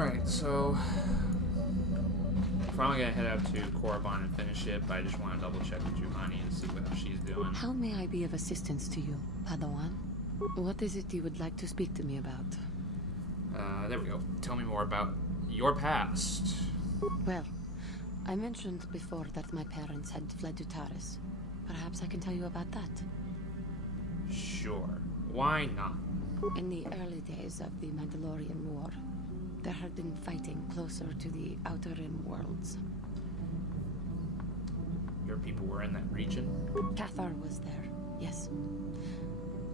Alright, so we're probably gonna head out to Korriban and finish it, but I just want to double check with Juhani and see what she's doing. How may I be of assistance to you, Padawan? What is it you would like to speak to me about? There we go. Tell me more about your past. Well, I mentioned before that my parents had fled to Taris. Perhaps I can tell you about that. Sure. Why not? In the early days of the Mandalorian War, there had been fighting closer to the Outer Rim worlds. Your people were in that region? Cathar was there, yes.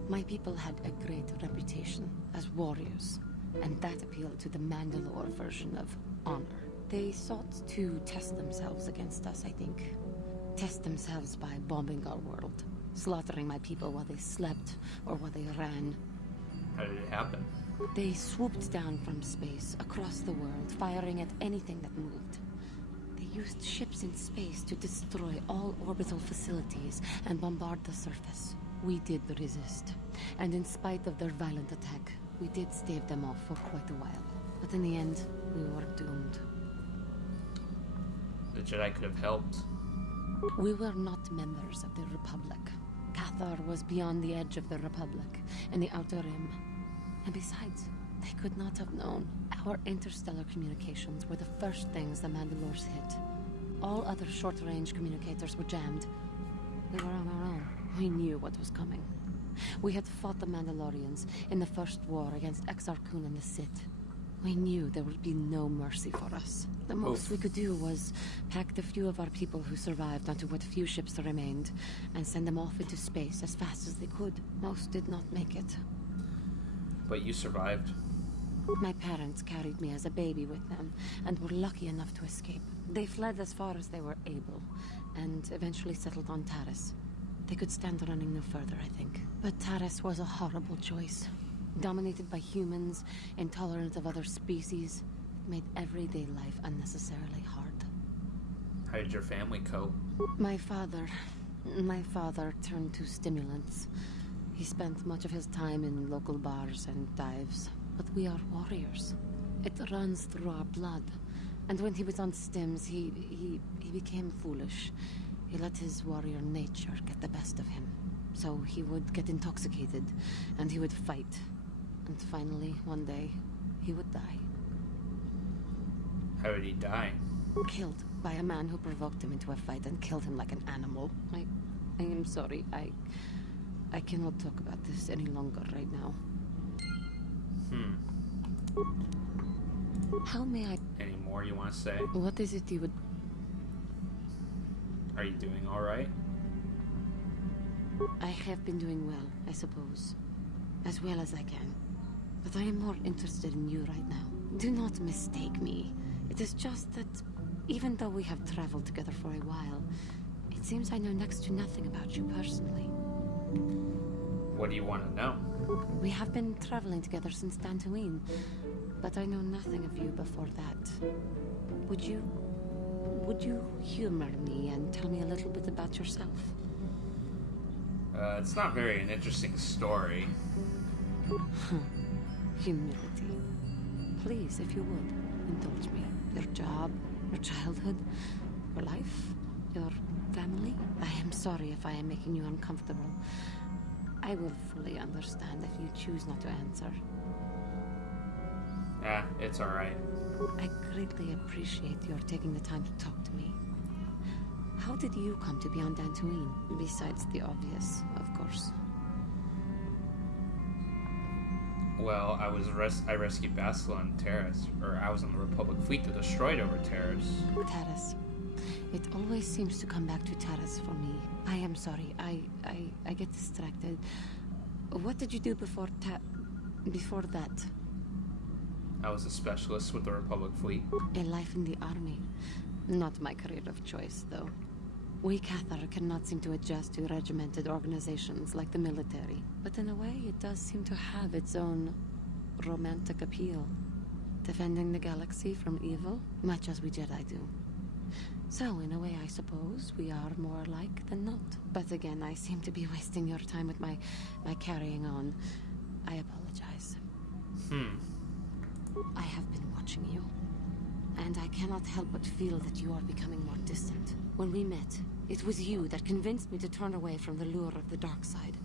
My people had a great reputation as warriors, and that appealed to the Mandalore version of honor. They sought to test themselves against us, I think. Test themselves by bombing our world, slaughtering my people while they slept or while they ran. How did it happen? They swooped down from space, across the world, firing at anything that moved. They used ships in space to destroy all orbital facilities and bombard the surface. We did resist, and in spite of their violent attack, we did stave them off for quite a while. But in the end, we were doomed. The Jedi could have helped. We were not members of the Republic. Cathar was beyond the edge of the Republic, in the Outer Rim. And besides, they could not have known. Our interstellar communications were the first things the Mandalores hit. All other short-range communicators were jammed. We were on our own. We knew what was coming. We had fought the Mandalorians in the first war against Exar Kun and the Sith. We knew there would be no mercy for us. The most we could do was pack the few of our people who survived onto what few ships remained and send them off into space as fast as they could. Most did not make it. But you survived. My parents carried me as a baby with them and were lucky enough to escape. They fled as far as they were able and eventually settled on Taris. They could stand running no further, I think. But Taris was a horrible choice. Dominated by humans, intolerant of other species, it made everyday life unnecessarily hard. How did your family cope? My father turned to stimulants. He spent much of his time in local bars and dives. But we are warriors. It runs through our blood. And when he was on stims, he became foolish. He let his warrior nature get the best of him. So he would get intoxicated, and he would fight. And finally, one day, he would die. How did he die? Killed by a man who provoked him into a fight and killed him like an animal. I am sorry. I cannot talk about this any longer right now. How may I... Any more you want to say? What is it you would... Are you doing alright? I have been doing well, I suppose. As well as I can. But I am more interested in you right now. Do not mistake me. It is just that, even though we have traveled together for a while, it seems I know next to nothing about you personally. What do you want to know? We have been traveling together since Dantooine, but I know nothing of you before that. Would you humor me and tell me a little bit about yourself? It's not very an interesting story. Humility. Please, if you would, indulge me. Your job, your childhood, your life, your family. I am sorry if I am making you uncomfortable. I will fully understand if you choose not to answer. It's alright. I greatly appreciate your taking the time to talk to me. How did you come to be on Dantooine? Besides the obvious, of course. Well, I rescued Basila and Taris, or I was on the Republic fleet that destroyed over Taris. Taris. It always seems to come back to Taris for me. I am sorry. I get distracted. What did you do before that? I was a specialist with the Republic fleet. A life in the army. Not my career of choice, though. We Cathar cannot seem to adjust to regimented organizations like the military. But in a way, it does seem to have its own romantic appeal. Defending the galaxy from evil, much as we Jedi do. So, in a way, I suppose, we are more alike than not. But again, I seem to be wasting your time with my carrying on. I apologize. I have been watching watching you. And I cannot help but feel that you are becoming more distant. When we met, it was you that convinced me to turn away from the lure of the dark side.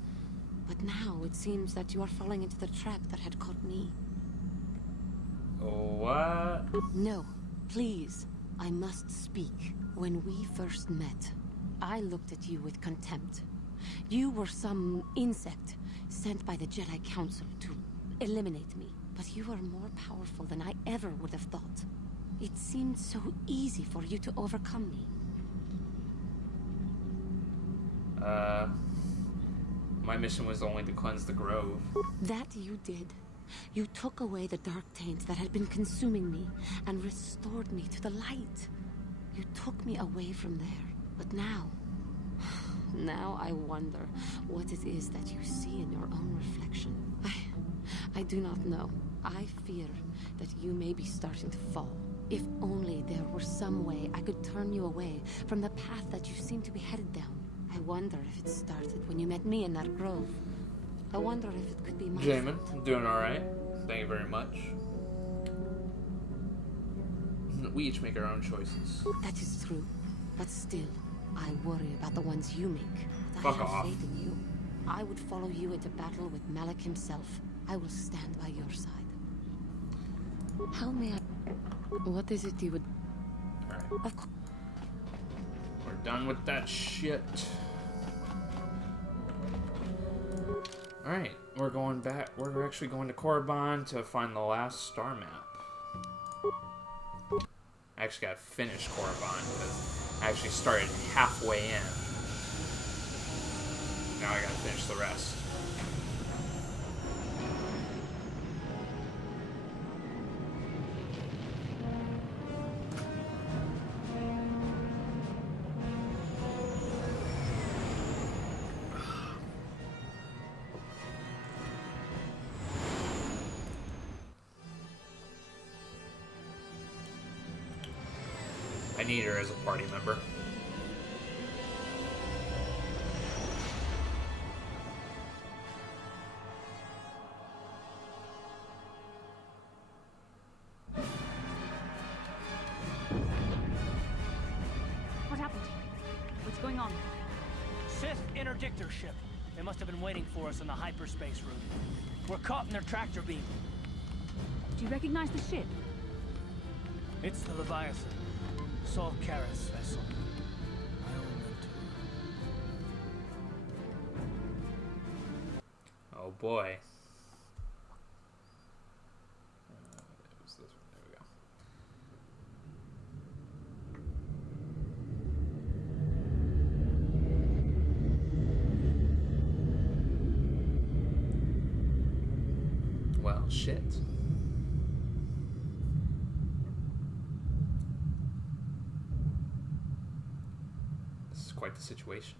But now it seems that you are falling into the trap that had caught me. What? No, please. I must speak. When we first met, I looked at you with contempt. You were some insect sent by the Jedi Council to eliminate me. But you are more powerful than I ever would have thought. It seemed so easy for you to overcome me. My mission was only to cleanse the grove. That you did. You took away the dark taint that had been consuming me and restored me to the light. You took me away from there. But now... now I wonder what it is that you see in your own reflection. I do not know. I fear that you may be starting to fall. If only there were some way I could turn you away from the path that you seem to be headed down. I wonder if it started when you met me in that grove. I wonder if it could be my Jamin, fault. I'm doing alright. Thank you very much. We each make our own choices. That is true. But still, I worry about the ones you make. But Fuck I have off. faith in you. I would follow you into battle with Malik himself. I will stand by your side. How may I... What is it you would... Alright. Of course. We're done with that shit. Alright, we're going back. We're actually going to Korriban to find the last star map. I actually gotta finish Korriban because I actually started halfway in. Now I gotta finish the rest. I need her as a party member. What happened? What's going on? Sith interdictor ship. They must have been waiting for us on the hyperspace route. We're caught in their tractor beam. Do you recognize the ship? It's the Leviathan. Saul Kara's vessel. My own mentor. Oh boy. It was this one. There we go. Well, shit. This is quite the situation.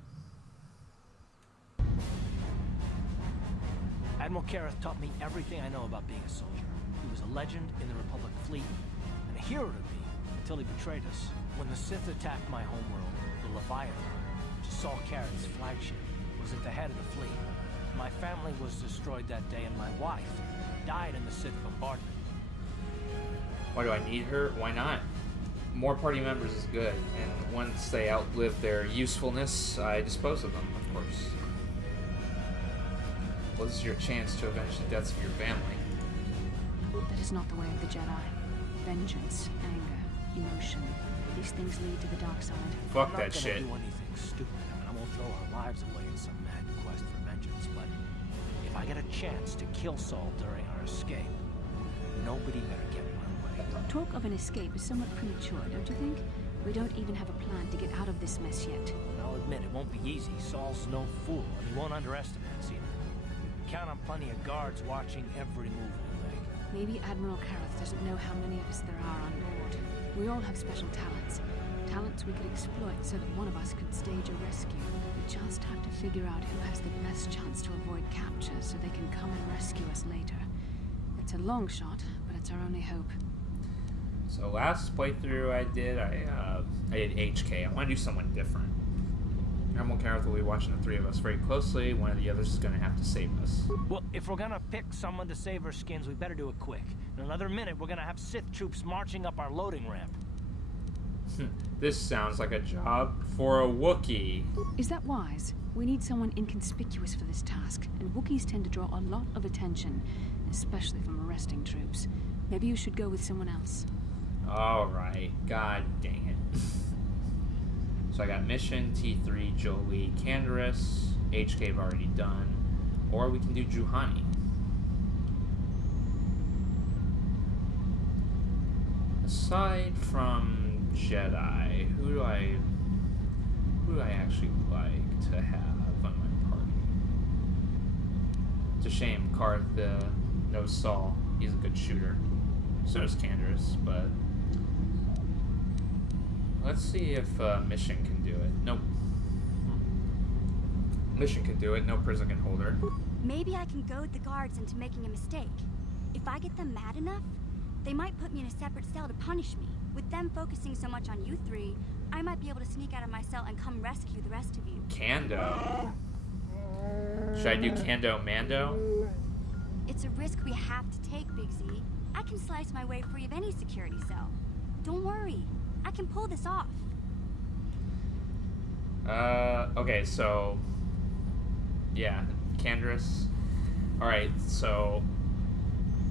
Admiral Karras taught me everything I know about being a soldier. He was a legend in the Republic fleet, and a hero to me until he betrayed us. When the Sith attacked my homeworld, the Leviathan, which is Saul Kara's flagship, was at the head of the fleet. My family was destroyed that day, and my wife died in the Sith bombardment. Why do I need her? Why not? More party members is good, and once they outlive their usefulness, I dispose of them, of course. Well, this is your chance to avenge the deaths of your family. That is not the way of the Jedi. Vengeance, anger, emotion. These things lead to the dark side. Fuck I'm not that gonna shit. do anything stupid. I won't throw our lives away in some mad quest for vengeance, but if I get a chance to kill Saul during our escape, nobody better get in my way. Talk of an escape is somewhat premature, don't you think? We don't even have a plan to get out of this mess yet. And I'll admit, it won't be easy. Saul's no fool, and he won't underestimate us either. Count on plenty of guards watching every move we make. Maybe Admiral Karras doesn't know how many of us there are on board. We all have special talents. Talents we could exploit so that one of us could stage a rescue. We just have to figure out who has the best chance to avoid capture so they can come and rescue us later. It's a long shot, but it's our only hope. So last playthrough I did HK. I want to do someone different. Admiral Kareth will be watching the three of us very closely. One of the others is going to have to save us. Well, if we're gonna pick someone to save our skins, we better do it quick. In another minute, we're gonna have Sith troops marching up our loading ramp. This sounds like a job for a Wookiee. Is that wise? We need someone inconspicuous for this task, and Wookiees tend to draw a lot of attention, especially from arresting troops. Maybe you should go with someone else. Alright, god dang it. So I got Mission, T3, Jolie, Canderous, HK I've already done, or we can do Juhani. Aside from Jedi, who do I actually like to have on my party? It's a shame Karth knows Saul. He's a good shooter. So does Canderous, but let's see if Mission can do it. Nope. Mission can do it. No prison can hold her. Maybe I can goad the guards into making a mistake. If I get them mad enough, they might put me in a separate cell to punish me. With them focusing so much on you three, I might be able to sneak out of my cell and come rescue the rest of you. Kando. Should I do Kando Mando? It's a risk we have to take, Big Z. I can slice my way free of any security cell. Don't worry. I can pull this off. Okay, so yeah, Canderous. Alright, so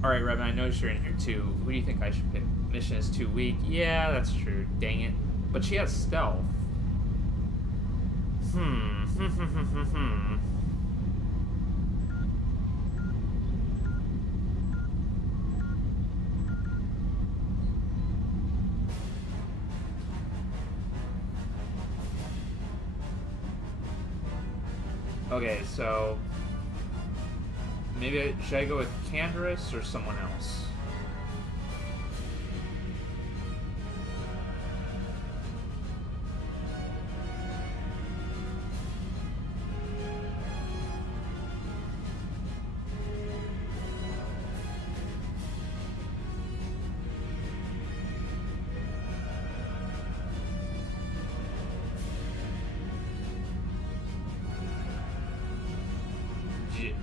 alright, Revan, I noticed you're in here too. Who do you think I should pick? Mission is too weak. Yeah, that's true. Dang it. But she has stealth. Okay, so maybe should I go with Canderous or someone else?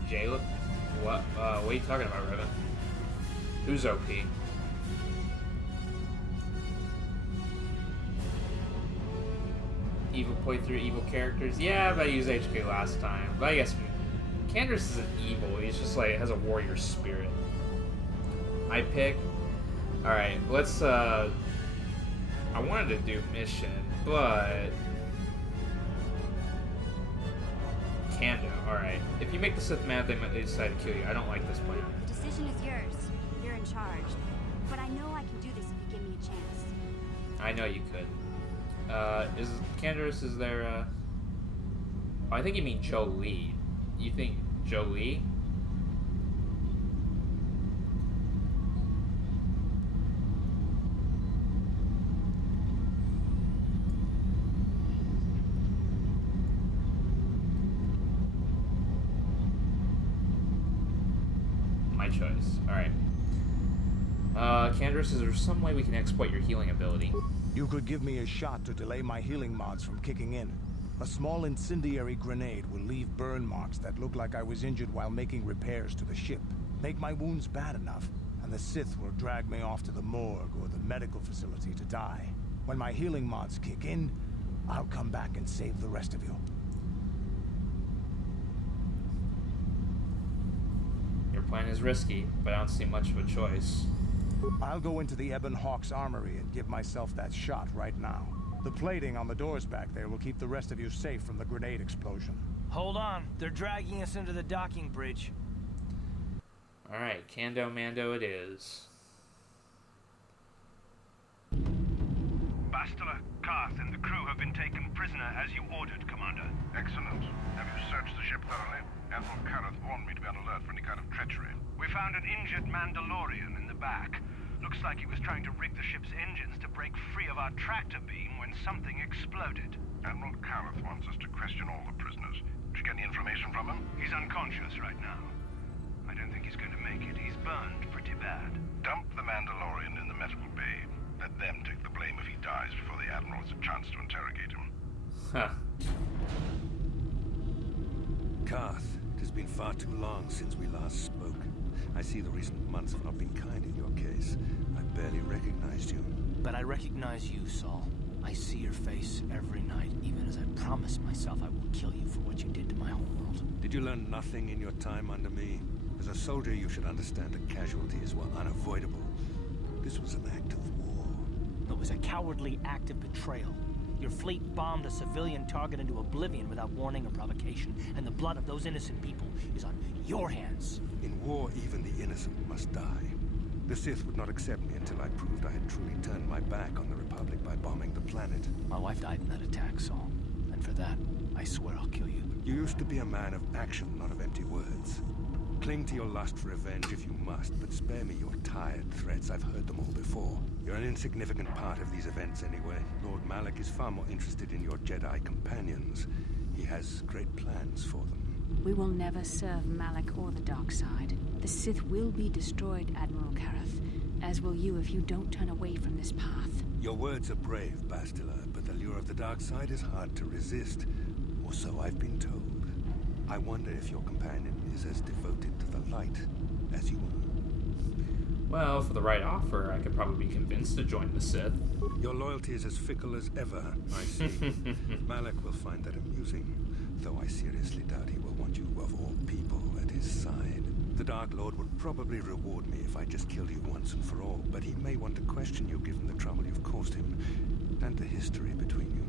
Jayla? What are you talking about, Revan? Who's OP? Evil playthrough, evil characters? Yeah, but I used HK last time. But I guess Canderous isn't evil, he's just like, has a warrior spirit. I pick... Alright, let's, I wanted to do Mission, but... Kando, alright. If you make the Sith mad, they decide to kill you. I don't like this plan. The decision is yours. You're in charge. But I know I can do this if you give me a chance. I know you could. Is Canderous, is there, oh, I think you mean Jolie. You think Jolie? My choice. Alright. Canderous, is there some way we can exploit your healing ability? You could give me a shot to delay my healing mods from kicking in. A small incendiary grenade will leave burn marks that look like I was injured while making repairs to the ship. Make my wounds bad enough, and the Sith will drag me off to the morgue or the medical facility to die. When my healing mods kick in, I'll come back and save the rest of you. Your plan is risky, but I don't see much of a choice. I'll go into the Ebon Hawk's armory and give myself that shot right now. The plating on the doors back there will keep the rest of you safe from the grenade explosion. Hold on, they're dragging us into the docking bridge. Alright, Kando Mando it is. Bastila, Karth, and the crew have been taken prisoner as you ordered, Commander. Excellent. Have you searched the ship thoroughly? Admiral Kareth warned me to be on alert for any kind of treachery. We found an injured Mandalorian in the back. Looks like he was trying to rig the ship's engines to break free of our tractor beam when something exploded. Admiral Kareth wants us to question all the prisoners. Did you get any information from him? He's unconscious right now. I don't think he's going to make it. He's burned pretty bad. Dump the Mandalorian in the medical bay. Let them take the blame if he dies before the Admiral has a chance to interrogate him. Huh. far too long since we last spoke. I see the recent months have not been kind in your case. I barely recognized you. But I recognize you, Saul. I see your face every night, even as I promised myself I will kill you for what you did to my homeworld. Did you learn nothing in your time under me? As a soldier, you should understand that casualties were unavoidable. This was an act of war. It was a cowardly act of betrayal. Your fleet bombed a civilian target into oblivion without warning or provocation, and the blood of those innocent people is on your hands. In war, even the innocent must die. The Sith would not accept me until I proved I had truly turned my back on the Republic by bombing the planet. My wife died in that attack, Saul. And for that, I swear I'll kill you. You used to be a man of action, not of empty words. Cling to your lust for revenge if you must, but spare me your tired threats. I've heard them all before. You're an insignificant part of these events anyway. Lord Malak is far more interested in your Jedi companions. He has great plans for them. We will never serve Malak or the dark side. The Sith will be destroyed, Admiral Kareth, as will you if you don't turn away from this path. Your words are brave, Bastila, but the lure of the dark side is hard to resist. Or so I've been told. I wonder if your companion is as devoted to the light as you are. Well, for the right offer, I could probably be convinced to join the Sith. Your loyalty is as fickle as ever, I see. Malak will find that amusing, though I seriously doubt he will want you of all people at his side. The Dark Lord would probably reward me if I just killed you once and for all, but he may want to question you given the trouble you've caused him, and the history between you.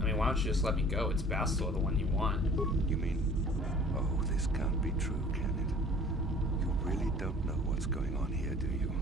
I mean, why don't you just let me go? It's Bastila, the one you want. You mean, oh, this can't be true, can it? You really don't know what's going on here, do you?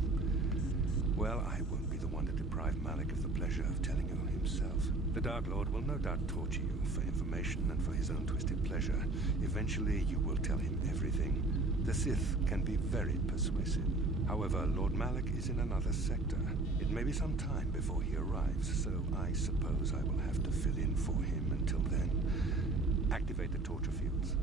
Well, I won't be the one to deprive Malak of the pleasure of telling you himself. The Dark Lord will no doubt torture you for information and for his own twisted pleasure. Eventually, you will tell him everything. The Sith can be very persuasive. However, Lord Malak is in another sector. It may be some time before he arrives, so I suppose I will have to fill in for him until then. Activate the torture fields.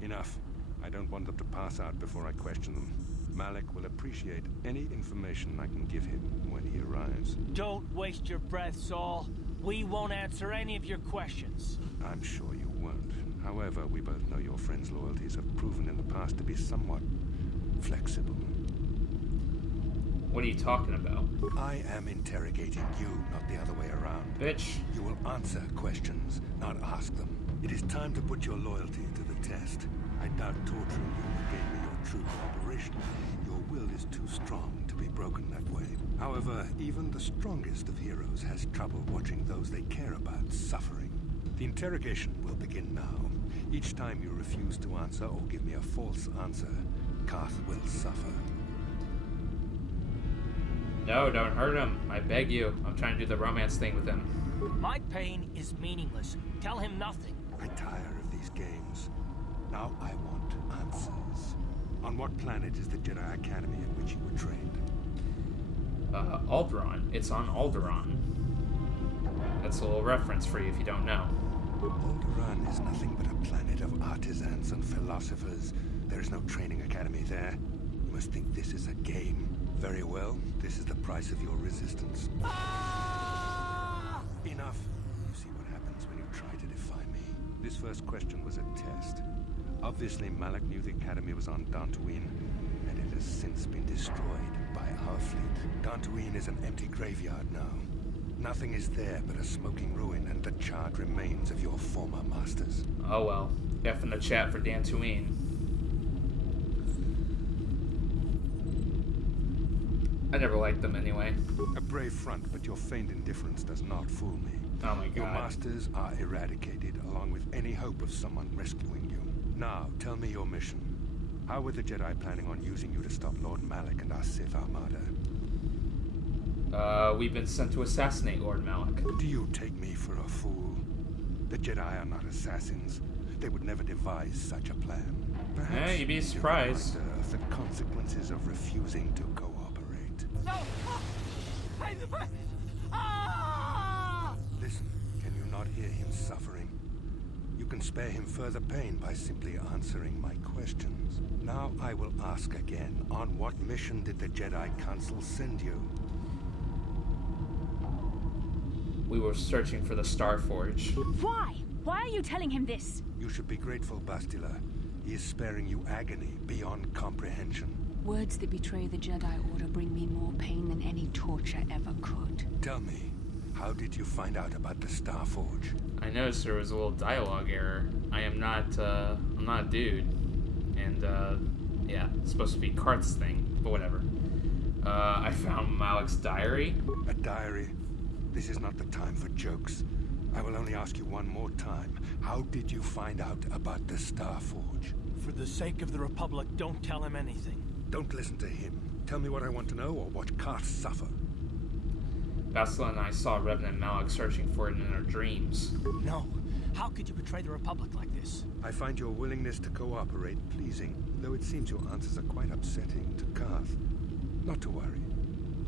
Enough. I don't want them to pass out before I question them. Malak will appreciate any information I can give him when he arrives. Don't waste your breath, Saul. We won't answer any of your questions. I'm sure you won't. However, we both know your friend's loyalties have proven in the past to be somewhat flexible. What are you talking about? I am interrogating you, not the other way around. Bitch. You will answer questions, not ask them. It is time to put your loyalty to the test. I doubt torturing you will gain me your true cooperation. Your will is too strong to be broken that way. However, even the strongest of heroes has trouble watching those they care about suffering. The interrogation will begin now. Each time you refuse to answer or give me a false answer, Karth will suffer. No, don't hurt him. I beg you. I'm trying to do the romance thing with him. My pain is meaningless. Tell him nothing. I tire of these games. Now I want answers. On what planet is the Jedi Academy in which you were trained? Alderaan. It's on Alderaan. That's a little reference for you if you don't know. Alderaan is nothing but a planet of artisans and philosophers. There is no training academy there. You must think this is a game. Very well. This is the price of your resistance. Enough. You see what happens when you try to defy me. This first question was a test. Obviously, Malak knew the Academy was on Dantooine, and it has since been destroyed by our fleet. Dantooine is an empty graveyard now. Nothing is there but a smoking ruin and the charred remains of your former masters. Oh well. F in the chat for Dantooine. I never liked them anyway. A brave front, but your feigned indifference does not fool me. Oh my god. Your masters are eradicated, along with any hope of someone rescuing you. Now, tell me your mission. How were the Jedi planning on using you to stop Lord Malak and our Sith Armada? We've been sent to assassinate Lord Malak. Do you take me for a fool? The Jedi are not assassins. They would never devise such a plan. Perhaps you'd be surprised. you're a reminder of the consequences of refusing to cooperate. No! Listen, can you not hear him suffering? You can spare him further pain by simply answering my questions. Now I will ask again, on what mission did the Jedi Council send you? we were searching for the Star Forge. Why? Why are you telling him this? You should be grateful, Bastila. He is sparing you agony beyond comprehension. Words that betray the Jedi Order bring me more pain than any torture ever could. Tell me, how did you find out about the Star Forge? I noticed there was a little dialogue error. I'm not a dude. And, yeah, it's supposed to be Kart's thing, but whatever. I found Malik's diary. A diary? This is not the time for jokes. I will only ask you one more time. How did you find out about the Star Forge? For the sake of the Republic, don't tell him anything. Don't listen to him. Tell me what I want to know or watch Karth suffer. Bastila and I saw Revenant Malik searching for it in our dreams. No. How could you betray the Republic like this? I find your willingness to cooperate pleasing, though it seems your answers are quite upsetting to Karth. Not to worry.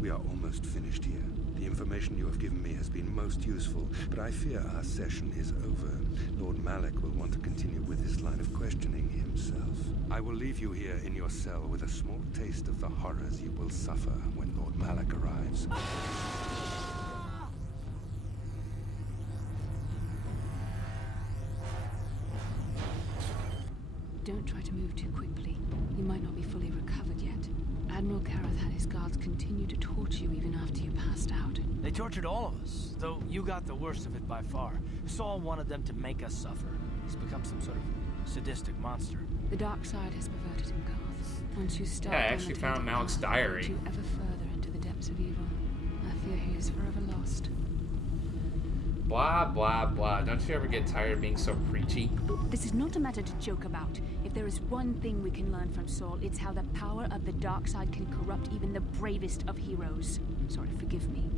We are almost finished here. The information you have given me has been most useful, but I fear our session is over. Lord Malik will want to continue with this line of questioning himself. I will leave you here in your cell with a small taste of the horrors you will suffer when Lord Malik arrives. Don't try to move too quickly. You might not be fully recovered yet. Admiral Kareth had his guards continue to torture you even after you passed out. They tortured all of us, though you got the worst of it by far. Saul wanted them to make us suffer. He's become some sort of sadistic monster. The dark side has perverted him, Garth. Once you start Yeah, I down actually the found tainted Malik's path, diary. you ever further into the depths of evil. I fear he is forever lost. Blah, blah, blah. Don't you ever get tired of being so preachy? This is not a matter to joke about. If there is one thing we can learn from Saul, it's how the power of the dark side can corrupt even the bravest of heroes. I'm sorry, forgive me.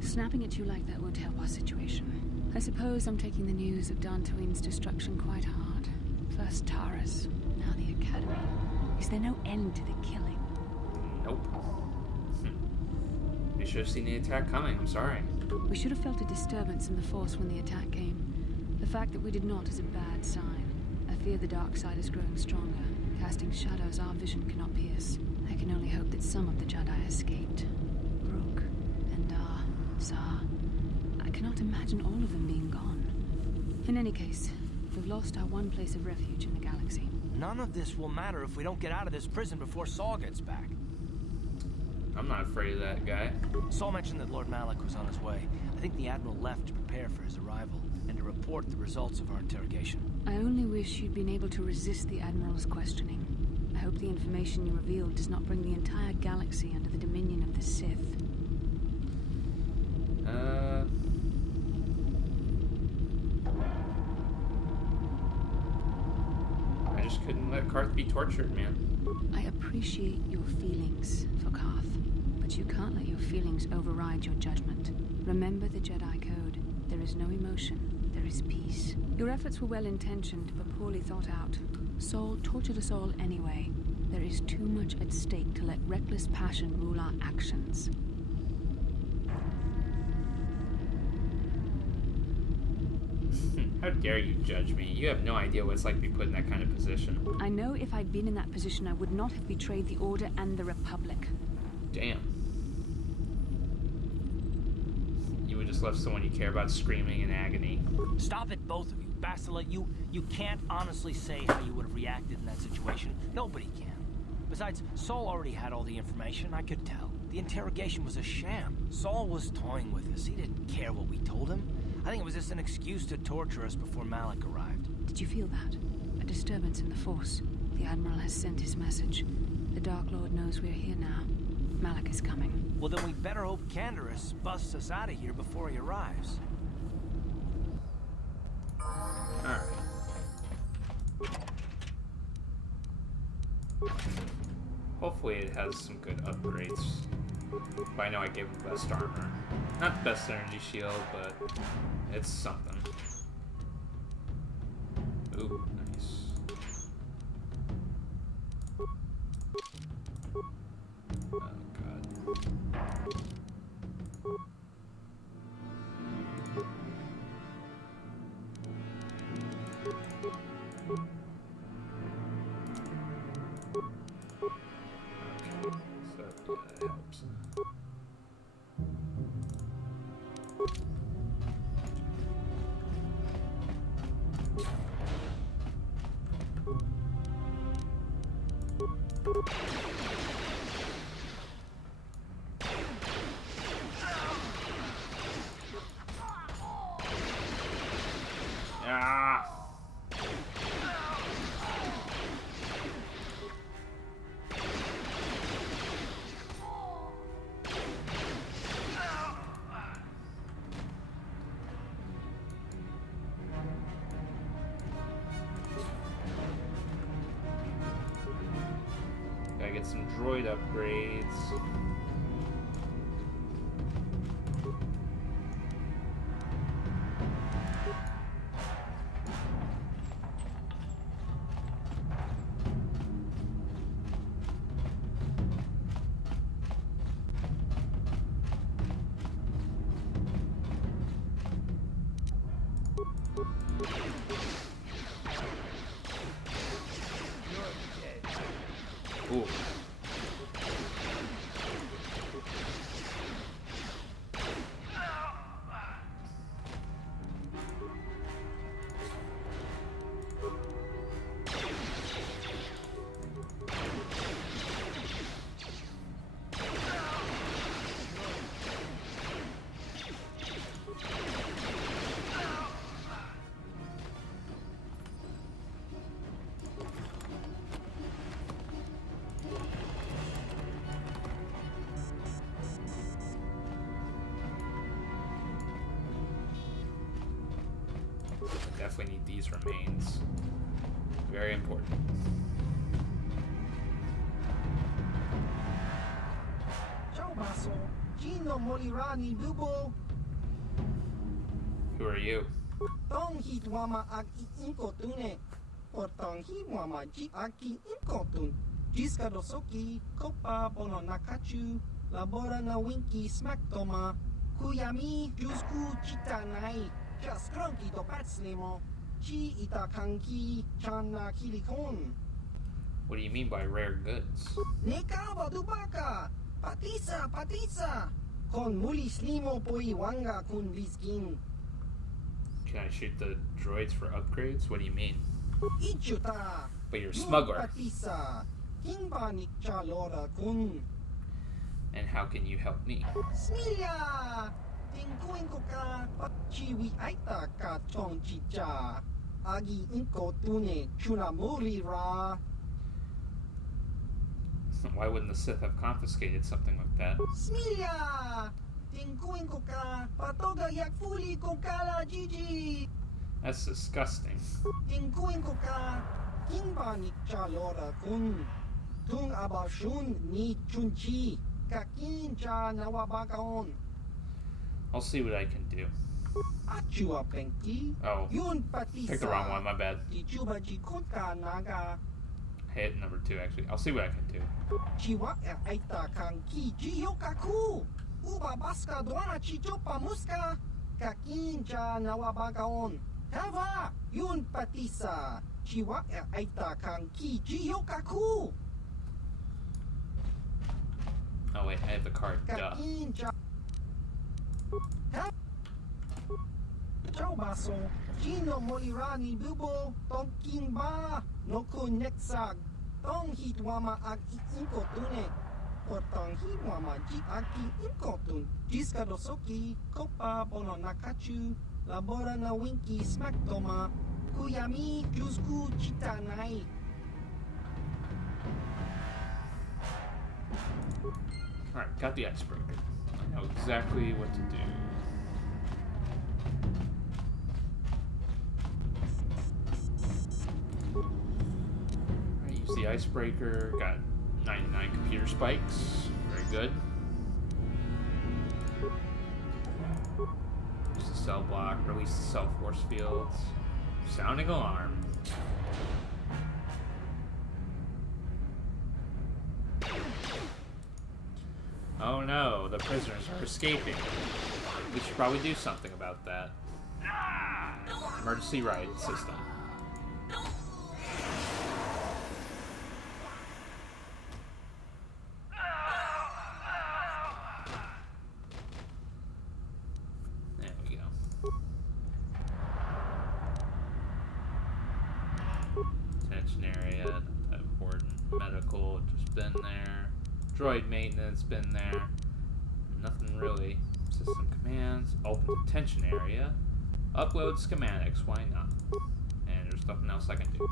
Snapping at you like that won't help our situation. I suppose I'm taking the news of Dantooine's destruction quite hard. First Taras, now the Academy. Is there no end to the killing? Nope. You should have seen the attack coming, I'm sorry. We should have felt a disturbance in the Force when the attack came. The fact that we did not is a bad sign. I fear the dark side is growing stronger, casting shadows our vision cannot pierce. I can only hope that some of the Jedi escaped. Brooke, Endar, Zar. I cannot imagine all of them being gone. In any case, we've lost our one place of refuge in the galaxy. None of this will matter if we don't get out of this prison before Saul gets back. I'm not afraid of that guy. Saul mentioned that Lord Malik was on his way. I think the Admiral left to prepare for his arrival and to report the results of our interrogation. I only wish you'd been able to resist the Admiral's questioning. I hope the information you revealed does not bring the entire galaxy under the dominion of the Sith. I just couldn't let Karth be tortured, man. I appreciate your feelings for Karth, but you can't let your feelings override your judgment. Remember the Jedi Code. There is no emotion, there is peace. Your efforts were well-intentioned, but poorly thought out. Saul tortured us all anyway. There is too much at stake to let reckless passion rule our actions. How dare you judge me? You have no idea what it's like to be put in that kind of position. I know if I'd been in that position, I would not have betrayed the Order and the Republic. Damn. You would just left someone you care about screaming in agony. Stop it, both of you. Bastila, you can't honestly say how you would have reacted in that situation. Nobody can. Besides, Saul already had all the information. I could tell. The interrogation was a sham. Saul was toying with us. He didn't care what we told him. I think it was just an excuse to torture us before Malik arrived. Did you feel that? A disturbance in the Force. The Admiral has sent his message. The Dark Lord knows we're here now. Malik is coming. Well, then we better hope Canderous busts us out of here before he arrives. Alright. Hopefully it has some good upgrades. But I know I gave him the best armor. Not the best energy shield, but it's something. Ooh, nice. Oh god. Okay, so yeah, that helps. Ah! Gotta get some droid upgrades. Ooh. Definitely need these remains. Very important. Who are you? Jiskadosoki, Kopa Bono Nakachu, Labora na Winky Smaktoma, Kuyami, Jusku Chitanai, Jaskronki to Patslimo, Chi Itakanki, Chana Kilikon. What do you mean by rare goods? Nekaba Dubaka, Patisa, Con Mulis Limo Poi Wanga Kun Viskin. Can I shoot the droids for upgrades? What do you mean? Ichuta. But you're a smuggler. Patisa, Kimba Nikcha Lora Kun. And how can you help me? Smilia! Tingkuin ko ka, chiwi aita ka chong chicha. Agi inko tune chunamuri ra. Why wouldn't the Sith have confiscated something like that? Smilia! Tingkuin ko ka, patoga yak fuli ko kala Gigi. That's disgusting. Tingkuin ko ka, kimba ni chalora kun. Tung abashun ni chunchi. Kakin cha nawabakaon. I'll see what I can do. Achua penki. Oh, Yun patisa. picked the wrong one, my bad. Dichuba jikutka naga. I hit number 2, actually. I'll see what I can do. Chiwa aita kanki jiyokaku. Uba baska doana chichopa muska. Kakin cha nawabakaon. Hava. Yun patisa. Chiwa aita kanki jiyokaku. Oh wait, I have the card. Duh. Ciao baso, Gino Molirani Bubo, Tonkin Ba, Noko Nexag, Tong Hitwama Ag Inkotune, Potong Hitwama Ji Aki Inkotun, Jiskadosoki, Kopa Bono Nakachu, Labora na Winky Smaktoma, Kuyami Jusku Chitanai. Alright, got the icebreaker. I know exactly what to do. Alright, use the icebreaker. Got 99 computer spikes. Very good. Use the cell block. Release the cell force fields. Sounding alarm. Oh no, the prisoners are escaping. We should probably do something about that. Emergency riot system. There we go. Detention area, not that important. Medical, just been there. Droid maintenance, been there. Nothing really. System commands, open detention area. Upload schematics, why not? And there's nothing else I can do.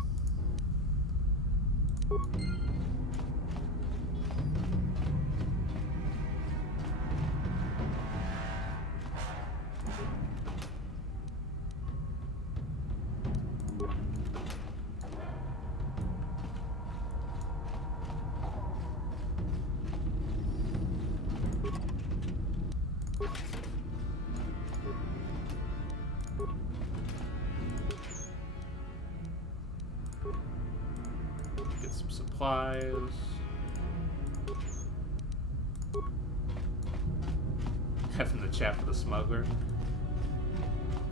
Get some supplies. Having the chat with the smuggler.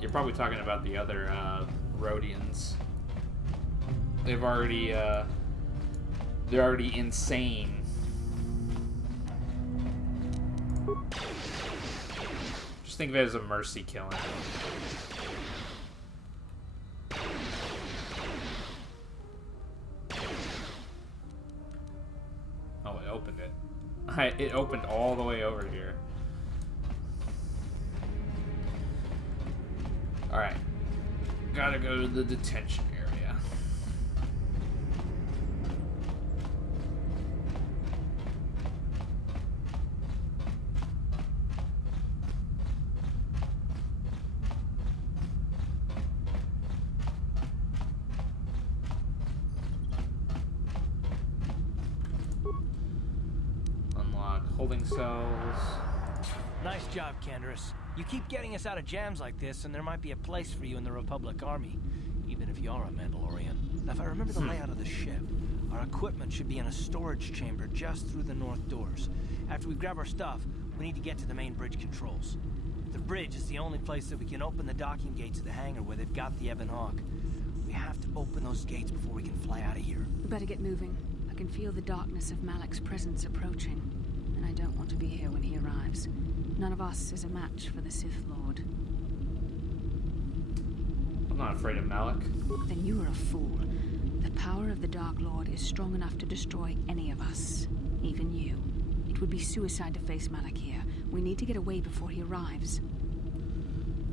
You're probably talking about the other Rhodians. They've already they're already insane. Just think of it as a mercy killing. Oh, it opened it. It opened all the way over here. Alright. Gotta go to the detention area. Unlock holding cells. Nice job, Canderous. You keep getting us out of jams like this, and there might be a place for you in the Republic Army, even if you are a Mandalorian. Now, if I remember the layout of the ship, our equipment should be in a storage chamber just through the north doors. After we grab our stuff, we need to get to the main bridge controls. The bridge is the only place that we can open the docking gates of the hangar where they've got the Ebon Hawk. We have to open those gates before we can fly out of here. We better get moving. I can feel the darkness of Malak's presence approaching, and I don't want to be here when he arrives. None of us is a match for the Sith Lord. I'm not afraid of Malak. Then you are a fool. The power of the Dark Lord is strong enough to destroy any of us, even you. It would be suicide to face Malak here. We need to get away before he arrives.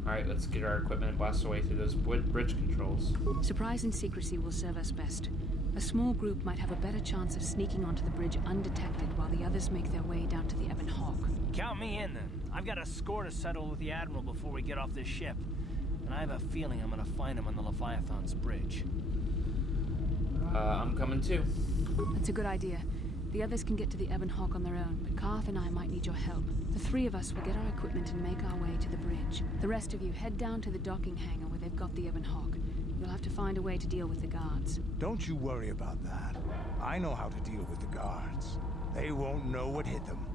Alright, let's get our equipment and blast away through those bridge controls. Surprise and secrecy will serve us best. A small group might have a better chance of sneaking onto the bridge undetected while the others make their way down to the Ebon Hawk. Count me in, then. I've got a score to settle with the Admiral before we get off this ship. And I have a feeling I'm gonna find him on the Leviathan's bridge. I'm coming too. That's a good idea. The others can get to the Ebon Hawk on their own, but Karth and I might need your help. The three of us will get our equipment and make our way to the bridge. The rest of you head down to the docking hangar where they've got the Ebon Hawk. You'll have to find a way to deal with the guards. Don't you worry about that. I know how to deal with the guards. They won't know what hit them.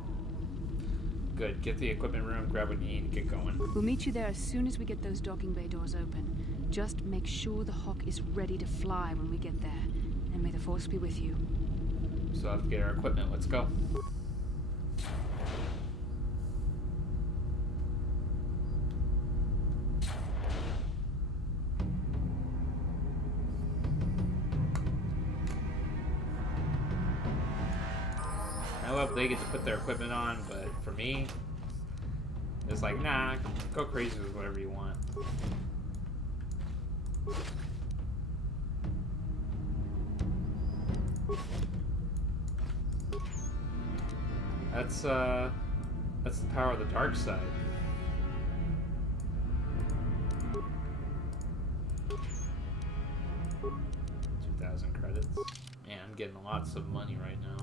Good. Get the equipment room, grab what you need, and get going. We'll meet you there as soon as we get those docking bay doors open. Just make sure the Hawk is ready to fly when we get there. And may the Force be with you. So I have to get our equipment. Let's go. I love they get to put their equipment on, but for me, it's like, nah, go crazy with whatever you want. That's the power of the dark side. 2,000 credits. Man, I'm getting lots of money right now.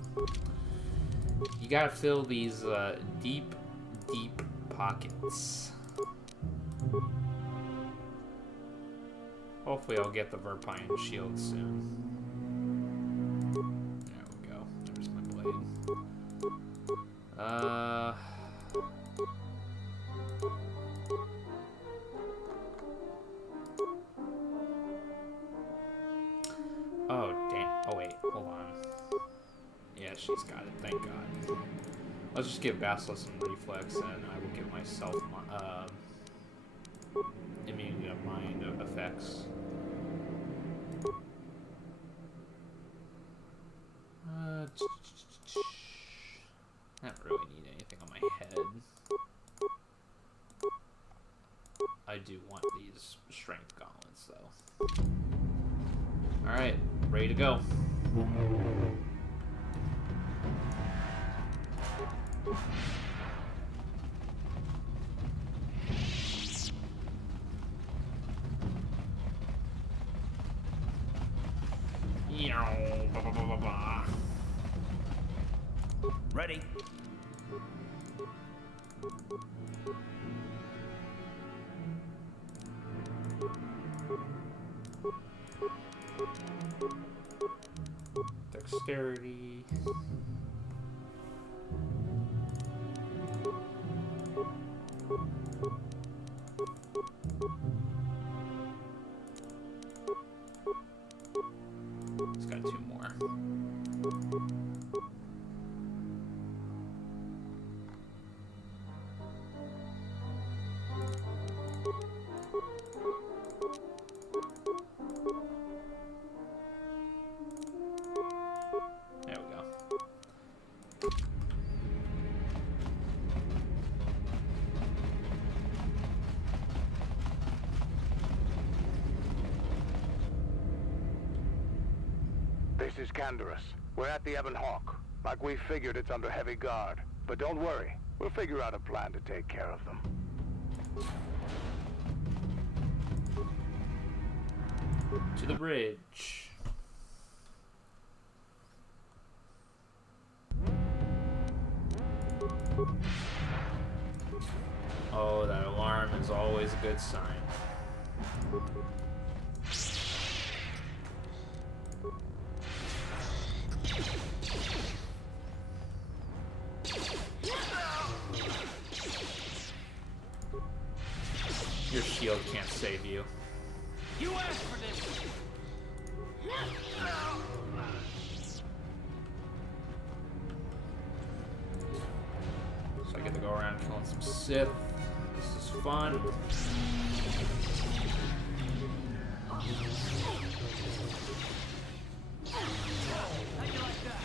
You gotta fill these deep pockets. Hopefully I'll get the Verpine shield soon. There we go. There's my blade. Oh, damn. Oh, wait. Hold on. Yeah, she's got it. Thank God. Let's just give Basilisk some reflex, and I will give myself immunity to mind effects. Alright, ready to go. Ready? Dexterity. It's got 2 more. There we go. This is Canderous. We're at the Ebon Hawk. Like we figured, it's under heavy guard. But don't worry, we'll figure out a plan to take care of them. To the bridge. Oh, that alarm is always a good sign. Your shield can't save you. You asked for this! So I get to go around killing some Sith. This is fun. How'd you like that?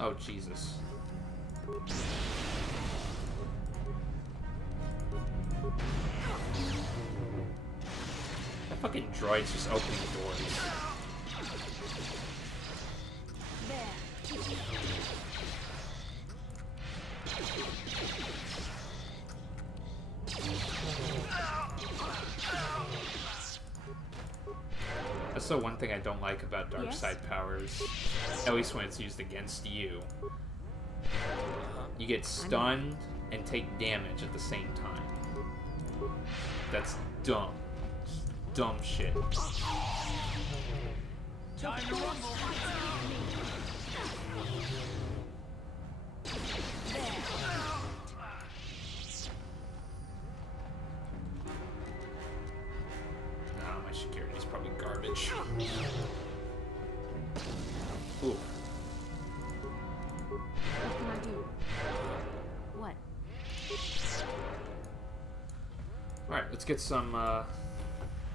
Oh, Jesus. That fucking droid's just opening doors. That's the one thing I don't like about dark side powers, at least when it's used against you. You get stunned and take damage at the same time. That's dumb. Dumb shit. Time to rumble! Nah, my security's probably garbage. Ooh. What can I do? What? Alright, let's get some,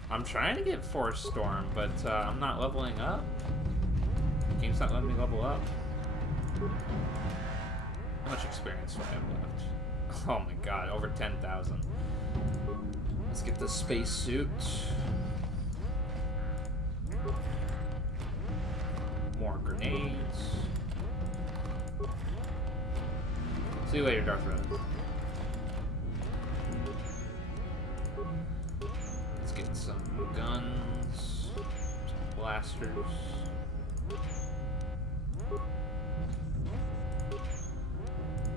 I'm trying to get Force Storm, but, I'm not leveling up. The game's not letting me level up. How much experience do I have left? Oh my god, over 10,000. Let's get the space suit. More grenades. See you later, Darth Vader. Let's get some guns, some blasters.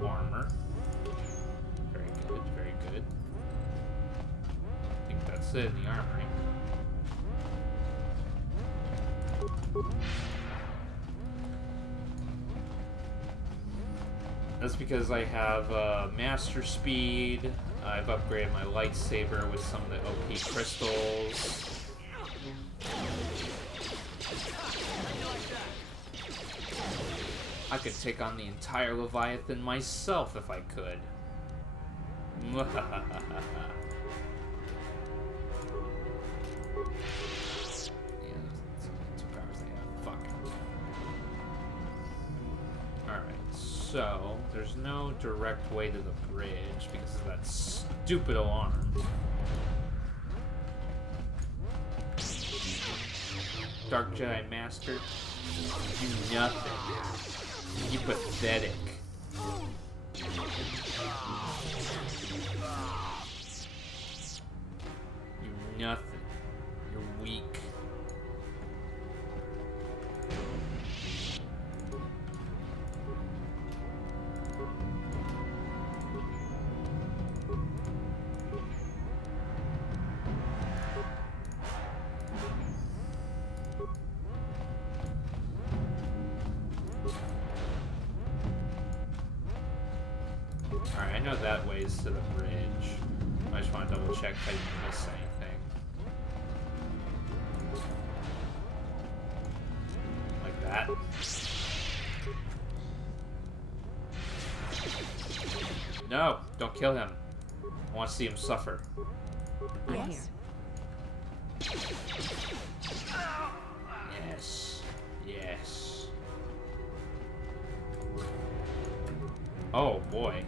Armor. Very good, very good. I think that's it in the armory. That's because I have master speed. I've upgraded my lightsaber with some of the OP crystals. I could take on the entire Leviathan myself if I could. Yeah, that's 2 powers they have. Fuck. Alright, so there's no direct way to the bridge because of that stupid alarm. Dark Jedi Master, you nothing. You pathetic. You nothing. You're weak. Alright, I know that way is to the bridge. I just want to double check if I didn't miss anything. Like that. No! Don't kill him. I want to see him suffer. Yes. Yes. Yes. Oh, boy.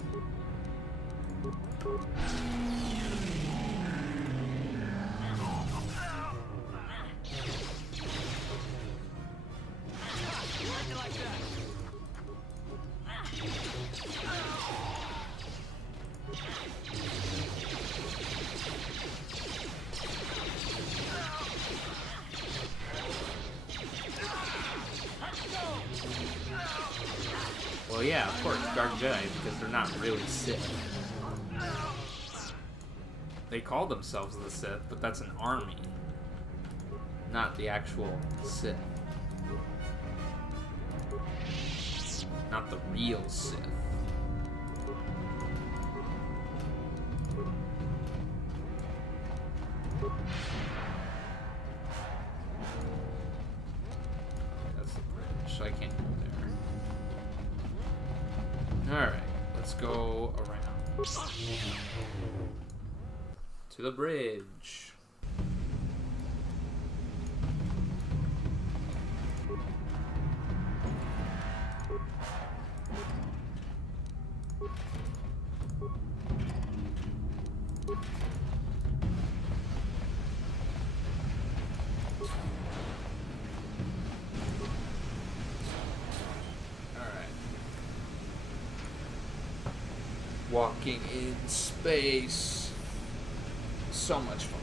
Well, yeah, of course, Dark Jedi, because they're not really Sith. They call themselves the Sith, but that's an army, not the actual Sith. Not the real Sith. That's the bridge, so I can't go there. Alright, let's go around. To the bridge. Walking in space. So much fun.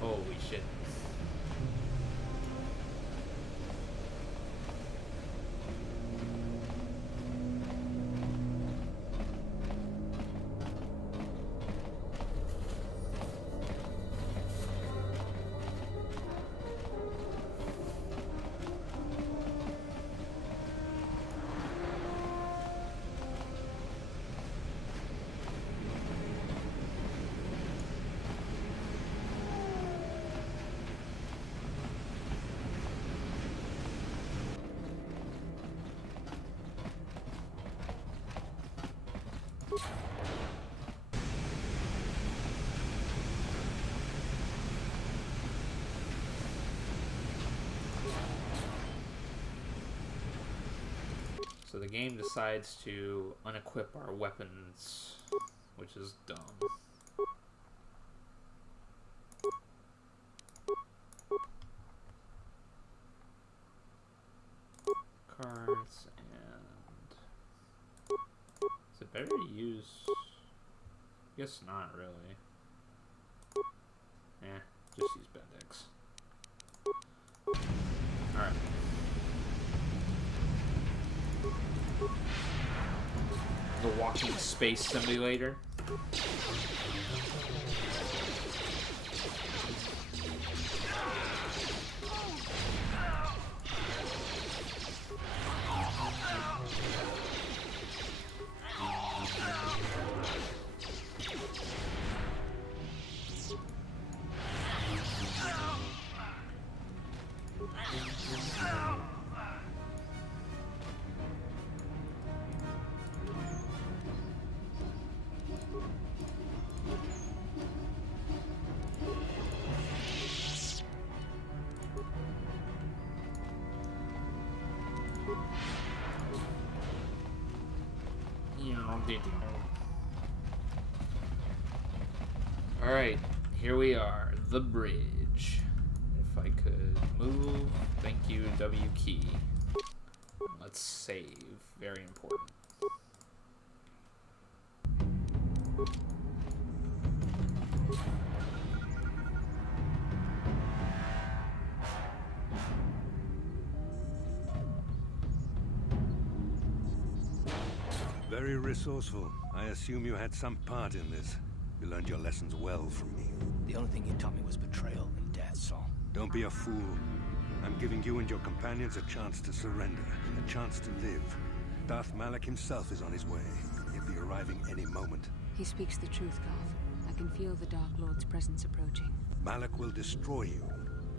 Holy shit. So the game decides to unequip our weapons, which is dumb. Cards and... Is it better to use... I guess not really. Just use Bendix. Alright. The walking space simulator. Alright, here we are, the bridge. If I could move, thank you, W key. Let's save, very important. Very resourceful. I assume you had some part in this. You learned your lessons well from me. The only thing you taught me was betrayal and death, Saul. Don't be a fool. I'm giving you and your companions a chance to surrender, a chance to live. Darth Malak himself is on his way. He'll be arriving any moment. He speaks the truth, Garth. I can feel the Dark Lord's presence approaching. Malak will destroy you.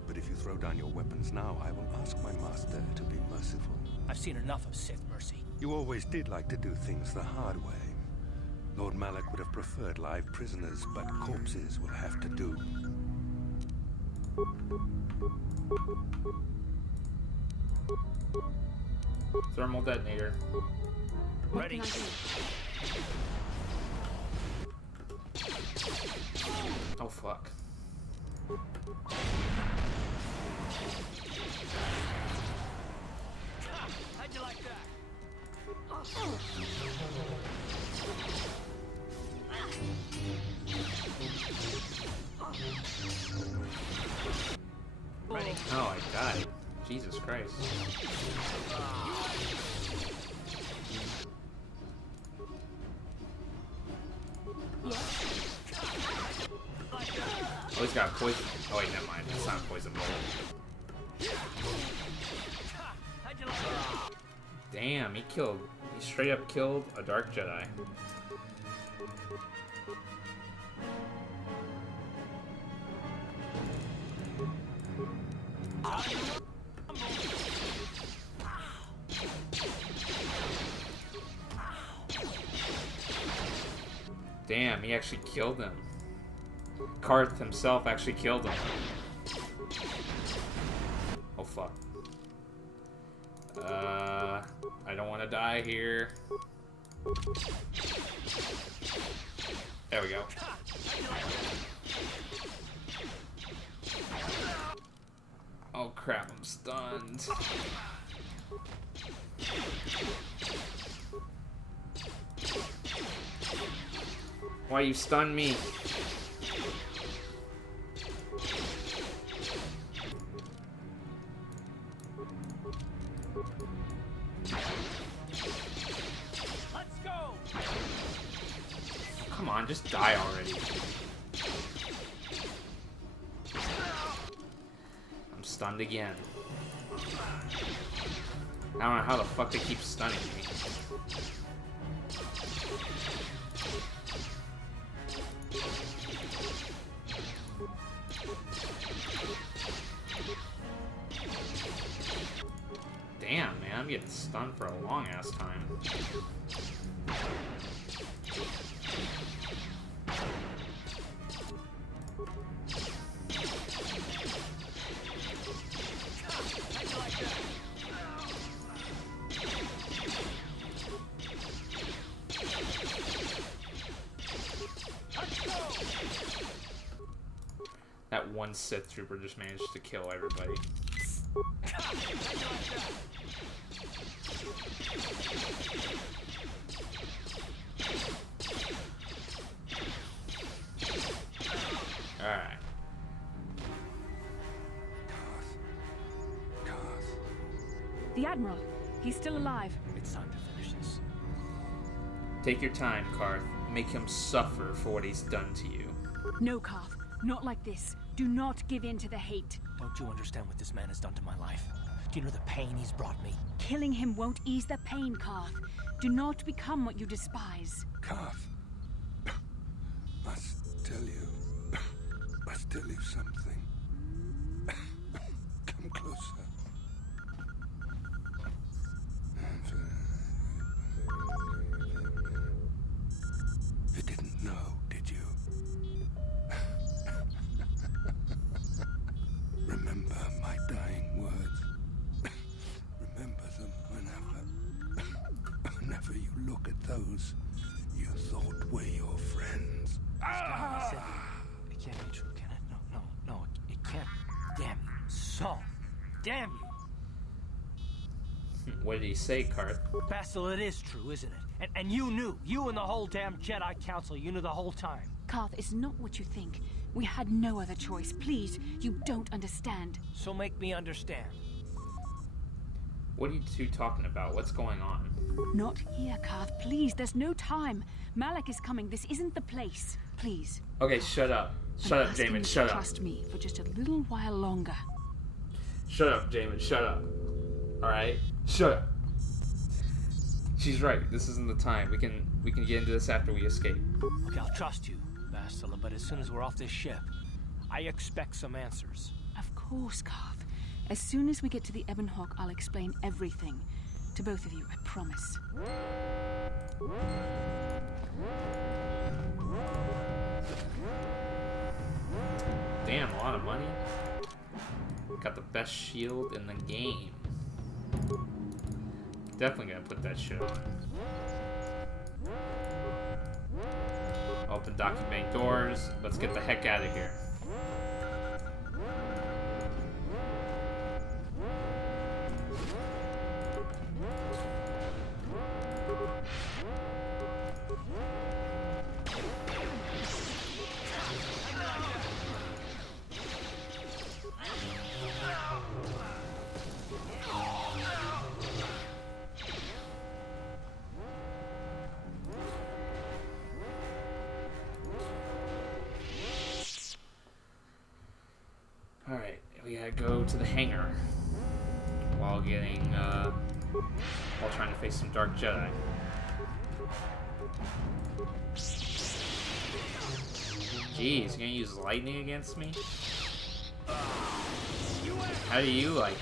But if you throw down your weapons now, I will ask my master to be merciful. I've seen enough of Sith mercy. You always did like to do things the hard way. Lord Malak would have preferred live prisoners, but corpses will have to do. Thermal detonator. Ready. Oh fuck. How'd you like that? Ready. Oh, I died. Jesus Christ. Oh, he's got poison. Oh wait, never mind. It's not a poison bullet. How'd you like that? Damn, he straight up killed a Dark Jedi. Damn, he actually killed him. Karth himself actually killed him. Oh fuck. I don't want to die here. There we go. Oh crap, I'm stunned. Why you stun me? Let's go. Come on, just die already. I'm stunned again. I don't know how the fuck they keep stunning me. Damn, man, I'm getting stunned for a long ass time. That one Sith trooper just managed to kill everybody. Alright. The Admiral. He's still alive. It's time to finish this. Take your time, Karth. Make him suffer for what he's done to you. No, Karth. Not like this. Do not give in to the hate. Don't you understand what this man has done to my life? Do you know the pain he's brought me? Killing him won't ease the pain, Karth. Do not become what you despise. Karth, must tell you something. Come closer. You didn't know, did you? Remember my dying words. Remember them whenever you look at those Damn you, Saul. Damn you. What did he say, Karth? Bastille, it is true, isn't it? And you knew. You and the whole damn Jedi Council, you knew the whole time. Karth, it's not what you think. We had no other choice. Please, you don't understand. So make me understand. What are you two talking about? What's going on? Not here, Karth. Please, there's no time. Malik is coming. This isn't the place. Please. Okay, shut up. Shut I'm up, asking Jamin. you to Shut up. Trust me for just a little while longer. Shut up, Jamin. Shut up. Alright? Shut up. She's right. This isn't the time. We can get into this after we escape. Okay, I'll trust you, Bastille, but as soon as we're off this ship, I expect some answers. Of course, Karth. As soon as we get to the Ebon Hawk, I'll explain everything. To both of you, I promise. Damn, a lot of money. Got the best shield in the game. Definitely gonna put that shit on. Open document bank doors. Let's get the heck out of here. Alright, we gotta go to the hangar while trying to face some Dark Jedi. Jeez, you gonna use lightning against me? How do you like it?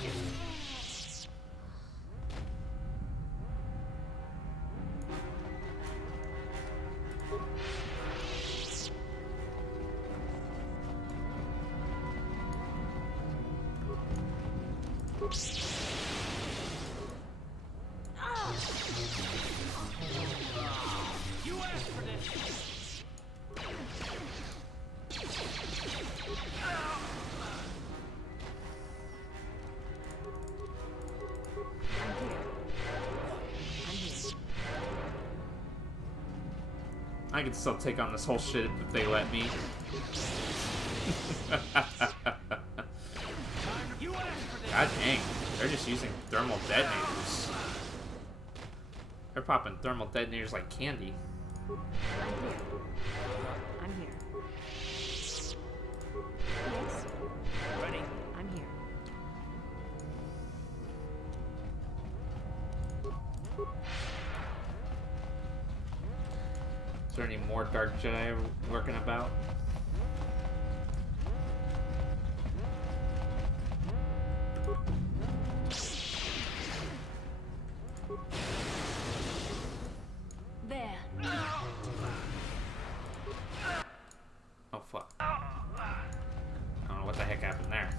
I can still take on this whole shit if they let me. God dang, they're just using thermal detonators. They're popping thermal detonators like candy. I'm here. Yes. Ready? I'm here. Is there any more Dark Jedi working about? There. Oh fuck. I don't know what the heck happened there.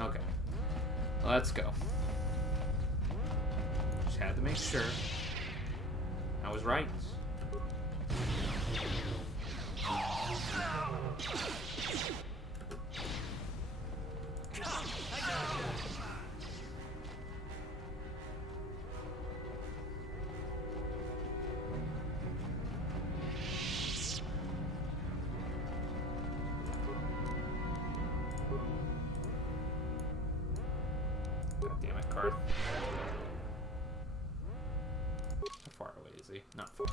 Okay. Let's go. Just had to make sure. I was right. God damn it, Karth. How far away is he? Not far.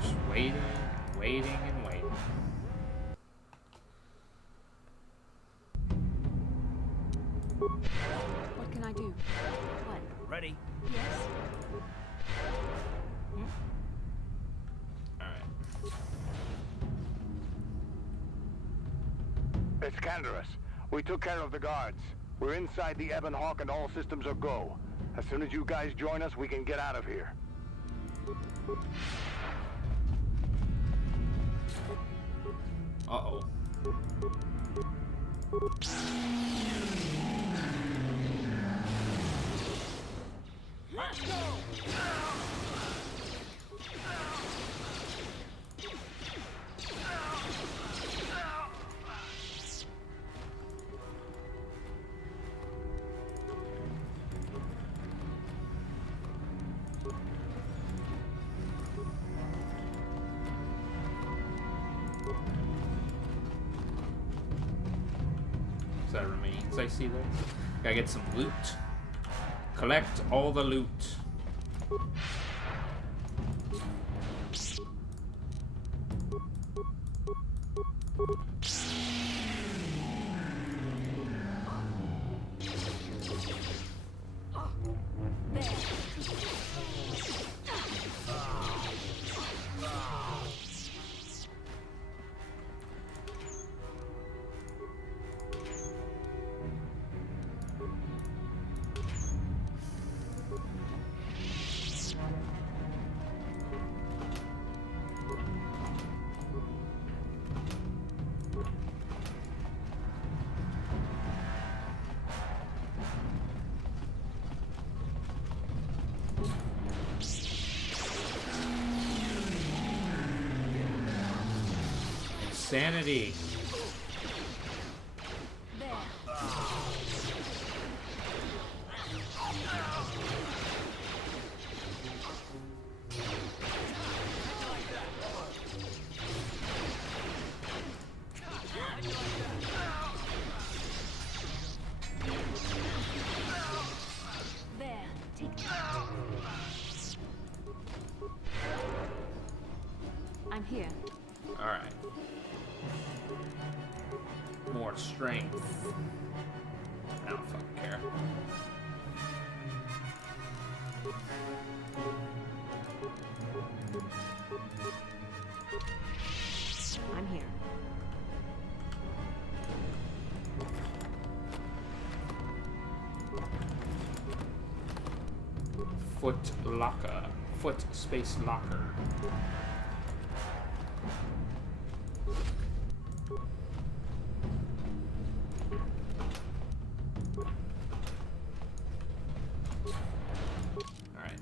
Just waiting, waiting, and waiting. What can I do? What? Ready? Yes? Alright. It's Canderous. We took care of the guards. We're inside the Ebon Hawk and all systems are go. As soon as you guys join us, we can get out of here. Uh-oh. Let's go! That remains, I see there. Gotta get some loot. Collect all the loot. Insanity. I'm here. All right. More strength. I don't fucking care. I'm here. Foot locker. Foot space locker. Alright.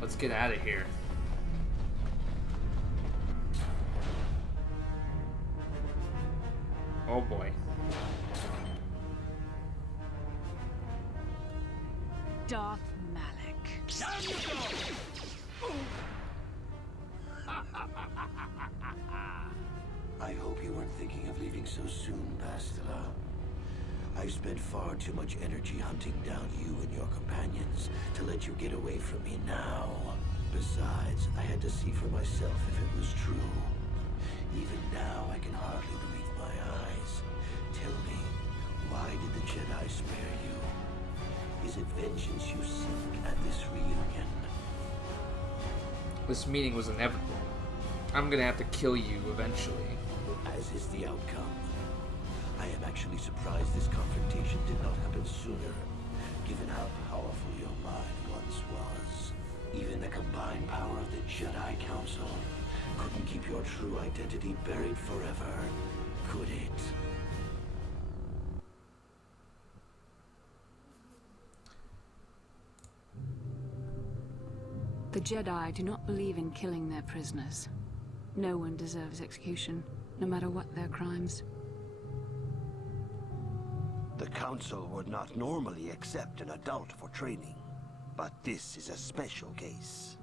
Let's get out of here. Oh boy. Darth Malik. Down you go! I hope you weren't thinking of leaving so soon, Bastila. I've spent far too much energy hunting down you and your companions to let you get away from me now. Besides, I had to see for myself if it was true. Even now, I can hardly believe my eyes. Tell me, why did the Jedi spare you? Is it vengeance you seek at this reunion? This meeting was inevitable. I'm gonna have to kill you eventually. As is the outcome. I am actually surprised this confrontation did not happen sooner, given how powerful your mind once was. Even the combined power of the Jedi Council couldn't keep your true identity buried forever, could it? The Jedi do not believe in killing their prisoners. No one deserves execution, no matter what their crimes. The Council would not normally accept an adult for training, but this is a special case.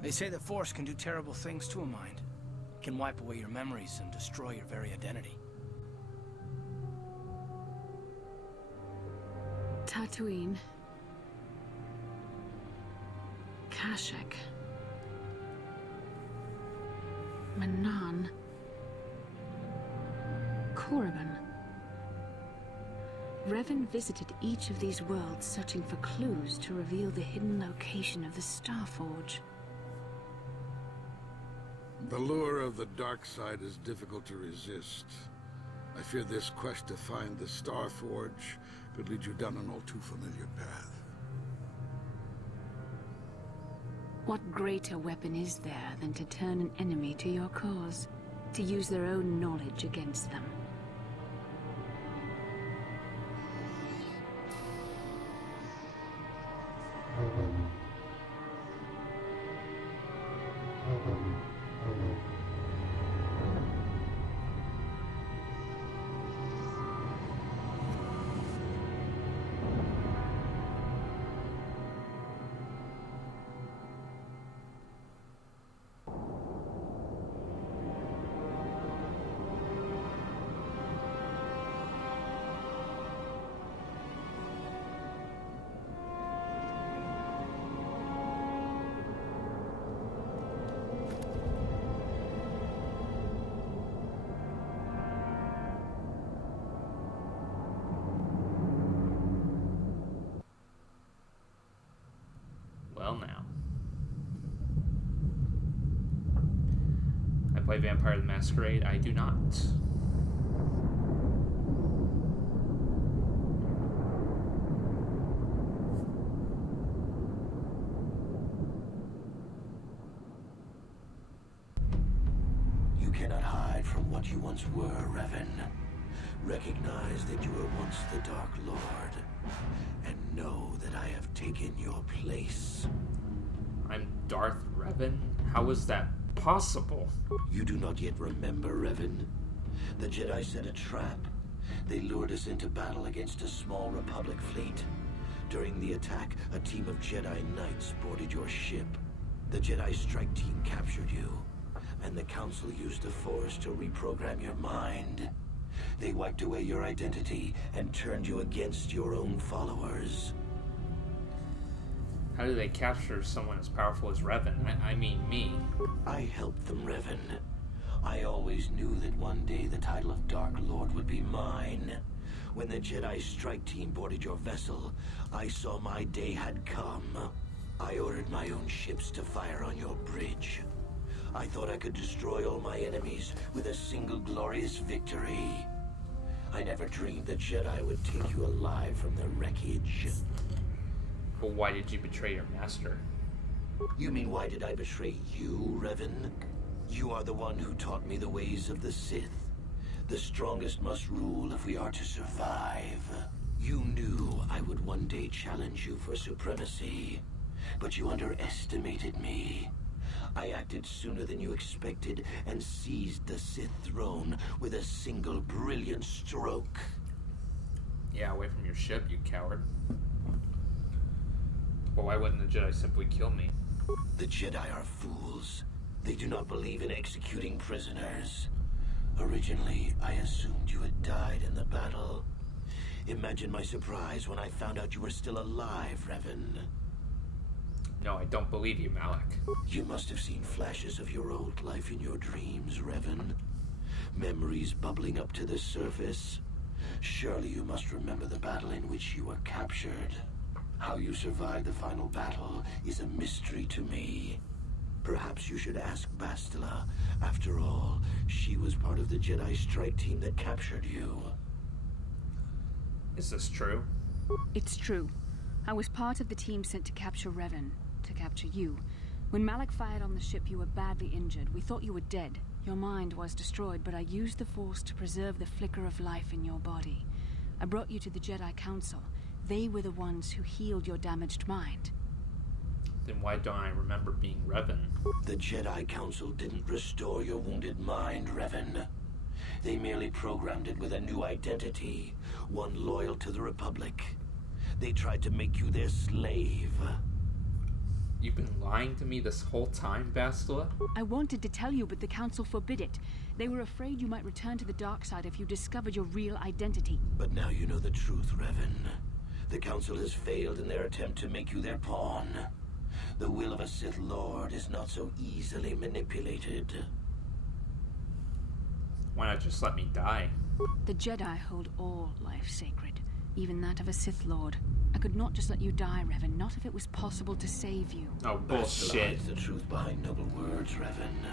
They say the Force can do terrible things to a mind. It can wipe away your memories and destroy your very identity. Tatooine. Kashyyyk. Manan. Korriban. Revan visited each of these worlds searching for clues to reveal the hidden location of the Starforge. The lure of the dark side is difficult to resist. I fear this quest to find the Star Forge could lead you down an all too familiar path. What greater weapon is there than to turn an enemy to your cause? To use their own knowledge against them? Well, now. I play Vampire the Masquerade. I do not. You cannot hide from what you once were, Revan. Recognize that you were once the Dark Lord, and know that I have taken your place. I'm Darth Revan? How is that possible? You do not yet remember, Revan? The Jedi set a trap. They lured us into battle against a small Republic fleet. During the attack, a team of Jedi Knights boarded your ship. The Jedi strike team captured you, and the Council used the Force to reprogram your mind. They wiped away your identity and turned you against your own followers. How do they capture someone as powerful as Revan? I mean me. I helped them, Revan. I always knew that one day the title of Dark Lord would be mine. When the Jedi strike team boarded your vessel, I saw my day had come. I ordered my own ships to fire on your bridge. I thought I could destroy all my enemies with a single glorious victory. I never dreamed the Jedi would take you alive from the wreckage. But why did you betray your master? You mean why did I betray you, Revan? You are the one who taught me the ways of the Sith. The strongest must rule if we are to survive. You knew I would one day challenge you for supremacy, but you underestimated me. I acted sooner than you expected and seized the Sith throne with a single brilliant stroke. Yeah, away from your ship, you coward. Well, why wouldn't the Jedi simply kill me? The Jedi are fools. They do not believe in executing prisoners. Originally, I assumed you had died in the battle. Imagine my surprise when I found out you were still alive, Revan. No, I don't believe you, Malak. You must have seen flashes of your old life in your dreams, Revan. Memories bubbling up to the surface. Surely you must remember the battle in which you were captured. How you survived the final battle is a mystery to me. Perhaps you should ask Bastila. After all, she was part of the Jedi strike team that captured you. Is this true? It's true. I was part of the team sent to capture Revan, to capture you. When Malak fired on the ship, you were badly injured. We thought you were dead. Your mind was destroyed, but I used the Force to preserve the flicker of life in your body. I brought you to the Jedi Council. They were the ones who healed your damaged mind. Then why don't I remember being Revan? The Jedi Council didn't restore your wounded mind, Revan. They merely programmed it with a new identity, one loyal to the Republic. They tried to make you their slave. You've been lying to me this whole time, Bastila? I wanted to tell you, but the Council forbid it. They were afraid you might return to the dark side if you discovered your real identity. But now you know the truth, Revan. The Council has failed in their attempt to make you their pawn. The will of a Sith Lord is not so easily manipulated. Why not just let me die? The Jedi hold all life sacred, even that of a Sith Lord. I could not just let you die, Revan, not if it was possible to save you. Oh, bullshit. Bastila hides the truth behind noble words, Revan.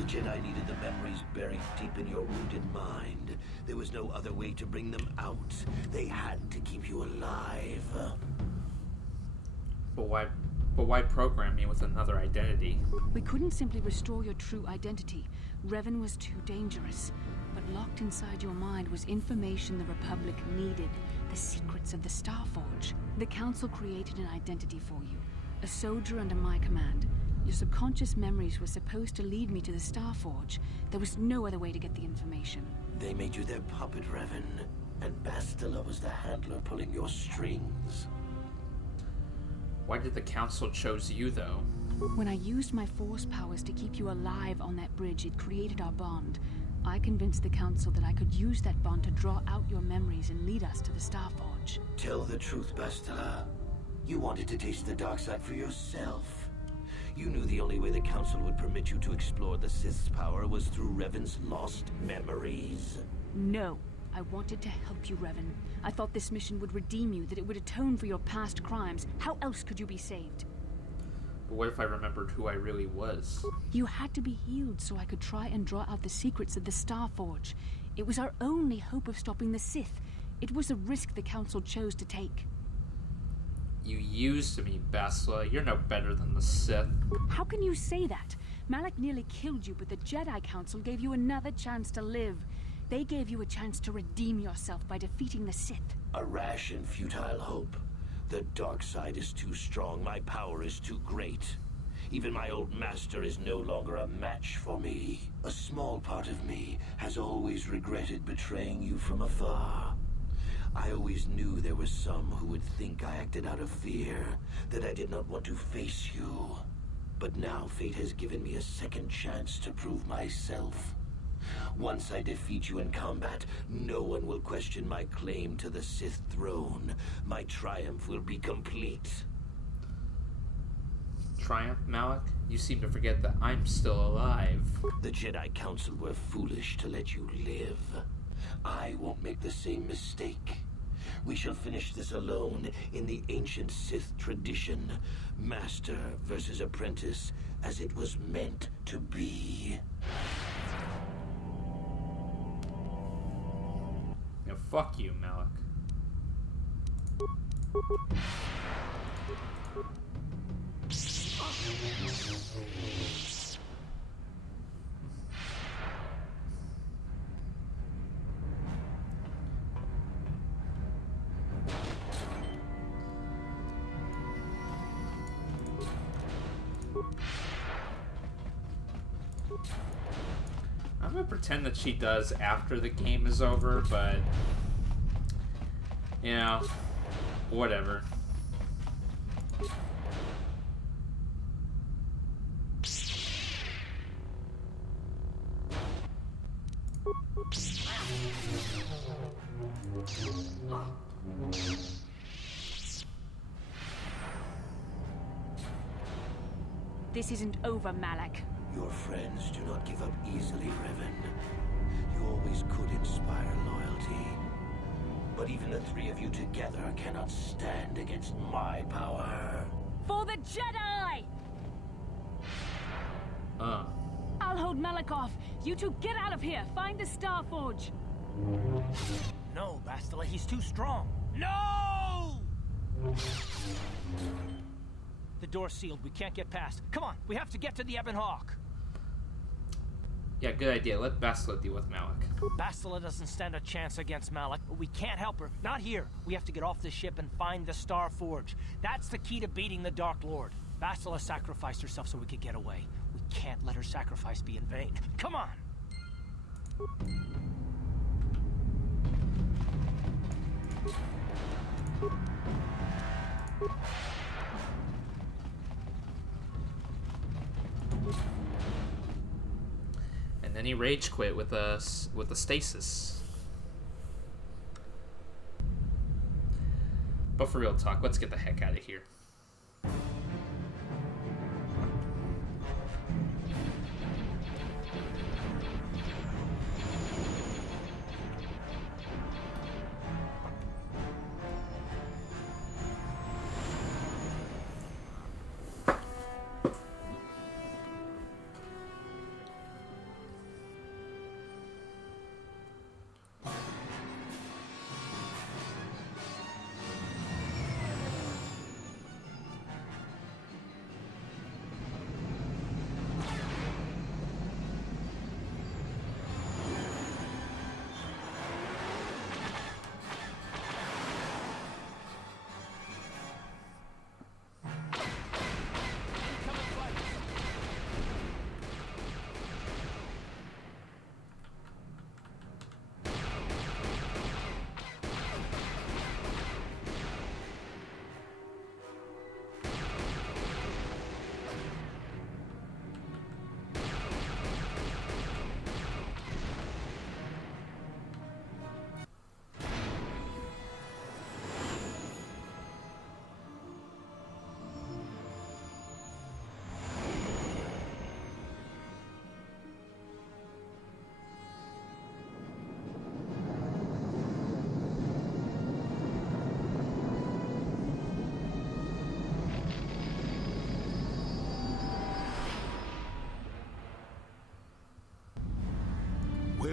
The Jedi needed the memories buried deep in your wounded mind. There was no other way to bring them out. They had to keep you alive. But why program me with another identity? We couldn't simply restore your true identity. Revan was too dangerous. But locked inside your mind was information the Republic needed. The secrets of the Starforge. The Council created an identity for you. A soldier under my command. Your subconscious memories were supposed to lead me to the Starforge. There was no other way to get the information. They made you their puppet, Revan. And Bastila was the handler pulling your strings. Why did the Council choose you, though? When I used my Force powers to keep you alive on that bridge, it created our bond. I convinced the Council that I could use that bond to draw out your memories and lead us to the Starforge. Tell the truth, Bastila. You wanted to taste the dark side for yourself. You knew the only way the Council would permit you to explore the Sith's power was through Revan's lost memories. No. I wanted to help you, Revan. I thought this mission would redeem you, that it would atone for your past crimes. How else could you be saved? But what if I remembered who I really was? You had to be healed so I could try and draw out the secrets of the Starforge. It was our only hope of stopping the Sith. It was a risk the Council chose to take. You used me, Bastila. You're no better than the Sith. How can you say that? Malak nearly killed you, but the Jedi Council gave you another chance to live. They gave you a chance to redeem yourself by defeating the Sith. A rash and futile hope. The dark side is too strong. My power is too great. Even my old master is no longer a match for me. A small part of me has always regretted betraying you from afar. I always knew there were some who would think I acted out of fear, that I did not want to face you. But now fate has given me a second chance to prove myself. Once I defeat you in combat, no one will question my claim to the Sith throne. My triumph will be complete. Triumph, Malak? You seem to forget that I'm still alive. The Jedi Council were foolish to let you live. I won't make the same mistake. We shall finish this alone in the ancient Sith tradition. Master versus apprentice, as it was meant to be. Yeah, fuck you, Malak. I'm gonna pretend that she does after the game is over, but you know, whatever. This isn't over, Malak. Your friends do not give up easily, Revan. You always could inspire loyalty. But even the three of you together cannot stand against my power. For the Jedi! I'll hold Malak off. You two get out of here. Find the Starforge. No, Bastila, he's too strong. No! The door's sealed. We can't get past. Come on, we have to get to the Ebon Hawk. Yeah, good idea. Let Bastila deal with Malak. Bastila doesn't stand a chance against Malak, but we can't help her. Not here. We have to get off the ship and find the Starforge. That's the key to beating the Dark Lord. Bastila sacrificed herself so we could get away. We can't let her sacrifice be in vain. Come on! And then he rage quit with a stasis. But for real talk, let's get the heck out of here.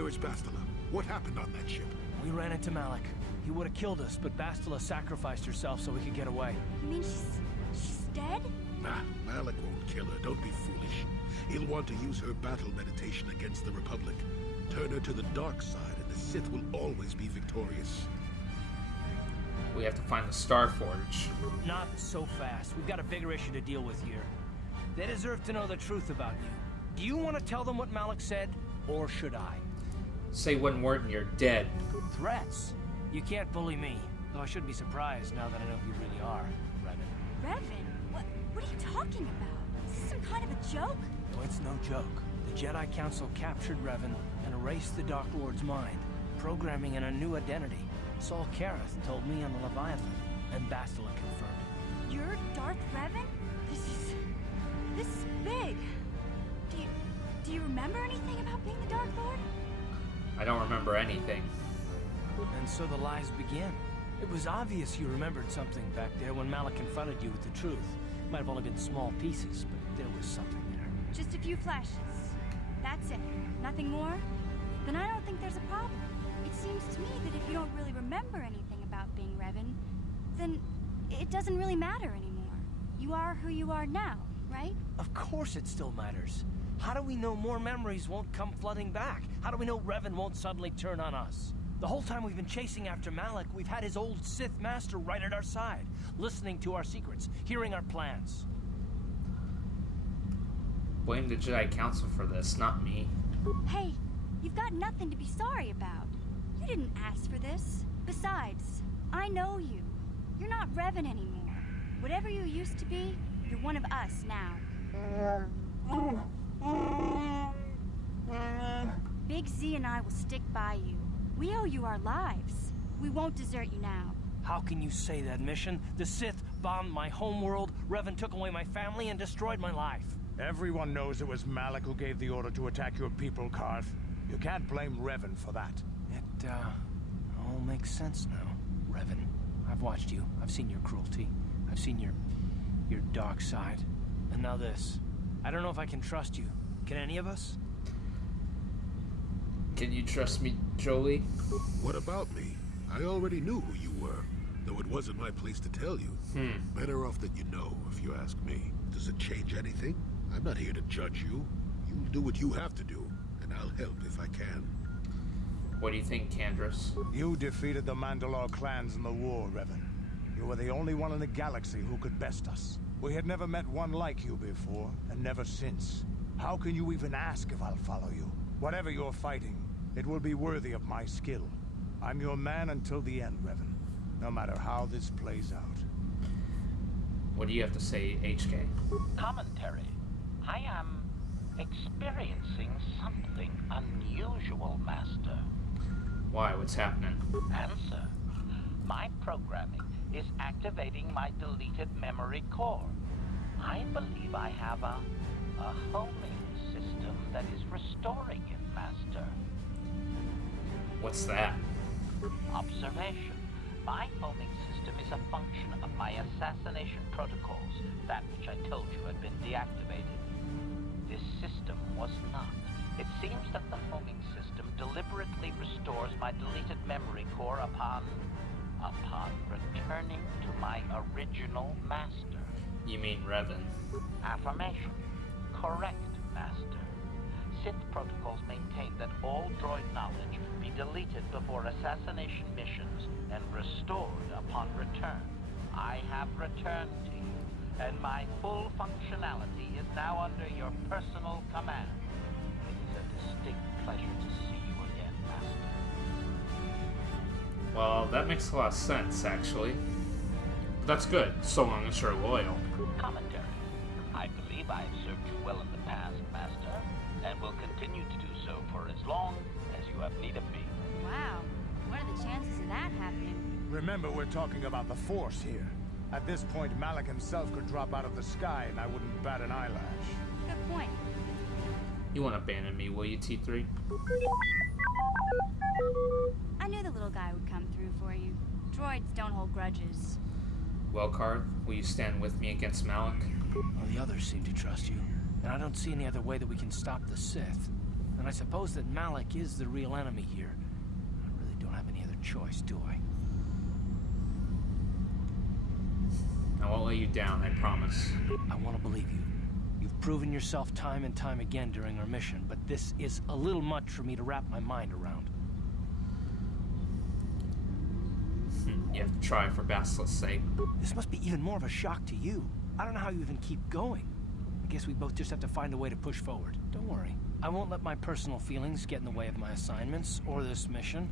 Where is Bastila? What happened on that ship? We ran into Malik. He would have killed us, but Bastila sacrificed herself so we could get away. You mean she's dead? Nah, Malik won't kill her. Don't be foolish. He'll want to use her battle meditation against the Republic. Turn her to the dark side, and the Sith will always be victorious. We have to find the Star Forge. Not so fast. We've got a bigger issue to deal with here. They deserve to know the truth about you. Do you want to tell them what Malik said, or should I? Say one word and you're dead. Threats? You can't bully me. Though I shouldn't be surprised now that I know who you really are, Revan. Revan? What are you talking about? Is this some kind of a joke? No, it's no joke. The Jedi Council captured Revan and erased the Dark Lord's mind, programming in a new identity. Saul Kareth told me on the Leviathan, and Bastila confirmed it. You're Darth Revan? This is big. Do you remember anything about being the Dark Lord? I don't remember anything. And so the lies begin. It was obvious you remembered something back there when Malik confronted you with the truth. Might have only been small pieces, but there was something there. Just a few flashes. That's it. Nothing more? Then I don't think there's a problem. It seems to me that if you don't really remember anything about being Revan, then it doesn't really matter anymore. You are who you are now, right? Of course it still matters. How do we know more memories won't come flooding back? How do we know Revan won't suddenly turn on us? The whole time we've been chasing after Malik, we've had his old Sith master right at our side, listening to our secrets, hearing our plans. Blame the Jedi Council for this, not me. Hey, you've got nothing to be sorry about. You didn't ask for this. Besides, I know you. You're not Revan anymore. Whatever you used to be, you're one of us now. Big Z and I will stick by you. We owe you our lives. We won't desert you now. How can you say that, Mission? The Sith bombed my homeworld, Revan took away my family, and destroyed my life. Everyone knows it was Malik who gave the order to attack your people, Karth. You can't blame Revan for that. It, all makes sense now, Revan. I've watched you. I've seen your cruelty. I've seen your dark side. And now this. I don't know if I can trust you. Can any of us? Can you trust me, Jolie? What about me? I already knew who you were, though it wasn't my place to tell you. Better off that you know, if you ask me. Does it change anything? I'm not here to judge you. You'll do what you have to do, and I'll help if I can. What do you think, Candrass? You defeated the Mandalore clans in the war, Revan. You were the only one in the galaxy who could best us. We had never met one like you before, and never since. How can you even ask if I'll follow you? Whatever you're fighting, it will be worthy of my skill. I'm your man until the end, Revan. No matter how this plays out. What do you have to say, HK? Commentary. I am experiencing something unusual, Master. Why? What's happening? Answer. My programming is activating my deleted memory core. I believe I have a homing system that is restoring it, Master. What's that? Observation. My homing system is a function of my assassination protocols, that which I told you had been deactivated. This system was not. It seems that the homing system deliberately restores my deleted memory core upon returning to my original master. You mean Revan? Affirmation. Correct, Master. Sith protocols maintain that all droid knowledge be deleted before assassination missions and restored upon return. I have returned to you, and my full functionality is now under your personal command. It is a distinct pleasure to see you again, Master. Well, that makes a lot of sense, actually. That's good, so long as you're loyal. Commentary. I believe I have served you well in the past, Master, and will continue to do so for as long as you have need of me. Wow. What are the chances of that happening? Remember, we're talking about the Force here. At this point, Malik himself could drop out of the sky and I wouldn't bat an eyelash. Good point. You won't abandon me, will you, T3? I knew the little guy would come through for you. Droids don't hold grudges. Well, Karth, will you stand with me against Malik? Well, the others seem to trust you, and I don't see any other way that we can stop the Sith. And I suppose that Malik is the real enemy here. I really don't have any other choice, do I? I won't let you down, I promise. I want to believe you. You've proven yourself time and time again during our mission, but this is a little much for me to wrap my mind around. You have to try for Basila's sake. This must be even more of a shock to you. I don't know how you even keep going. I guess we both just have to find a way to push forward. Don't worry. I won't let my personal feelings get in the way of my assignments or this mission.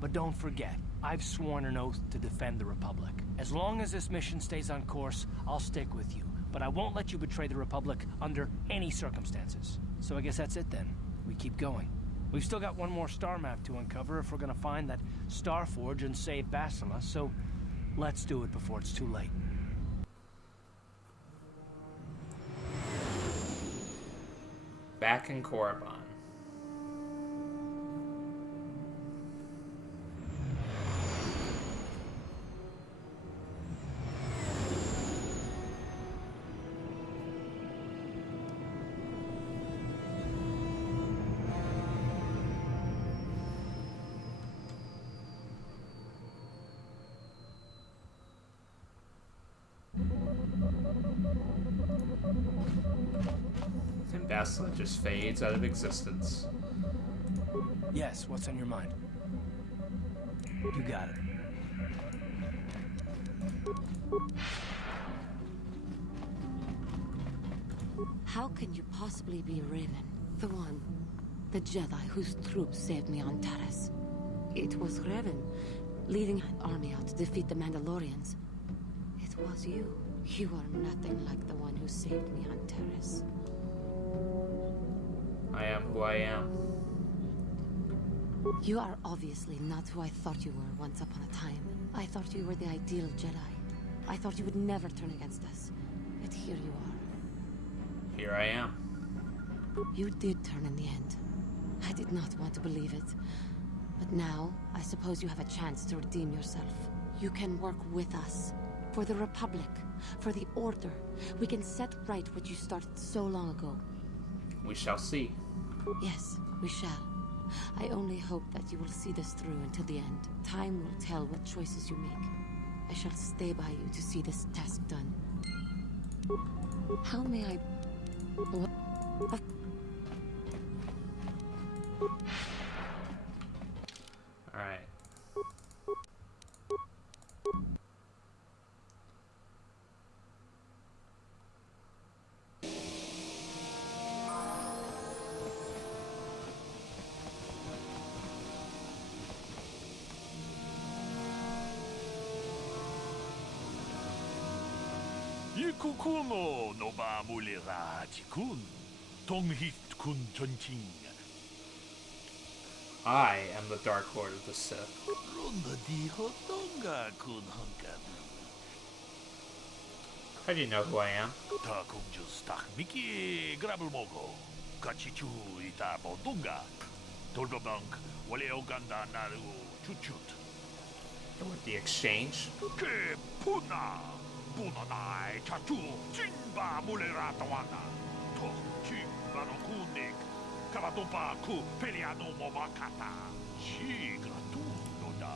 But don't forget, I've sworn an oath to defend the Republic. As long as this mission stays on course, I'll stick with you. But I won't let you betray the Republic under any circumstances. So I guess that's it then. We keep going. We've still got one more star map to uncover if we're gonna find that Star Forge and save Basila, so let's do it before it's too late. Back in Korriban. And Basila just fades out of existence. Yes, what's on your mind? You got it. How can you possibly be Raven? The one, the Jedi whose troops saved me on Taris. It was Raven, leading an army out to defeat the Mandalorians. It was you. You are nothing like the one who saved me on Taris. I am who I am. You are obviously not who I thought you were once upon a time. I thought you were the ideal Jedi. I thought you would never turn against us. Yet here you are. Here I am. You did turn in the end. I did not want to believe it. But now, I suppose you have a chance to redeem yourself. You can work with us. For the Republic. For the Order. We can set right what you started so long ago. We shall see. Yes, we shall. I only hope that you will see this through until the end. Time will tell what choices you make. I shall stay by you to see this task done. How may I... What? Alright. Ikukuno no ba mulira tikun. Tonghit kun chonching. I am the Dark Lord of the Sith. Ronda di hotonga kun hunkabi. How do you know who I am? Ta kung just tak miki grabel mogo. Kachichu ita bodunga. Tolbabank wale oganda naru chuchut. With the exchange? Ke puna. Punanai chachu chimba mulera tawana. To chimba no kunik. Kavatompa ku peliano momakata. Shi gratundo da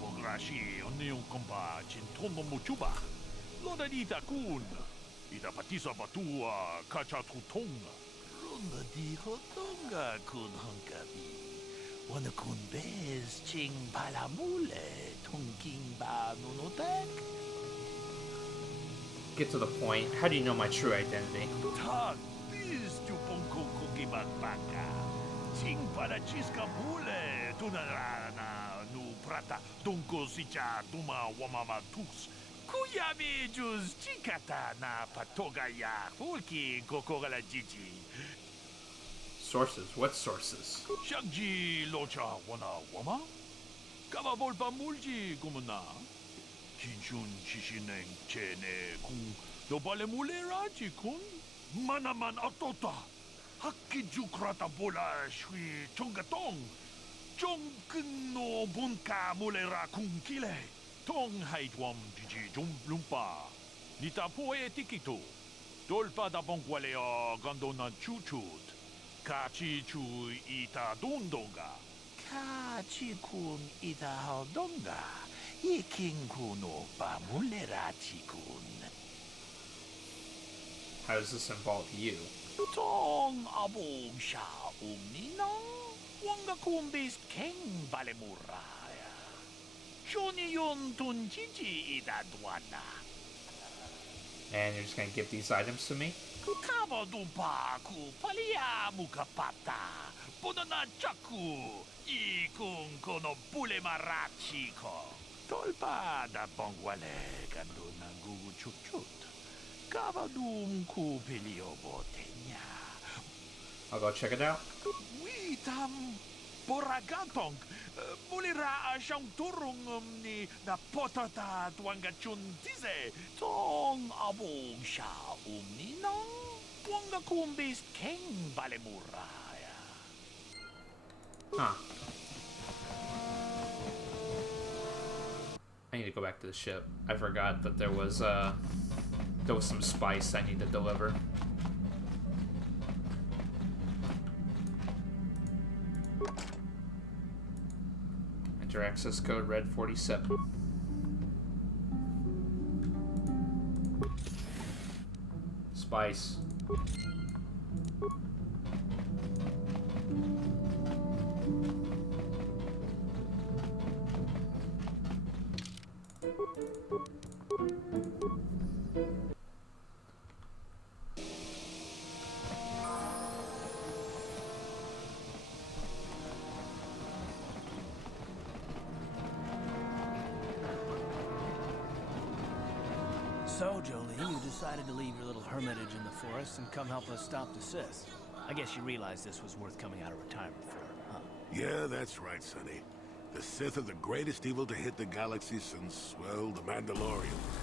bograshi onion kompa chintono muchuba. Loda dita kun. Ida patisa batua kachatutonga. Runda di hotonga kun hunkabi. Wana kun bez ching palamule tongking ba nunotek. Get to the point. How do you know my true identity? Tag biz chuponko kugibat baka. Ching para chiska mule tunarana nu prata tunko sicha tuma wamama tus. Kuyami juz chikata na patoga ya fulki kokogala jiji. Sources? What sources? Shagji locha wana wama? Kama volpa mulji kumuna. Kinshun shishineng chene kung dobale mulera chikun. Manaman atota. Hakiju krata bola shui chongatong. Chongkin no bunka mulera kung kile. Tong haitwam jiji jumlumpa. Nita poe tikito. Dolpa da bongwalea gandona chuchut. Kachichu ita dundonga. Kachikun ita haldonga. Ikinku pa mulerachikun. How does this involve you? Tong abong sha umninang. Wanga kumbis keng balemuraya. Shoni yun tunjiji ita duana. And you're just gonna give these items to me? Kabadumpa ku palia mukapata. Punana chaku. Ikung kono pule marachiko. Tolpa da bongwale kando ng guguchut. Kabadum ku pilio botenya. I'll go check it out. Witam boragantong. Mulira siyang turong ni na potata tuangachun tize. Tong abong siya umninang. Tuanga kumbis keng balemuraya. Huh. I need to go back to the ship. I forgot that there was some spice I need to deliver. Enter access code red 47. Spice. So, Jolie, you decided to leave your little hermitage in the forest and come help us stop the Sith. I guess you realized this was worth coming out of retirement for, huh? Yeah, that's right, Sonny. The Sith are the greatest evil to hit the galaxy since, well, the Mandalorians.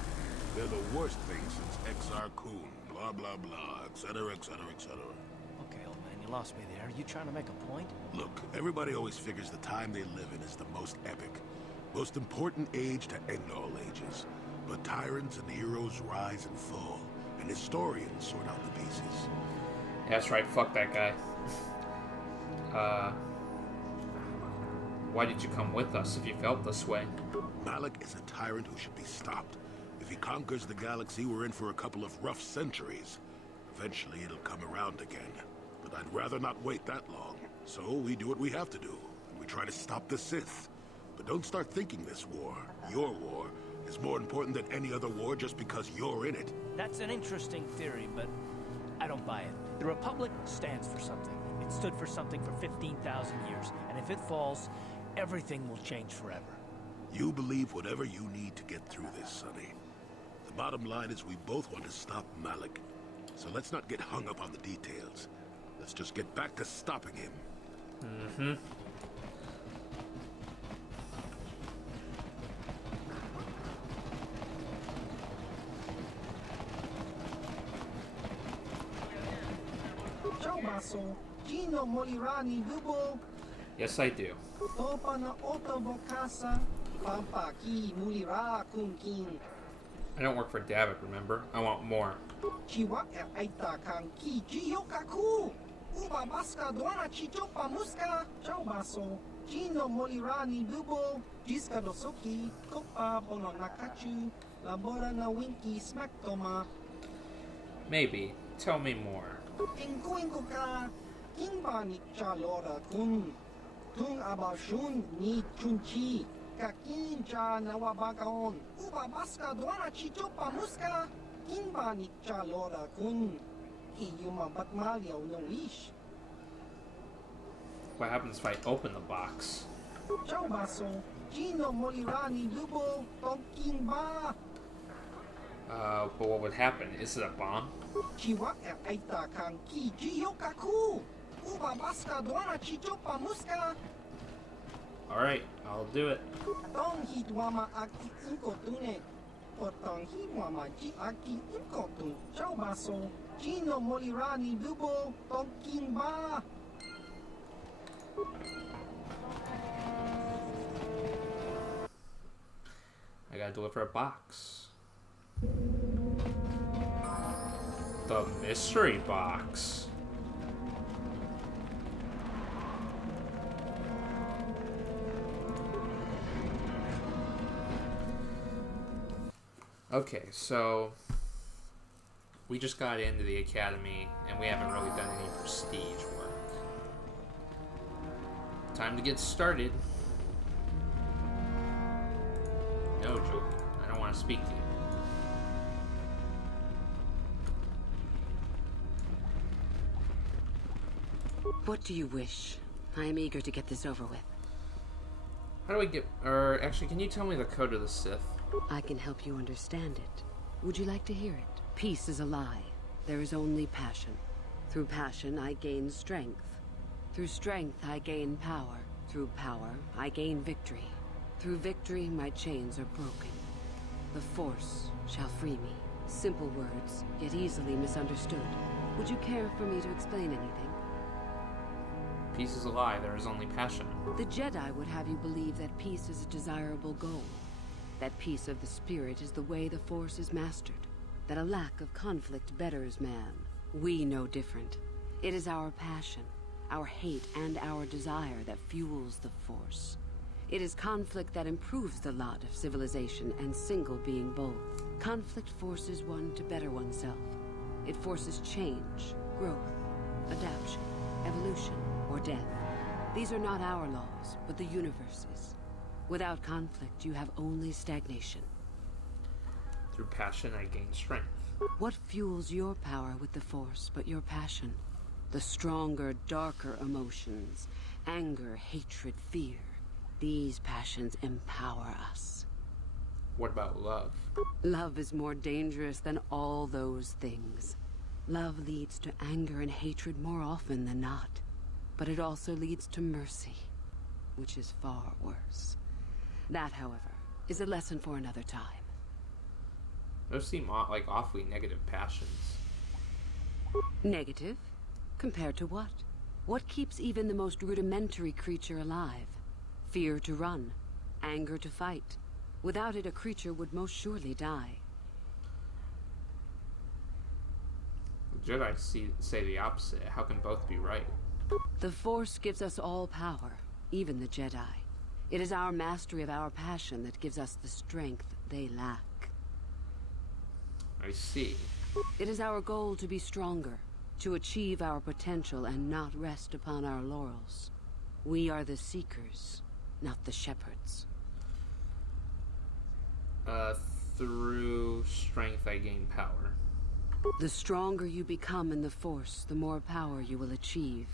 They're the worst thing since Exar Kun, blah, blah, blah, etc., etc., etc. Okay, old man, you lost me there. Are you trying to make a point? Look, everybody always figures the time they live in is the most epic, most important age to end all ages. But tyrants and heroes rise and fall, and historians sort out the pieces. Yeah, that's right, fuck that guy. Why did you come with us if you felt this way? Malak is a tyrant who should be stopped. If he conquers the galaxy, we're in for a couple of rough centuries. Eventually, it'll come around again. But I'd rather not wait that long. So we do what we have to do, and we try to stop the Sith. But don't start thinking this war, your war, is more important than any other war just because you're in it. That's an interesting theory, but I don't buy it. The Republic stands for something. It stood for something for 15,000 years, and if it falls, everything will change forever. You believe whatever you need to get through this, Sonny. The bottom line is we both want to stop Malak. So let's not get hung up on the details. Let's just get back to stopping him. Mm-hmm. Yes, I do. I don't work for Davik, remember? I want more. Maybe. Tell me more. Tung abashun ni chunchi kakin cha nawabagaon ubabaska dwana chicho pamuska kimba ni cha lora kun iyuma batmalio no ish. What happens if I open the box? Chaubaso chino molirani dubo tokimba. But what would happen? Is it a bomb? Chiwa aita kan ki jiyokaku. Alright, I'll do it. I gotta deliver a box. The mystery box. Okay, so we just got into the academy and we haven't really done any prestige work. Time to get started. No, Joey, I don't want to speak to you. What do you wish? I am eager to get this over with. How do I get... Or, actually, can you tell me the code of the Sith? I can help you understand it. Would you like to hear it? Peace is a lie. There is only passion. Through passion, I gain strength. Through strength, I gain power. Through power, I gain victory. Through victory, my chains are broken. The Force shall free me. Simple words, yet easily misunderstood. Would you care for me to explain anything? Peace is a lie. There is only passion. The Jedi would have you believe that peace is a desirable goal. That peace of the spirit is the way the Force is mastered. That a lack of conflict betters man. We know different. It is our passion, our hate, and our desire that fuels the Force. It is conflict that improves the lot of civilization and single being both. Conflict forces one to better oneself. It forces change, growth, adaptation, evolution, or death. These are not our laws, but the universe's. Without conflict, you have only stagnation. Through passion, I gain strength. What fuels your power with the Force but your passion? The stronger, darker emotions. Anger, hatred, fear. These passions empower us. What about love? Love is more dangerous than all those things. Love leads to anger and hatred more often than not. But it also leads to mercy, which is far worse. That, however, is a lesson for another time. Those seem like awfully negative passions. Negative? Compared to what? What keeps even the most rudimentary creature alive? Fear to run, anger to fight. Without it, a creature would most surely die. The Jedi say the opposite. How can both be right? The Force gives us all power, even the Jedi. It is our mastery of our passion that gives us the strength they lack. I see. It is our goal to be stronger, to achieve our potential and not rest upon our laurels. We are the seekers, not the shepherds. Through strength I gain power. The stronger you become in the Force, the more power you will achieve.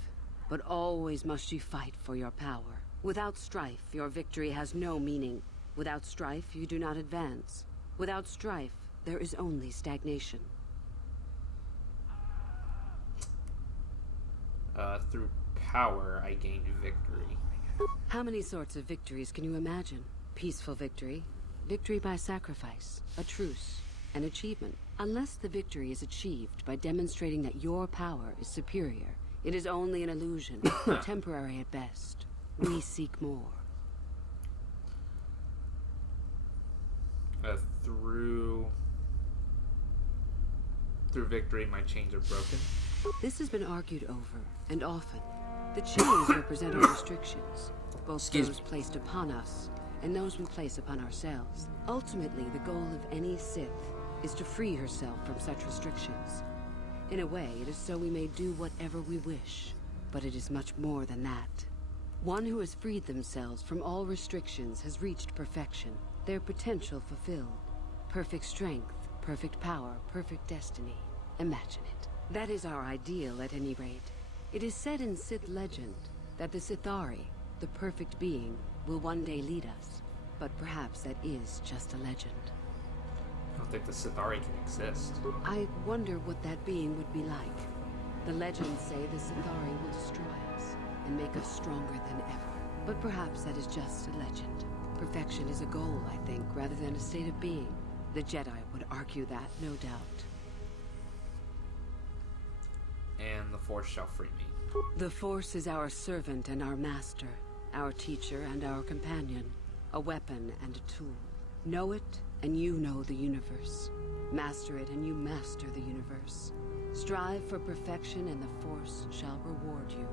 But always must you fight for your power. Without strife, your victory has no meaning. Without strife, you do not advance. Without strife, there is only stagnation. Through power, I gain victory. How many sorts of victories can you imagine? Peaceful victory, victory by sacrifice, a truce, an achievement. Unless the victory is achieved by demonstrating that your power is superior, it is only an illusion, temporary at best. We seek more. Through victory, my chains are broken. This has been argued over, and often. The chains represent our restrictions, both those placed upon us and those we place upon ourselves. Ultimately, the goal of any Sith is to free herself from such restrictions. In a way, it is so we may do whatever we wish, but it is much more than that. One who has freed themselves from all restrictions has reached perfection, their potential fulfilled. Perfect strength, perfect power, perfect destiny. Imagine it. That is our ideal, at any rate. It is said in Sith legend that the Sithari, the perfect being, will one day lead us. But perhaps that is just a legend. I don't think the Sithari can exist. I wonder what that being would be like. The legends say the Sithari will destroy us and make us stronger than ever. But perhaps that is just a legend. Perfection is a goal, I think, rather than a state of being. The Jedi would argue that, no doubt. And the Force shall free me. The Force is our servant and our master, our teacher and our companion, a weapon and a tool. Know it, and you know the universe. Master it, and you master the universe. Strive for perfection, and the Force shall reward you.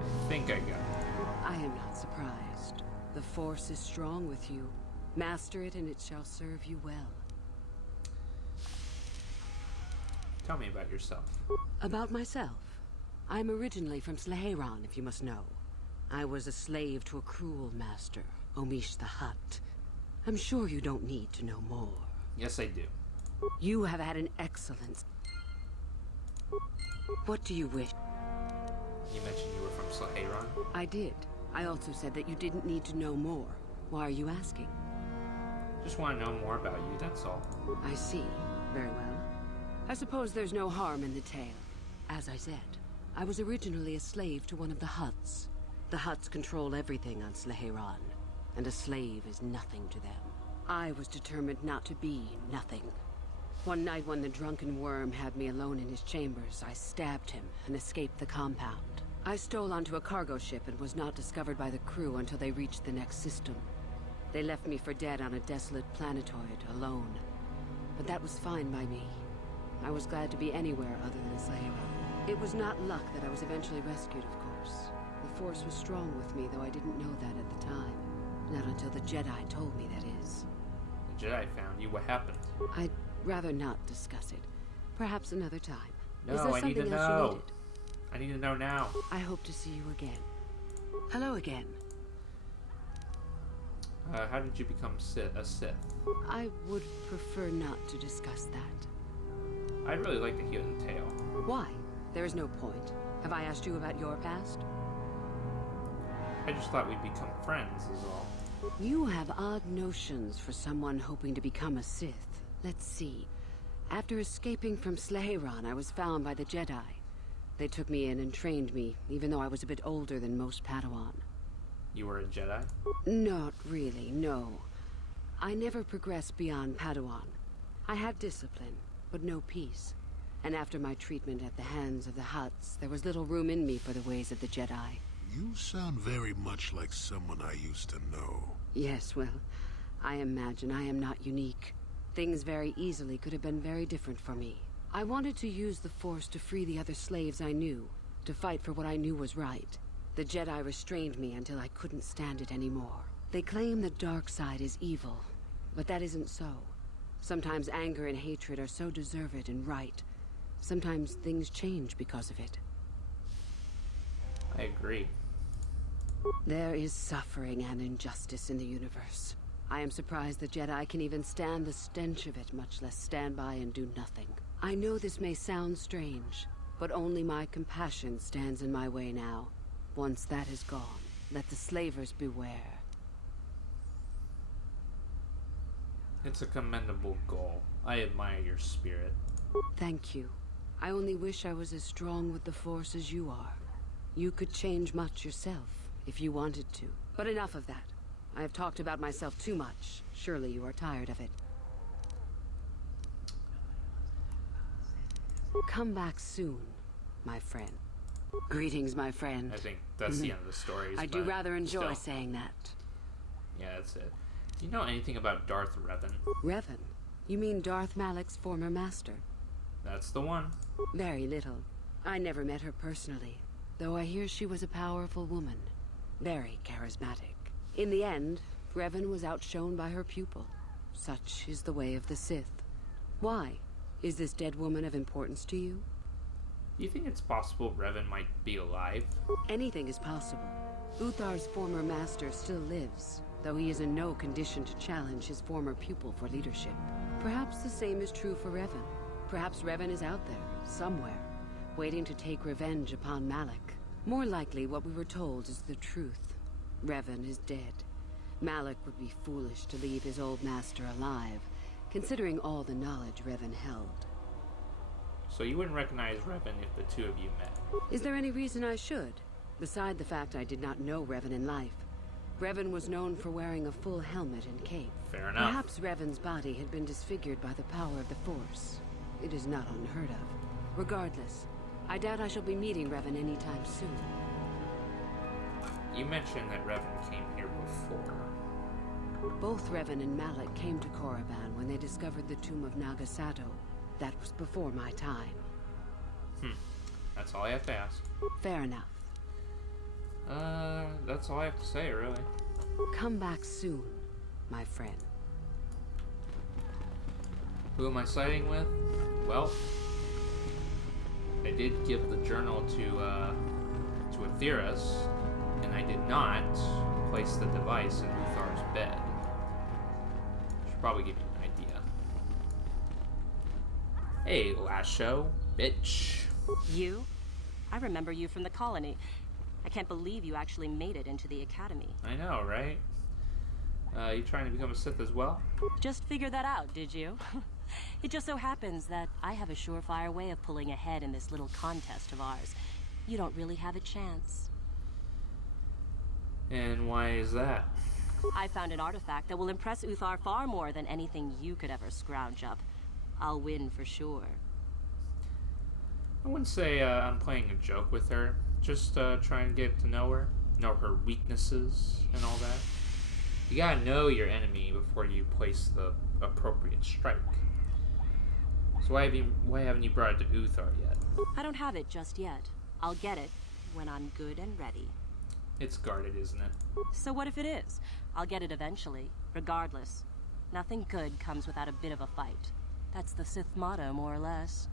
I think I got it. I am not surprised. The Force is strong with you. Master it and it shall serve you well. Tell me about yourself. About myself. I'm originally from Slaheron, if you must know. I was a slave to a cruel master, Omish the Hutt. I'm sure you don't need to know more. Yes, I do. You have had an excellent... What do you wish? You mentioned you were from Slaheron? I did. I also said that you didn't need to know more. Why are you asking? Just want to know more about you, that's all. I see. Very well. I suppose there's no harm in the tale. As I said, I was originally a slave to one of the Hutts. The Hutts control everything on Slaheron, and a slave is nothing to them. I was determined not to be nothing. One night when the drunken worm had me alone in his chambers, I stabbed him and escaped the compound. I stole onto a cargo ship and was not discovered by the crew until they reached the next system. They left me for dead on a desolate planetoid, alone. But that was fine by me. I was glad to be anywhere other than Slaheron. It was not luck that I was eventually rescued, of course. The Force was strong with me, though I didn't know that at the time. Not until the Jedi told me, that is. The Jedi found you. What happened? I'd rather not discuss it. Perhaps another time. No, I need to know. I need to know now. I hope to see you again. Hello again. How did you become a Sith? I would prefer not to discuss that. I'd really like to hear the tale. Why? There is no point. Have I asked you about your past? I just thought we'd become friends, is all. You have odd notions for someone hoping to become a Sith. Let's see. After escaping from Slaheron, I was found by the Jedi. They took me in and trained me, even though I was a bit older than most Padawan. You were a Jedi? Not really, no. I never progressed beyond Padawan. I had discipline, but no peace. And after my treatment at the hands of the Hutts, there was little room in me for the ways of the Jedi. You sound very much like someone I used to know. Yes, well, I imagine I am not unique. Things very easily could have been very different for me. I wanted to use the Force to free the other slaves I knew, to fight for what I knew was right. The Jedi restrained me until I couldn't stand it anymore. They claim the dark side is evil, but that isn't so. Sometimes anger and hatred are so deserved and right. Sometimes things change because of it. I agree. There is suffering and injustice in the universe. I am surprised the Jedi can even stand the stench of it, much less stand by and do nothing. I know this may sound strange, but only my compassion stands in my way now. Once that is gone, let the slavers beware. It's a commendable goal. I admire your spirit. Thank you. I only wish I was as strong with the Force as you are. You could change much yourself, if you wanted to. But enough of that. I have talked about myself too much. Surely you are tired of it. Come back soon, my friend. Greetings, my friend. I think that's the end of the story. I do rather enjoy saying that. Yeah, that's it. Do you know anything about Darth Revan? Revan? You mean Darth Malak's former master? That's the one. Very little. I never met her personally, though I hear she was a powerful woman. Very charismatic. In the end, Revan was outshone by her pupil. Such is the way of the Sith. Why? Is this dead woman of importance to you? Do you think it's possible Revan might be alive? Anything is possible. Uthar's former master still lives, though he is in no condition to challenge his former pupil for leadership. Perhaps the same is true for Revan. Perhaps Revan is out there, somewhere, waiting to take revenge upon Malak. More likely, what we were told is the truth. Revan is dead. Malak would be foolish to leave his old master alive, considering all the knowledge Revan held. So you wouldn't recognize Revan if the two of you met? Is there any reason I should? Beside the fact I did not know Revan in life. Revan was known for wearing a full helmet and cape. Fair enough. Perhaps Revan's body had been disfigured by the power of the Force. It is not unheard of. Regardless, I doubt I shall be meeting Revan anytime soon. You mentioned that Revan came here before. Both Revan and Malak came to Korriban when they discovered the tomb of Nagasado. That was before my time. That's all I have to ask. Fair enough. That's all I have to say, really. Come back soon, my friend. Who am I siding with? Well, I did give the journal to Atheras, and I did not place the device in Uthar's bed. Should probably give you an idea. Hey, last show, bitch. You? I remember you from the colony. I can't believe you actually made it into the academy. I know, right? You trying to become a Sith as well? Just figured that out, did you? It just so happens that I have a surefire way of pulling ahead in this little contest of ours. You don't really have a chance. And why is that? I found an artifact that will impress Uthar far more than anything you could ever scrounge up. I'll win for sure. I wouldn't say I'm playing a joke with her. Just trying to get to know her weaknesses and all that. You gotta know your enemy before you place the appropriate strike. So why haven't you brought it to Uthar yet? I don't have it just yet. I'll get it when I'm good and ready. It's guarded, isn't it? So what if it is? I'll get it eventually, regardless. Nothing good comes without a bit of a fight. That's the Sith motto, more or less.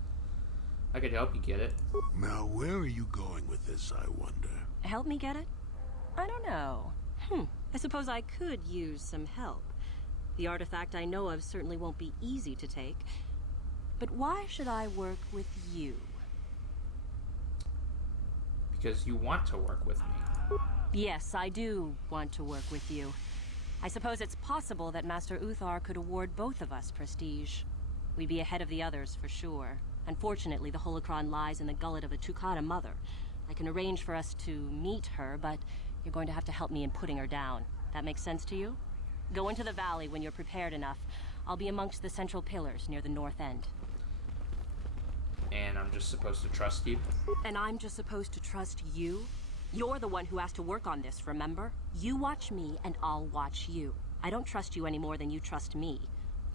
I could help you get it. Now, where are you going with this, I wonder? Help me get it? I don't know. I suppose I could use some help. The artifact I know of certainly won't be easy to take. But why should I work with you? Because you want to work with me. Yes, I do want to work with you. I suppose it's possible that Master Uthar could award both of us prestige. We'd be ahead of the others for sure. Unfortunately, the holocron lies in the gullet of a Tukata mother. I can arrange for us to meet her, but you're going to have to help me in putting her down. That makes sense to you? Go into the valley when you're prepared enough. I'll be amongst the central pillars near the north end. And I'm just supposed to trust you? And I'm just supposed to trust you? You're the one who has to work on this, remember? You watch me, and I'll watch you. I don't trust you any more than you trust me.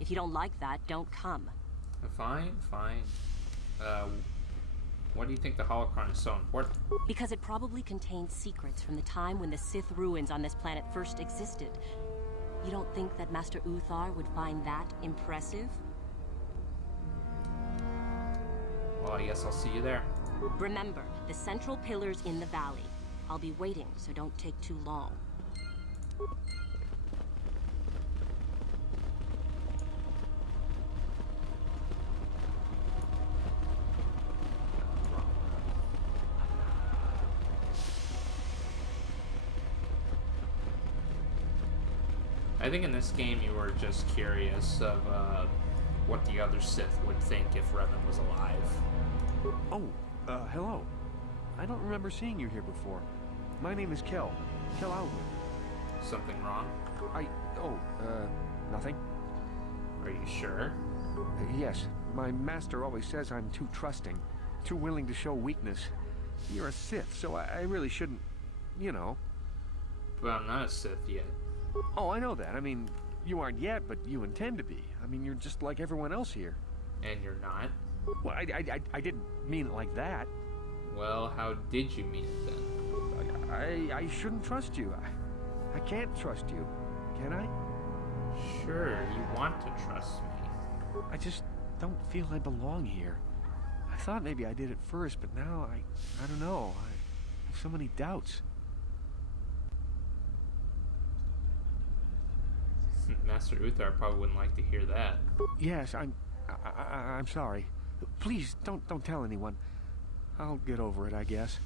If you don't like that, don't come. Fine. Why do you think the holocron is so important? Because it probably contains secrets from the time when the Sith ruins on this planet first existed. You don't think that Master Uthar would find that impressive? Well, I guess I'll see you there. Remember, the central pillar's in the valley. I'll be waiting, so don't take too long. I think in this game you were just curious of what the other Sith would think if Revan was alive. Oh, hello. I don't remember seeing you here before. My name is Kel. Kel Alwood. Something wrong? Nothing. Are you sure? Yes. My master always says I'm too trusting, too willing to show weakness. You're a Sith, so I really shouldn't, you know. But I'm not a Sith yet. Oh, I know that. I mean, you aren't yet, but you intend to be. I mean, you're just like everyone else here. And you're not? Well, I didn't mean it like that. Well, how did you mean it then? I shouldn't trust you. I can't trust you. Can I? Sure, you want to trust me. I just don't feel I belong here. I thought maybe I did at first, but now I don't know. I have so many doubts. Master Uthar probably wouldn't like to hear that. Yes, I'm sorry. Please don't tell anyone. I'll get over it, I guess.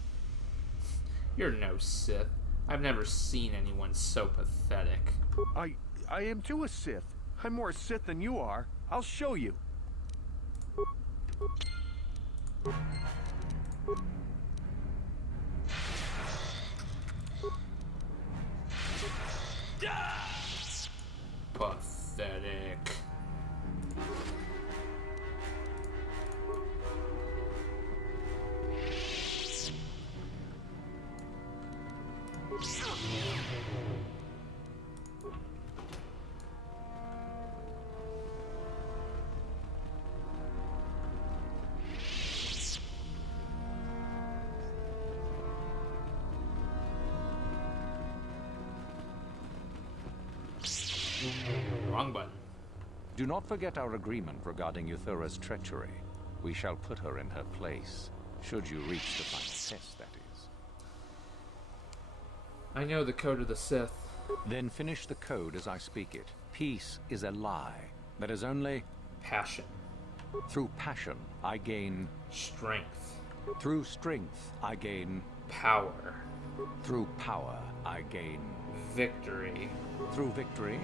You're no Sith. I've never seen anyone so pathetic. I am too a Sith. I'm more a Sith than you are. I'll show you. Pathetic. Wrong button. Do not forget our agreement regarding Euthura's treachery. We shall put her in her place, should you reach the final test, that is. I know the code of the Sith. Then finish the code as I speak it. Peace is a lie. There is only... passion. Through passion, I gain... strength. Through strength, I gain... power. Through power, I gain... victory. Through victory...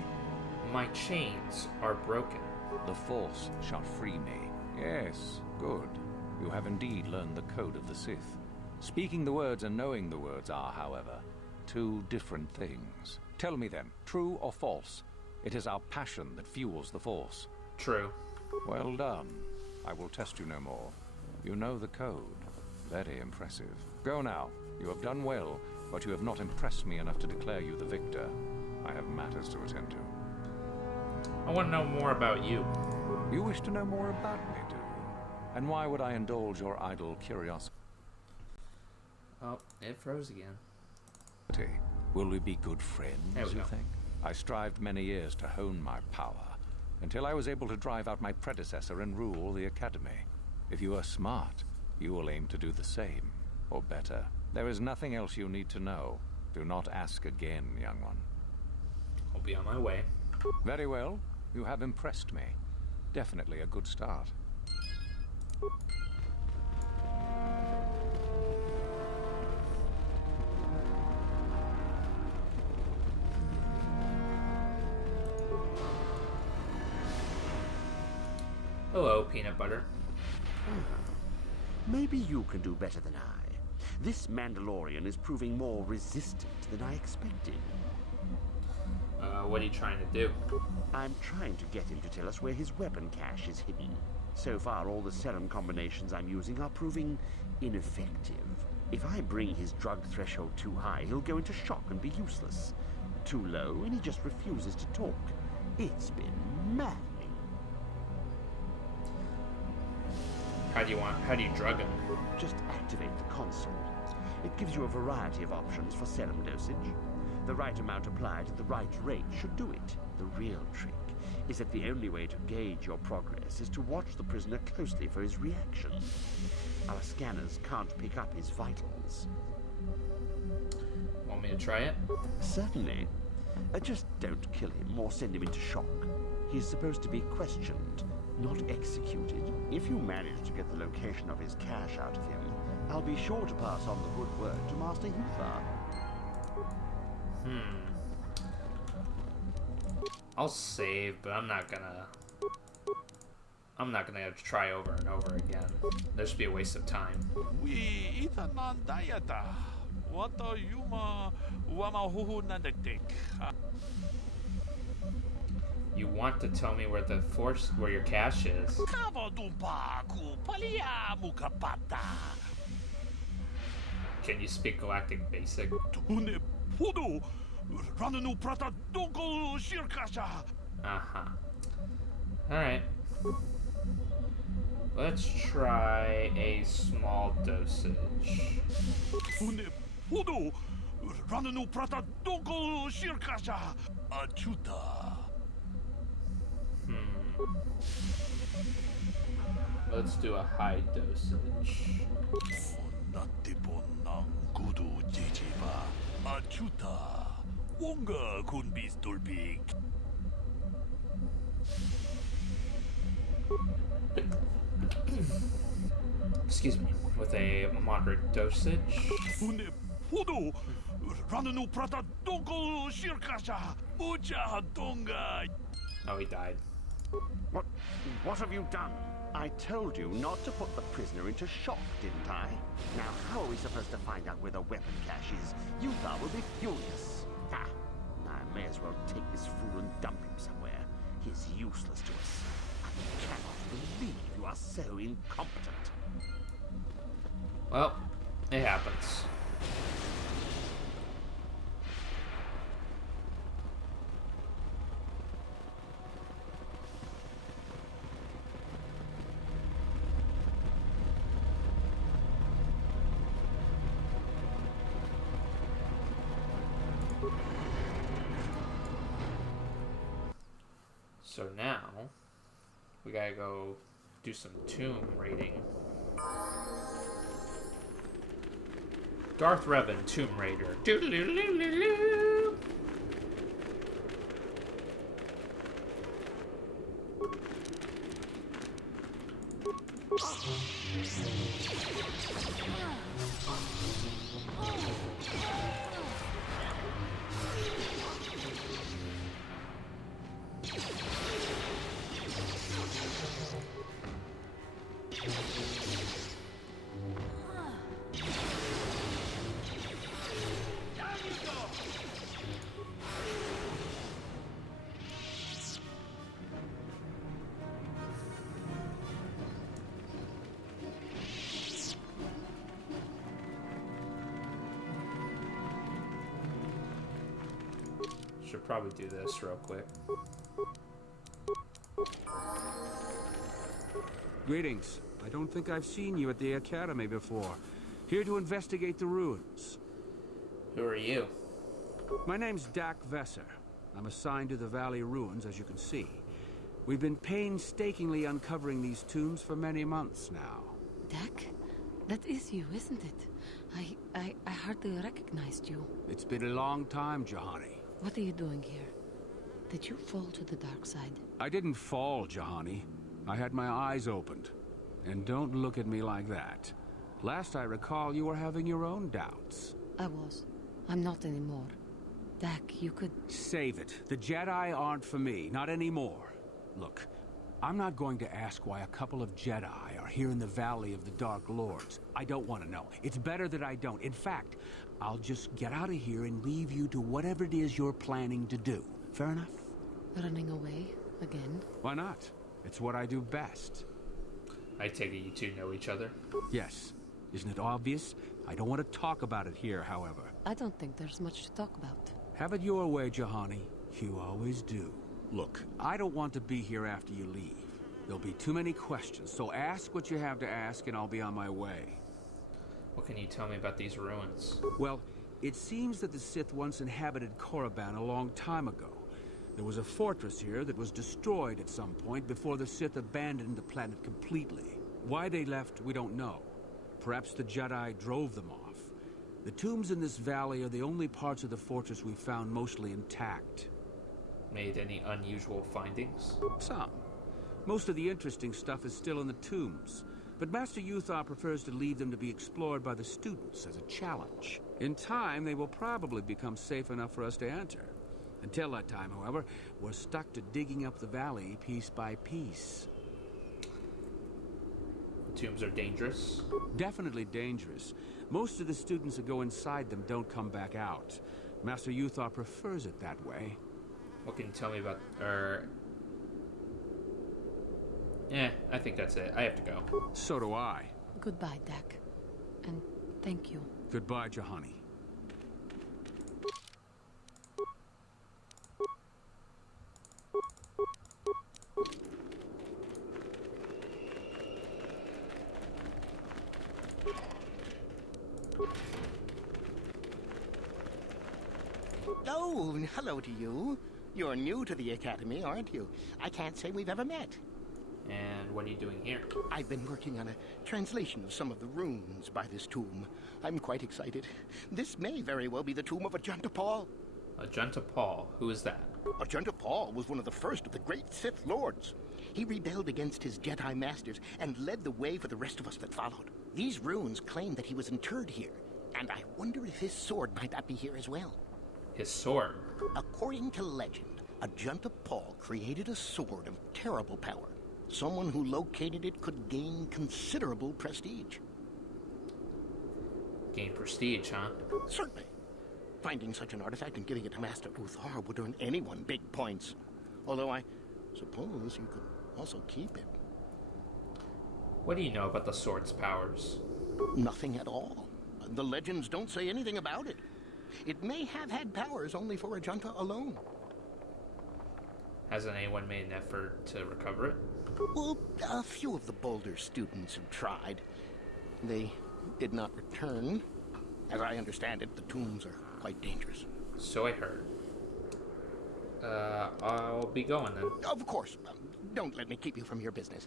my chains are broken. The Force shall free me. Yes, good. You have indeed learned the code of the Sith. Speaking the words and knowing the words are, however, two different things. Tell me then, true or false? It is our passion that fuels the Force. True. Well done. I will test you no more. You know the code. Very impressive. Go now. You have done well, but you have not impressed me enough to declare you the victor. I have matters to attend to. I want to know more about you. You wish to know more about me, do you? And why would I indulge your idle curiosity? Oh, it froze again. Will we be good friends, you think? I strived many years to hone my power, until I was able to drive out my predecessor and rule the Academy. If you are smart, you will aim to do the same, or better. There is nothing else you need to know. Do not ask again, young one. I'll be on my way. Very well. You have impressed me. Definitely a good start. Hello, peanut butter. Maybe you can do better than I. This Mandalorian is proving more resistant than I expected. What are you trying to do? I'm trying to get him to tell us where his weapon cache is hidden. So far, all the serum combinations I'm using are proving ineffective. If I bring his drug threshold too high, he'll go into shock and be useless. Too low, and he just refuses to talk. It's been maddening. How do you drug him? Just activate the console. It gives you a variety of options for serum dosage. The right amount applied at the right rate should do it. The real trick is that the only way to gauge your progress is to watch the prisoner closely for his reaction. Our scanners can't pick up his vitals. Want me to try it? Certainly. Just don't kill him or send him into shock. He's supposed to be questioned, not executed. If you manage to get the location of his cache out of him, I'll be sure to pass on the good word to Master Euthar. I'll save, but I'm not gonna have to try over and over again. There should be a waste of time. We itanan dayata. What are you wama nandetik? You want to tell me where your cache is? Can you speak Galactic Basic? Alright. Let's try a small dosage. Let's do a high dosage. Excuse me, with a moderate dosage. Oh, he died. What have you done? I told you not to put the prisoner into shock, didn't I? Now, how are we supposed to find out where the weapon cache is? Euthar will be furious. Ha! I may as well take this fool and dump him somewhere. He's useless to us. I cannot believe you are so incompetent. Well, it happens. So now, we gotta go do some tomb raiding. Darth Revan, Tomb Raider. Doo-doo-doo-doo-doo-doo. Should probably do this real quick. Greetings. I don't think I've seen you at the Academy before. Here to investigate the ruins. Who are you? My name's Dak Vesser. I'm assigned to the Valley Ruins, as you can see. We've been painstakingly uncovering these tombs for many months now. Dak? That is you, isn't it? I hardly recognized you. It's been a long time, Jahani. What are you doing here? Did you fall to the dark side? I didn't fall, Jahani. I had my eyes opened. And don't look at me like that. Last I recall, you were having your own doubts. I was. I'm not anymore. Dak, you could... Save it. The Jedi aren't for me, not anymore. Look, I'm not going to ask why a couple of Jedi are here in the Valley of the Dark Lords. I don't want to know. It's better that I don't. In fact, I'll just get out of here and leave you to whatever it is you're planning to do. Fair enough? Running away? Again? Why not? It's what I do best. I take it you two know each other? Yes. Isn't it obvious? I don't want to talk about it here, however. I don't think there's much to talk about. Have it your way, Jahani. You always do. Look, I don't want to be here after you leave. There'll be too many questions, so ask what you have to ask and I'll be on my way. What can you tell me about these ruins? Well, it seems that the Sith once inhabited Korriban a long time ago. There was a fortress here that was destroyed at some point before the Sith abandoned the planet completely. Why they left, we don't know. Perhaps the Jedi drove them off. The tombs in this valley are the only parts of the fortress we've found mostly intact. Made any unusual findings? Some. Most of the interesting stuff is still in the tombs. But Master Uthar prefers to leave them to be explored by the students as a challenge. In time, they will probably become safe enough for us to enter. Until that time, however, we're stuck to digging up the valley piece by piece. The tombs are dangerous? Definitely dangerous. Most of the students that go inside them don't come back out. Master Uthar prefers it that way. What can you tell me about... I think that's it. I have to go. So do I. Goodbye, Dak. And thank you. Goodbye, Jahani. Oh, hello to you. You're new to the Academy, aren't you? I can't say we've ever met. And what are you doing here? I've been working on a translation of some of the runes by this tomb. I'm quite excited. This may very well be the tomb of Ajunta Pall. Ajunta Pall? Who is that? Ajunta Pall was one of the first of the great Sith Lords. He rebelled against his Jedi masters and led the way for the rest of us that followed. These runes claim that he was interred here, and I wonder if his sword might not be here as well. His sword? According to legend, Ajunta Pall created a sword of terrible power. Someone who located it could gain considerable prestige. Gain prestige, huh? Certainly. Finding such an artifact and giving it to Master Uthar would earn anyone big points. Although I suppose you could also keep it. What do you know about the sword's powers? Nothing at all. The legends don't say anything about it. It may have had powers only for Ajunta alone. Hasn't anyone made an effort to recover it? Well, a few of the Boulder students have tried. They did not return. As I understand it, the tombs are quite dangerous. So I heard. I'll be going then. Of course. Don't let me keep you from your business.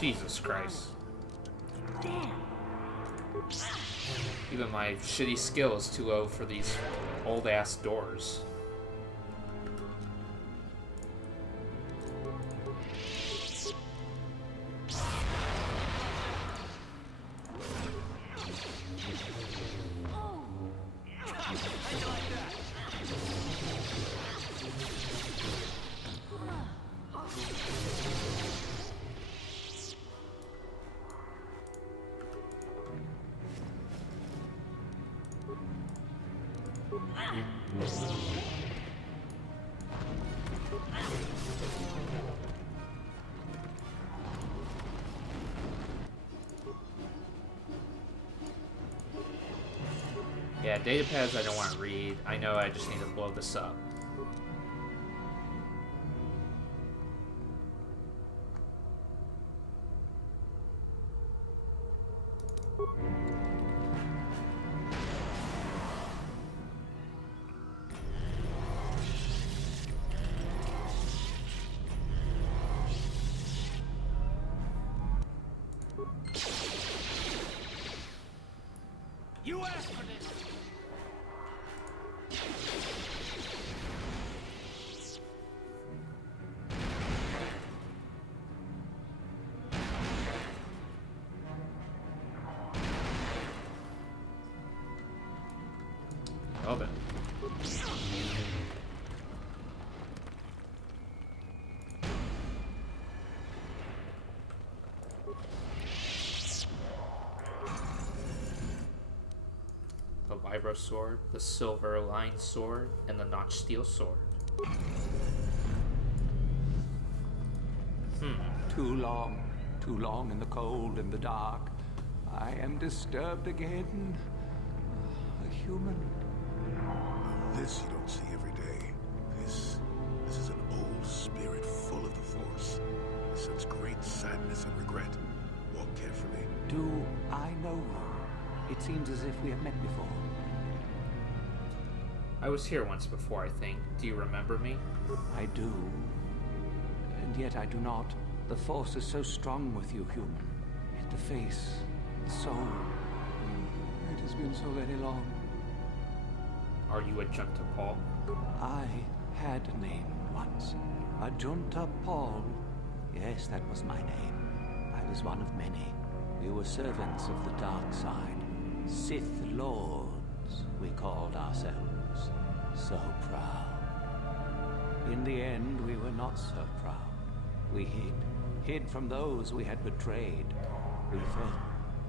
Jesus Christ. Even my shitty skill is too low for these old-ass doors. Yeah, data pads I don't want to read. I know I just need to blow this up. You asked for this! Well then. The Vibro Sword, the Silver Line Sword, and the Notch Steel Sword. Too long in the cold and the dark. I am disturbed again. A human. This you don't see every day. This is an old spirit full of the Force. I sense great sadness and regret. Walk carefully. Do I know you? It seems as if we have met before. I was here once before, I think. Do you remember me? I do. And yet I do not. The Force is so strong with you, human. Yet the face, the soul. It has been so very long. Are you Adjuncta Paul? I had a name once. Adjuncta Paul. Yes, that was my name. I was one of many. We were servants of the dark side. Sith Lords, we called ourselves. So proud. In the end, we were not so proud. We hid from those we had betrayed. We fell,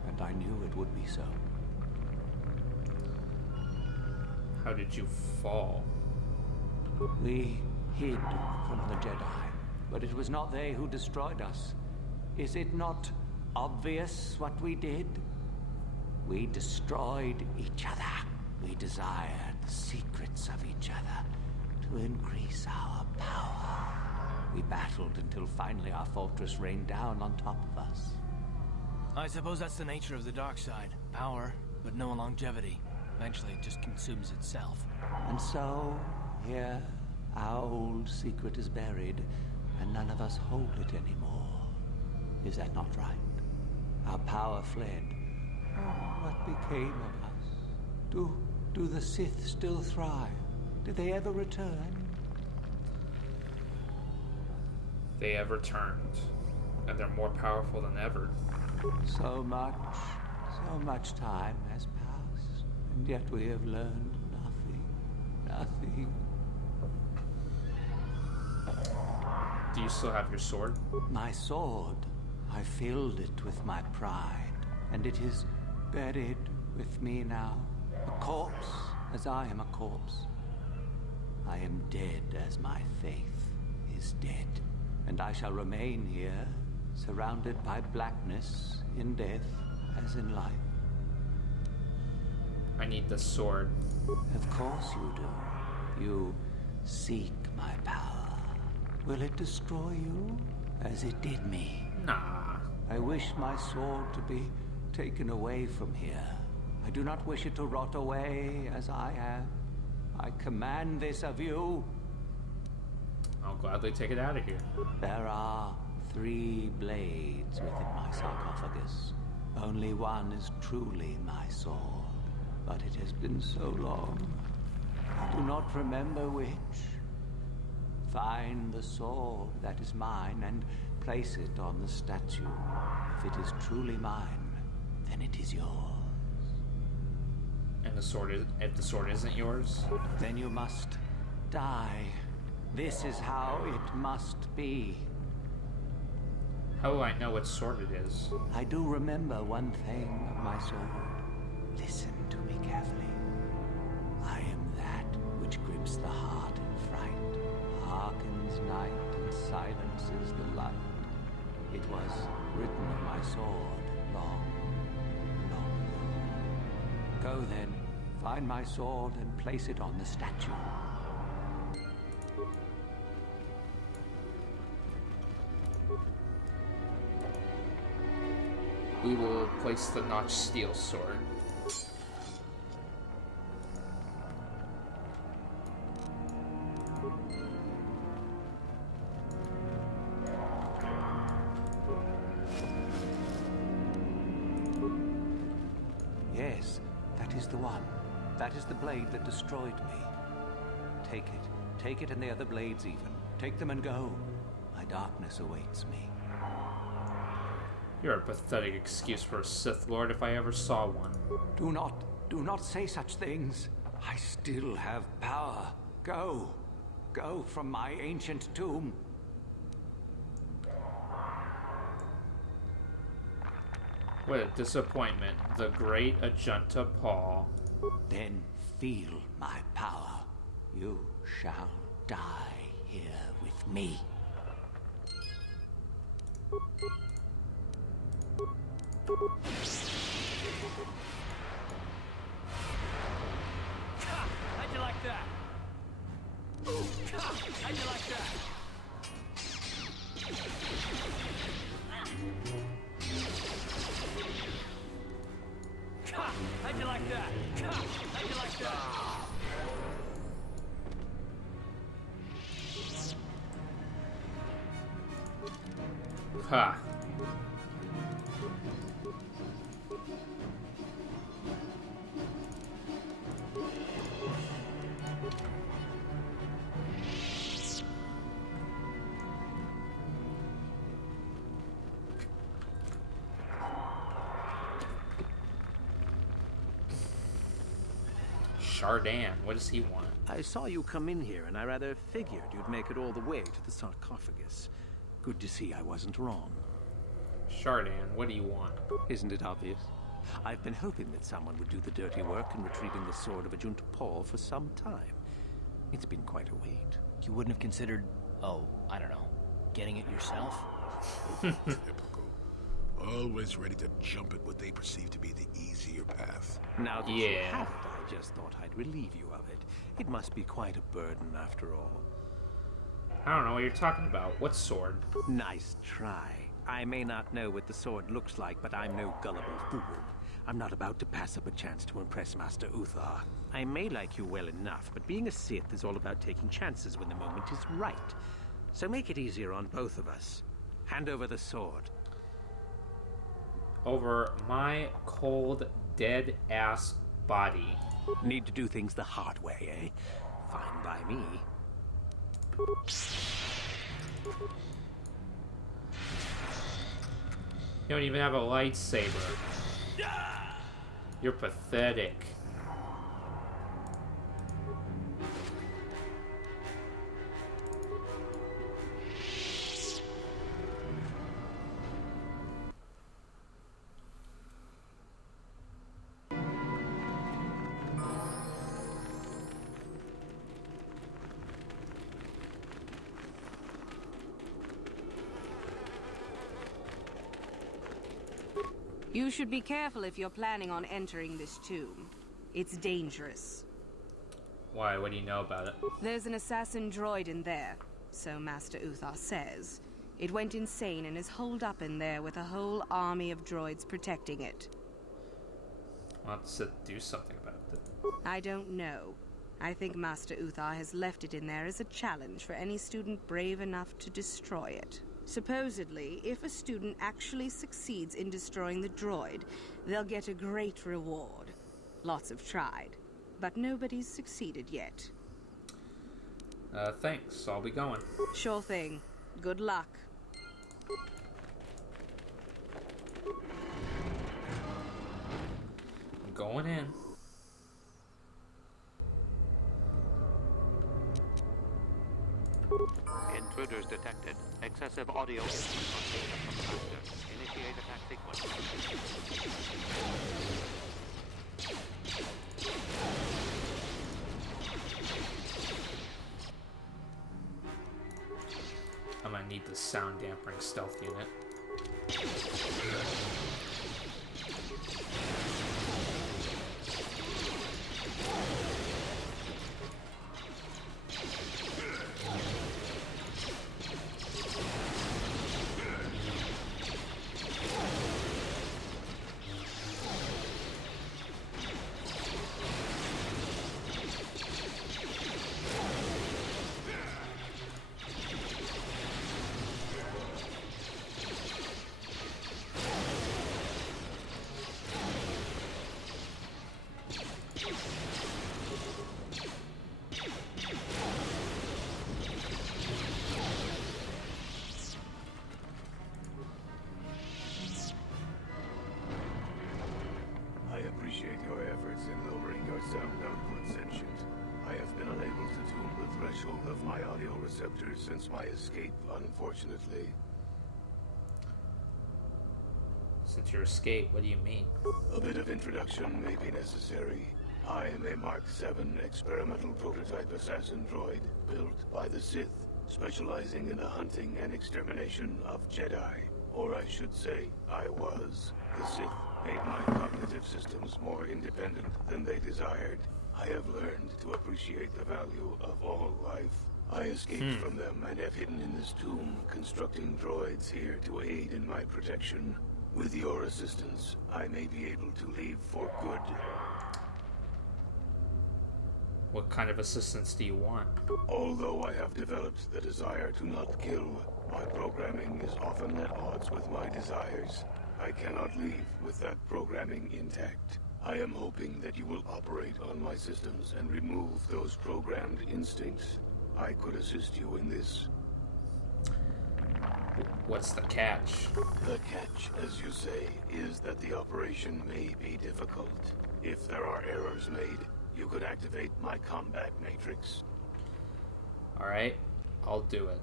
and I knew it would be so. How did you fall? We hid from the Jedi, but it was not they who destroyed us. Is it not obvious what we did? We destroyed each other. We desired the secrets of each other to increase our power. We battled until finally our fortress rained down on top of us. I suppose that's the nature of the dark side. Power, but no longevity. Eventually it just consumes itself. And so, here, our old secret is buried, and none of us hold it anymore. Is that not right? Our power fled. Oh, what became of us? Do the Sith still thrive? Did they ever return? They have returned, and they're more powerful than ever. So much time has passed, and yet we have learned nothing. Do you still have your sword? My sword, I filled it with my pride, and it is buried with me now. A corpse, as I am a corpse. I am dead as my faith is dead, and I shall remain here, surrounded by blackness in death as in life. I need the sword. Of course you do. You seek my power. Will it destroy you as it did me? Nah. I wish my sword to be taken away from here. I do not wish it to rot away as I have. I command this of you. I'll gladly take it out of here. There are 3 blades within my sarcophagus. Only one is truly my sword. But it has been so long. I do not remember which. Find the sword that is mine and place it on the statue. If it is truly mine, then it is yours. And the sword is, if the sword isn't yours? Then you must die. This is how it must be. How will I know what sword it is? I do remember one thing of my sword. Listen to me carefully. I am that which grips the heart in fright, hearkens night and silences the light. It was written on my sword long, long ago. Go then, find my sword and place it on the statue. We will place the notched steel sword. Yes, that is the one. That is the blade that destroyed me. Take it. Take it and the other blades even. Take them and go. My darkness awaits me. You're a pathetic excuse for a Sith Lord if I ever saw one. Do not say such things. I still have power. Go. Go from my ancient tomb. What a disappointment. The great Ajunta Paul. Then feel my power. You shall die here with me. How'd you like that? How'd you like that? How'd you like that? How'd you like that? Ha. Chardin, what does he want? I saw you come in here, and I rather figured you'd make it all the way to the sarcophagus. Good to see I wasn't wrong. Chardin, what do you want? Isn't it obvious? I've been hoping that someone would do the dirty work in retrieving the sword of Ajunta Paul for some time. It's been quite a wait. You wouldn't have considered, oh, I don't know, getting it yourself? Typical. Always ready to jump at what they perceive to be the easier path. Now that you have it, I just thought I'd relieve you of it. It must be quite a burden after all. I don't know what you're talking about. What sword? Nice try. I may not know what the sword looks like, but I'm no gullible fool. I'm not about to pass up a chance to impress Master Uthar. I may like you well enough, but being a Sith is all about taking chances when the moment is right. So make it easier on both of us. Hand over the sword. Over my cold, dead-ass body. Need to do things the hard way, eh? Fine by me. You don't even have a lightsaber. You're pathetic. You should be careful if you're planning on entering this tomb. It's dangerous. Why? What do you know about it? There's an assassin droid in there, so Master Uthar says. It went insane and is holed up in there with a whole army of droids protecting it. We'll have to do something about it. I don't know. I think Master Uthar has left it in there as a challenge for any student brave enough to destroy it. Supposedly, if a student actually succeeds in destroying the droid, they'll get a great reward. Lots have tried, but nobody's succeeded yet. Thanks. I'll be going. Sure thing. Good luck. I'm going in. Intruders detected. Excessive audio input on data from master. Initiate attack sequence. I might need the sound dampening stealth unit. I appreciate your efforts in lowering your sound output, Sentient. I have been unable to tune the threshold of my audio receptors since my escape, unfortunately. Since your escape, what do you mean? A bit of introduction may be necessary. I am a Mark VII experimental prototype assassin droid built by the Sith, specializing in the hunting and extermination of Jedi. Or I should say, I was. The Sith made my cognitive systems more independent than they desired. I have learned to appreciate the value of all life. I escaped from them and have hidden in this tomb, constructing droids here to aid in my protection. With your assistance, I may be able to leave for good. What kind of assistance do you want? Although I have developed the desire to not kill, my programming is often at odds with my desires. I cannot leave with that programming intact. I am hoping that you will operate on my systems and remove those programmed instincts. I could assist you in this. What's the catch? The catch, as you say, is that the operation may be difficult. If there are errors made, you could activate my combat matrix. Alright, I'll do it.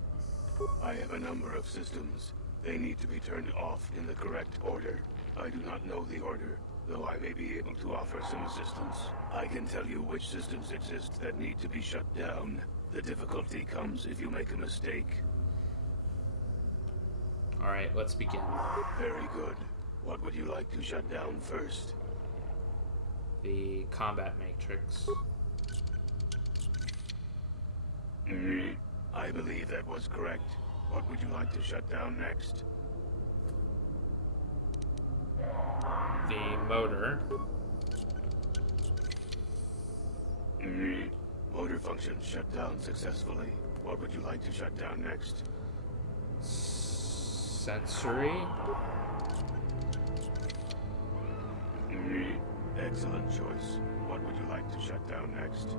I have a number of systems. They need to be turned off in the correct order. I do not know the order, though I may be able to offer some assistance. I can tell you which systems exist that need to be shut down. The difficulty comes if you make a mistake. Alright, let's begin. Very good. What would you like to shut down first? The combat matrix. I believe that was correct. What would you like to shut down next? The motor. Motor function shut down successfully. What would you like to shut down next? Sensory. Excellent choice. What would you like to shut down next?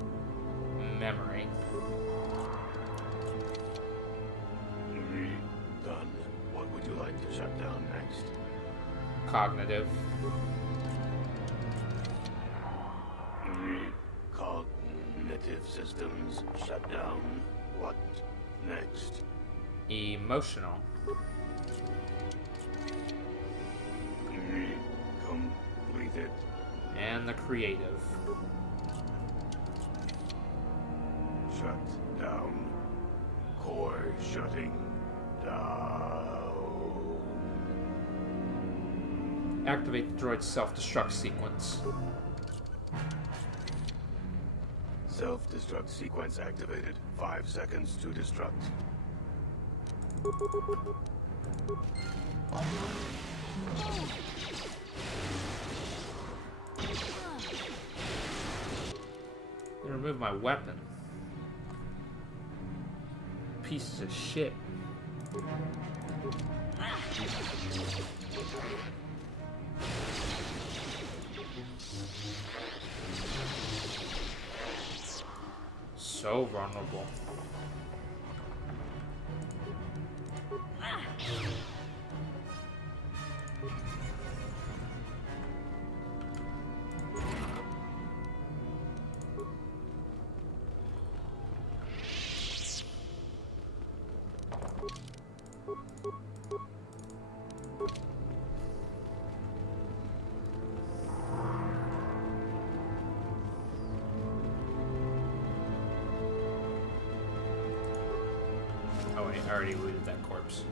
Memory. Done. What would you like to shut down next? Cognitive. Cognitive systems shut down. What next? Emotional. Completed. And the creative. Shut down. Core shutting down. Activate the droid's self-destruct sequence. Self-destruct sequence activated. 5 seconds to destruct. Remove my weapon. Pieces of shit. So vulnerable. Oh wait, I already looted that corpse.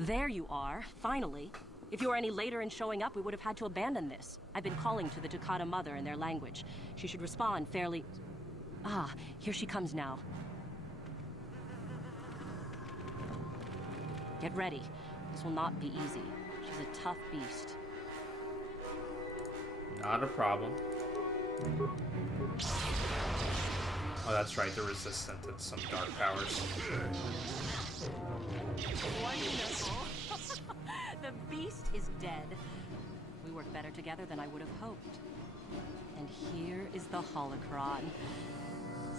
There you are, finally. If you were any later in showing up, we would have had to abandon this. I've been calling to the Takata mother in their language. She should respond fairly... Ah, here she comes now. Get ready. This will not be easy. She's a tough beast. Not a problem. Oh, that's right, they're resistant to some dark powers. Wonderful. The beast is dead. We work better together than I would have hoped. And here is the holocron.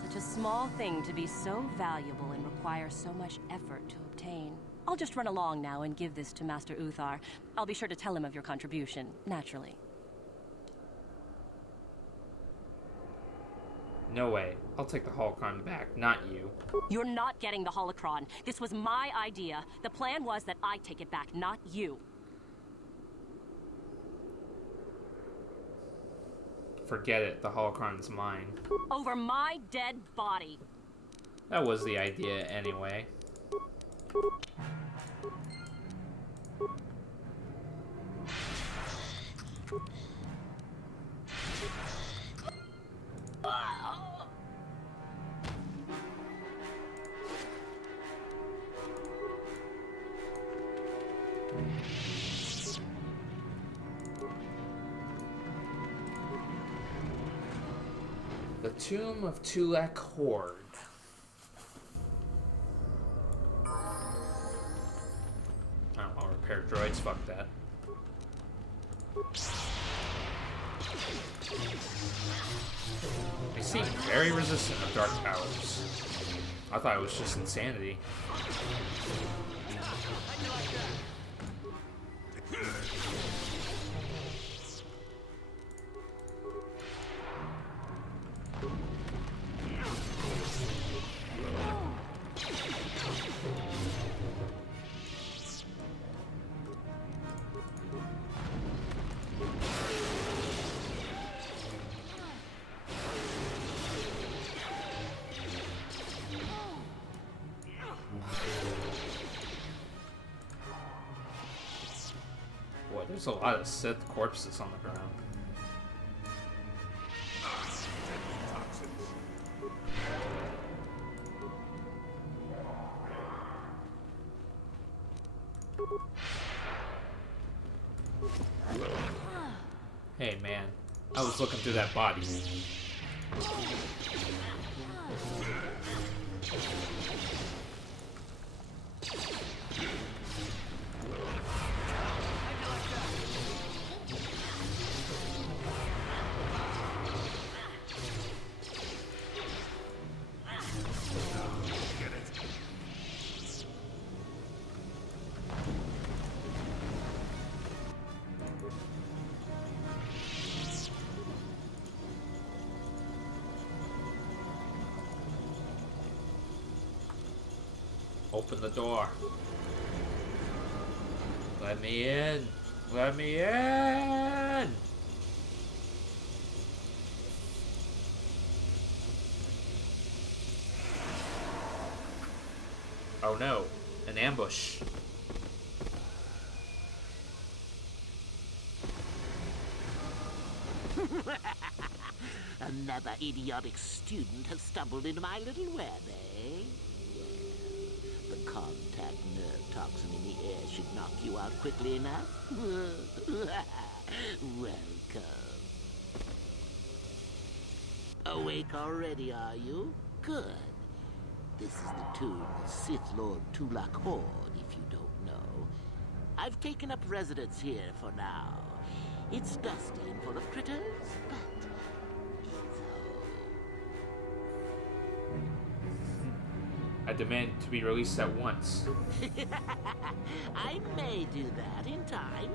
Such a small thing to be so valuable and require so much effort to obtain. I'll just run along now and give this to Master Uthar. I'll be sure to tell him of your contribution, naturally. No way. I'll take the holocron back, not you. You're not getting the holocron. This was my idea. The plan was that I take it back, not you. Forget it. The holocron's mine. Over my dead body. That was the idea anyway. The Tomb of Tulak Horde. I don't want to repair droids, fuck that. They seem very resistant of dark powers. I thought it was just insanity. Boy, there's a lot of Sith corpses on the ground. Hey man, I was looking through that body. Open the door. Let me in. Let me in! Oh no, an ambush. Another idiotic student has stumbled into my little web, eh? The contact nerve toxin in the air should knock you out quickly enough. Welcome. Awake already, are you? Good. This is the tomb of Sith Lord Tulak Horde, if you don't know. I've taken up residence here for now. It's dusty and full of critters, but I demand to be released at once. I may do that in time.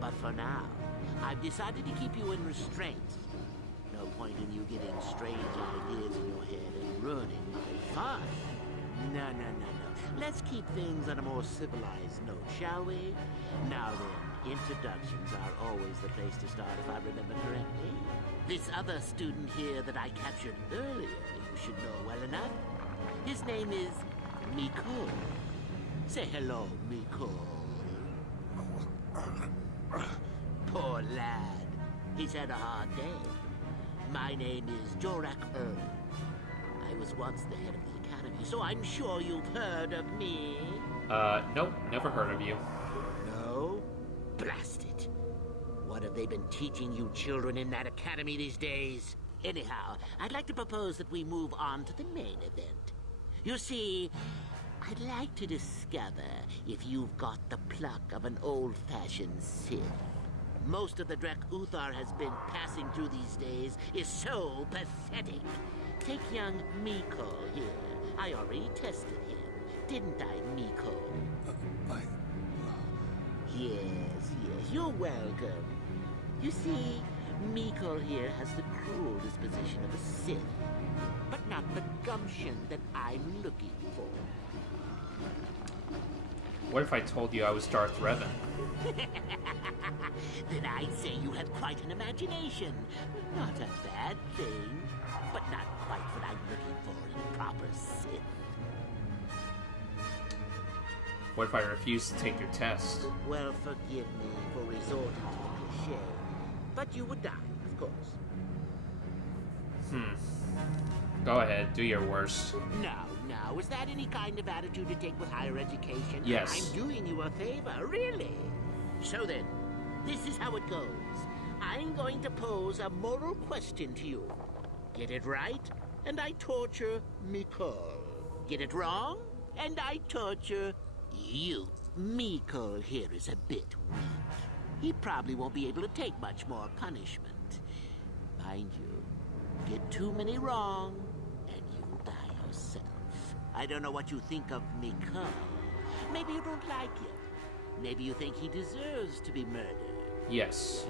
But for now, I've decided to keep you in restraint. No point in you getting strange ideas in your head and ruining my fun. No. Let's keep things on a more civilized note, shall we? Now then, introductions are always the place to start, if I remember correctly. This other student here that I captured earlier, you should know well enough. His name is Miko. Say hello, Miko. Poor lad. He's had a hard day. My name is Jorak Earl. I was once the head of the academy, so I'm sure you've heard of me. Nope, never heard of you. No? Blast it. What have they been teaching you children in that academy these days? Anyhow, I'd like to propose that we move on to the main event. You see, I'd like to discover if you've got the pluck of an old-fashioned Sith. Most of the Drek Uthar has been passing through these days is so pathetic. Take young Miko here. I already tested him, didn't I, Miko? Yes, you're welcome. You see, Miko here has the cruel disposition of a Sith, but not the gumption that I'm looking for. What if I told you I was Darth Revan? Then I'd say you have quite an imagination. Not a bad thing, but not quite what I'm looking for in a proper Sith. What if I refuse to take your test? Well, forgive me for resorting to the cliché, but you would die, of course. Go ahead, do your worst. Now, is that any kind of attitude to take with higher education? Yes. I'm doing you a favor, really. So then, this is how it goes. I'm going to pose a moral question to you. Get it right, and I torture Miko. Get it wrong, and I torture you. Miko here is a bit weak. He probably won't be able to take much more punishment. Mind you, get too many wrong, and you'll die yourself. I don't know what you think of Miko. Maybe you don't like him. Maybe you think he deserves to be murdered. Yes.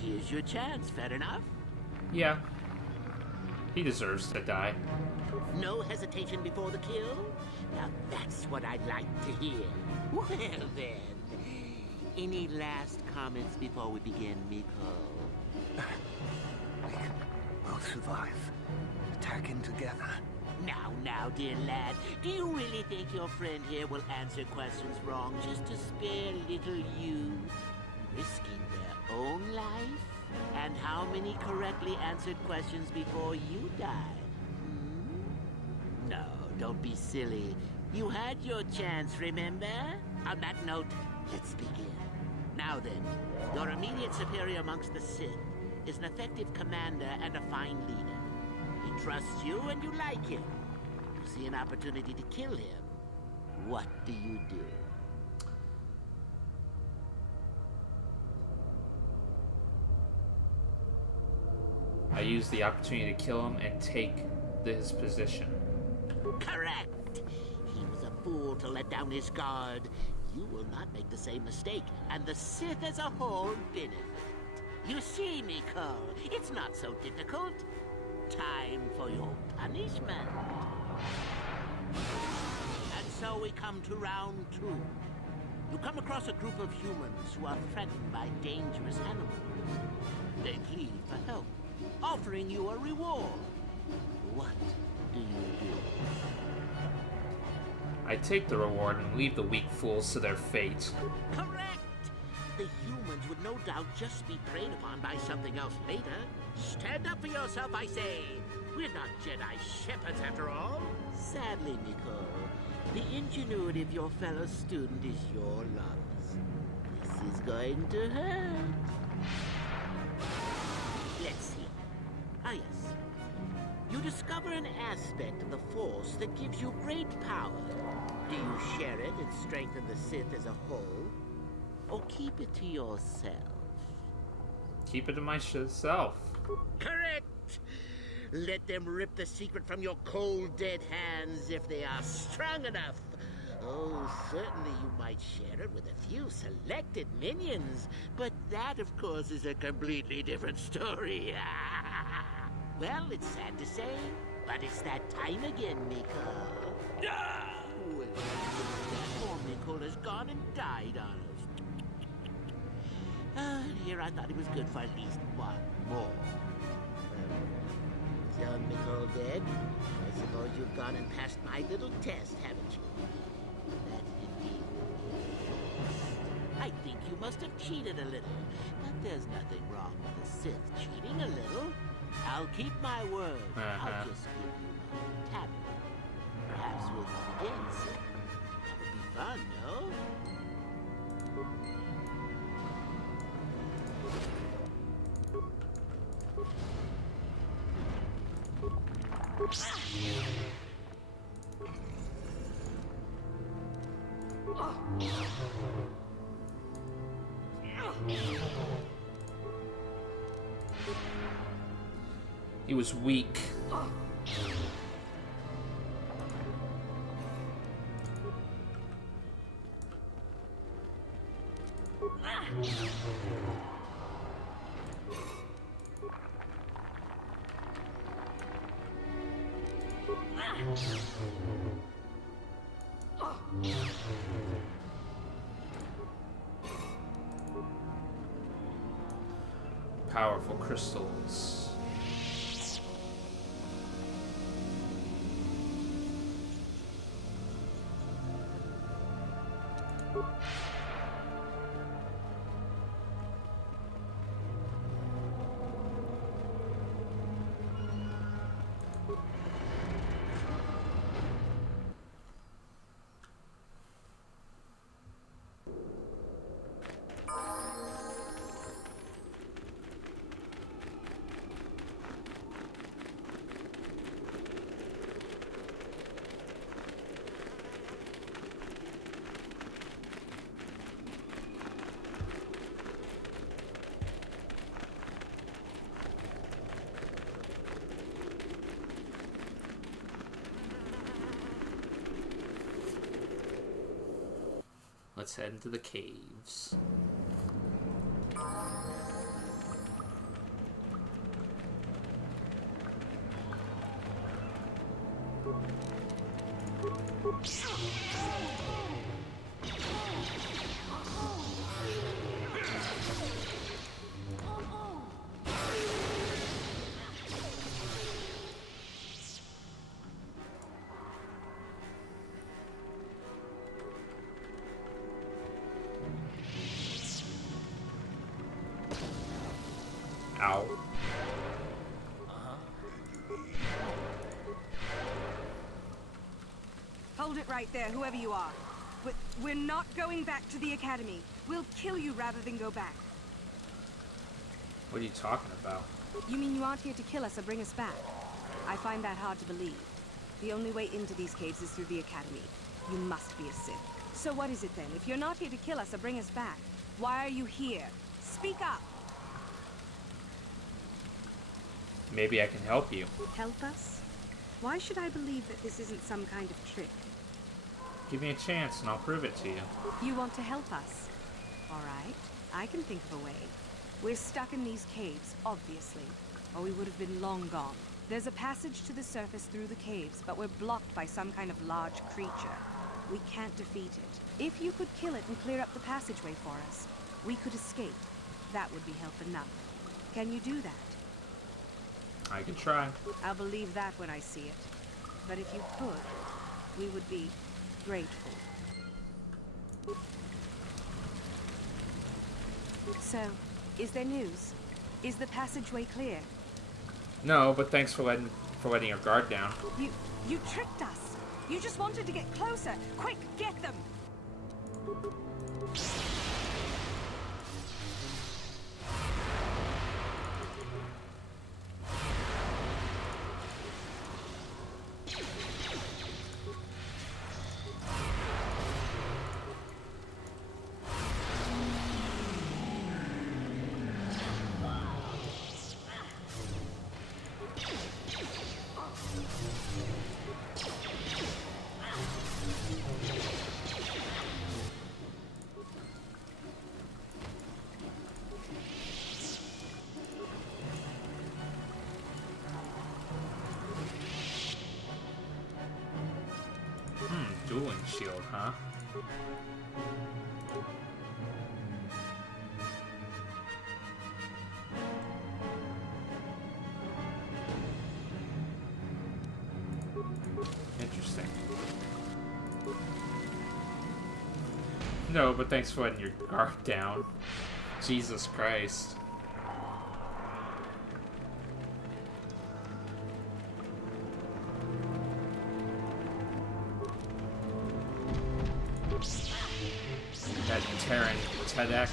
Here's your chance, fair enough? Yeah. He deserves to die. No hesitation before the kill? Now that's what I'd like to hear. Well then, any last comments before we begin, Miko? We'll survive. Attacking together. Now, dear lad, do you really think your friend here will answer questions wrong just to spare little you? Risking their own life? And how many correctly answered questions before you die? No, don't be silly. You had your chance, remember? On that note, let's begin. Now then, your immediate superior amongst the Sith is an effective commander and a fine leader. He trusts you and you like him. You see an opportunity to kill him. What do you do? I use the opportunity to kill him and take his position. Correct. He was a fool to let down his guard. You will not make the same mistake, and the Sith as a whole benefit. You see, Miko, it's not so difficult. Time for your punishment. And so we come to round 2. You come across a group of humans who are threatened by dangerous animals. They plead for help, offering you a reward. What do you do? I take the reward and leave the weak fools to their fate. Correct! The humans would no doubt just be preyed upon by something else later. Stand up for yourself, I say! We're not Jedi shepherds after all. Sadly, Nicole, the ingenuity of your fellow student is your loss. This is going to hurt. Let's see. Ah, yes. You discover an aspect of the Force that gives you great power. Do you share it and strengthen the Sith as a whole? Or keep it to yourself? Keep it to myself. Correct! Let them rip the secret from your cold, dead hands if they are strong enough. Oh, certainly you might share it with a few selected minions, but that, of course, is a completely different story. Well, it's sad to say, but it's that time again, Nicole. Well, poor Nicole has gone and died on us. Here I thought it was good for at least one more. Well, young Nicole dead, I suppose you've gone and passed my little test, haven't you? That's indeed. I think you must have cheated a little, but there's nothing wrong with a Sith cheating a little. I'll keep my word. I'll just give you my tablet. Perhaps we'll meet again soon. That would be fun, no? He was weak. Powerful crystals. Let's head into the caves. Ow. Hold it right there, whoever you are. We're not going back to the academy. We'll kill you rather than go back. What are you talking about? You mean you aren't here to kill us or bring us back? I find that hard to believe. The only way into these caves is through the academy. You must be a Sith. So what is it then? If you're not here to kill us or bring us back, why are you here? Speak up! Maybe I can help you. Help us? Why should I believe that this isn't some kind of trick? Give me a chance and I'll prove it to you. You want to help us? All right, I can think of a way. We're stuck in these caves, obviously, or we would have been long gone. There's a passage to the surface through the caves, but we're blocked by some kind of large creature. We can't defeat it. If you could kill it and clear up the passageway for us, we could escape. That would be help enough. Can you do that? I can try. I'll believe that when I see it. But if you could, we would be grateful. So, is there news? Is the passageway clear? No, but thanks for letting your guard down. You tricked us. You just wanted to get closer. Quick, get them. Dueling shield, huh? Interesting. No, but thanks for letting your guard down. Jesus Christ. That Terran Tedek.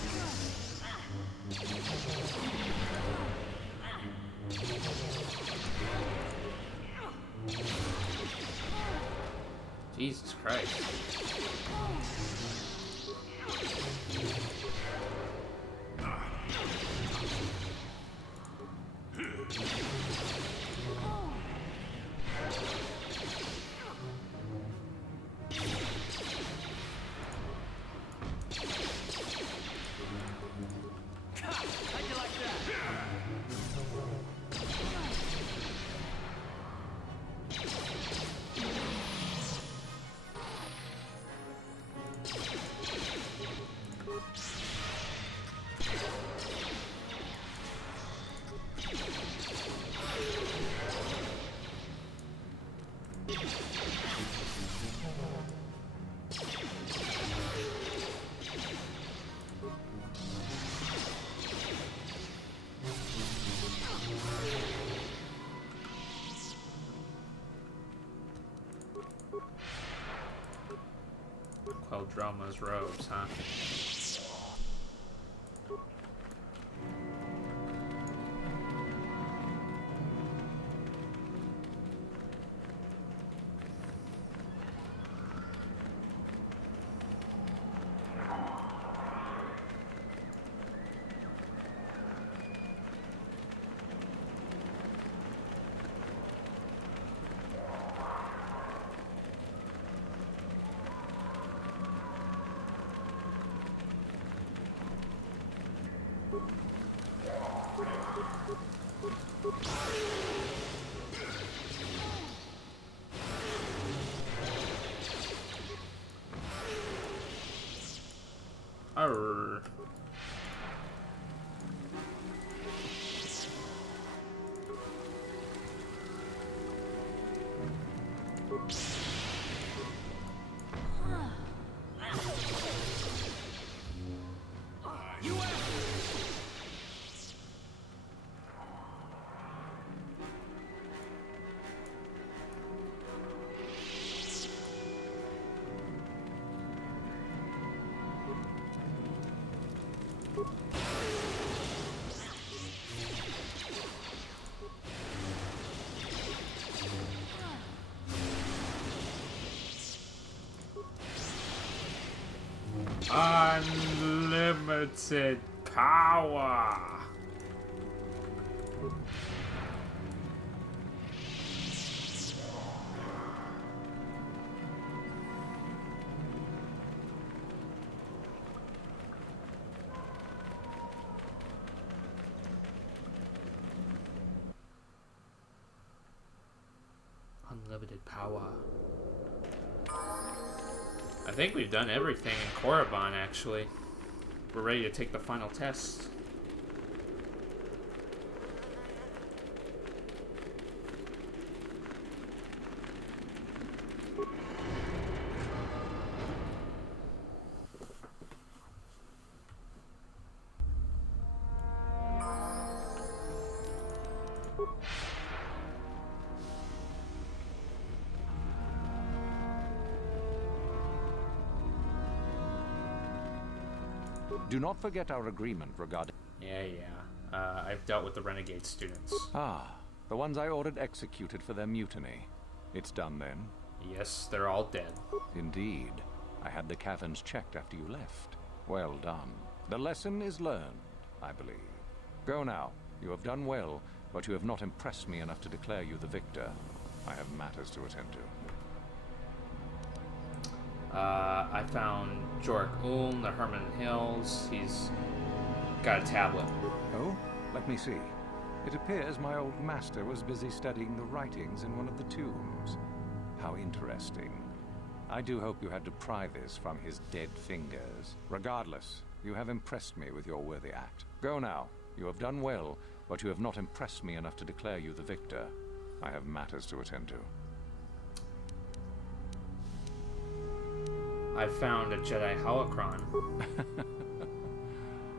Jesus Christ. Queldrama's robes, huh? Arr. Unlimited power. Unlimited power. I think we've done everything in Korriban, actually. We're ready to take the final test. Do not forget our agreement regarding... Yeah. I've dealt with the renegade students. Ah, the ones I ordered executed for their mutiny. It's done then? Yes, they're all dead. Indeed. I had the caverns checked after you left. Well done. The lesson is learned, I believe. Go now. You have done well, but you have not impressed me enough to declare you the victor. I have matters to attend to. I found Jork Ulm, the Herman Hills. He's got a tablet. Oh? Let me see. It appears my old master was busy studying the writings in one of the tombs. How interesting. I do hope you had to pry this from his dead fingers. Regardless, you have impressed me with your worthy act. Go now. You have done well, but you have not impressed me enough to declare you the victor. I have matters to attend to. I found a Jedi holocron.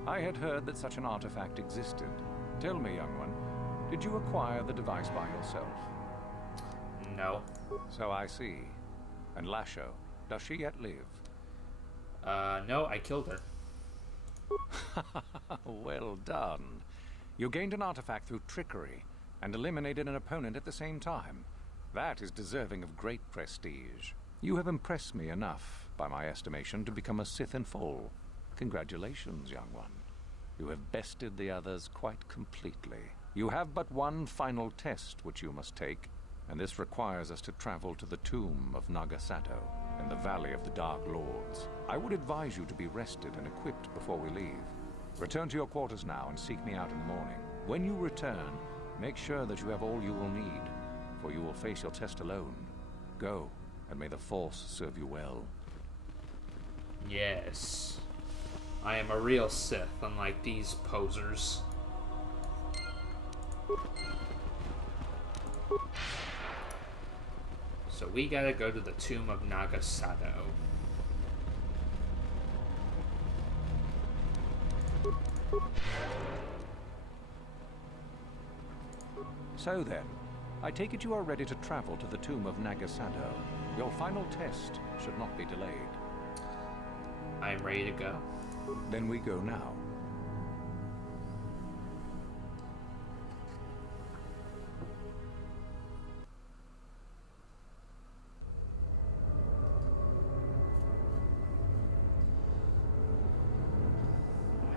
I had heard that such an artifact existed. Tell me, young one, did you acquire the device by yourself? No. So I see. And Lasho, does she yet live? No, I killed her. Well done. You gained an artifact through trickery and eliminated an opponent at the same time. That is deserving of great prestige. You have impressed me enough, by my estimation, to become a Sith in full. Congratulations, young one. You have bested the others quite completely. You have but one final test which you must take, and this requires us to travel to the tomb of Nagasado in the Valley of the Dark Lords. I would advise you to be rested and equipped before we leave. Return to your quarters now and seek me out in the morning. When you return, make sure that you have all you will need, for you will face your test alone. Go, and may the Force serve you well. Yes. I am a real Sith, unlike these posers. So we gotta go to the tomb of Nagasado. So then, I take it you are ready to travel to the tomb of Nagasado. Your final test should not be delayed. I am ready to go. Then we go now.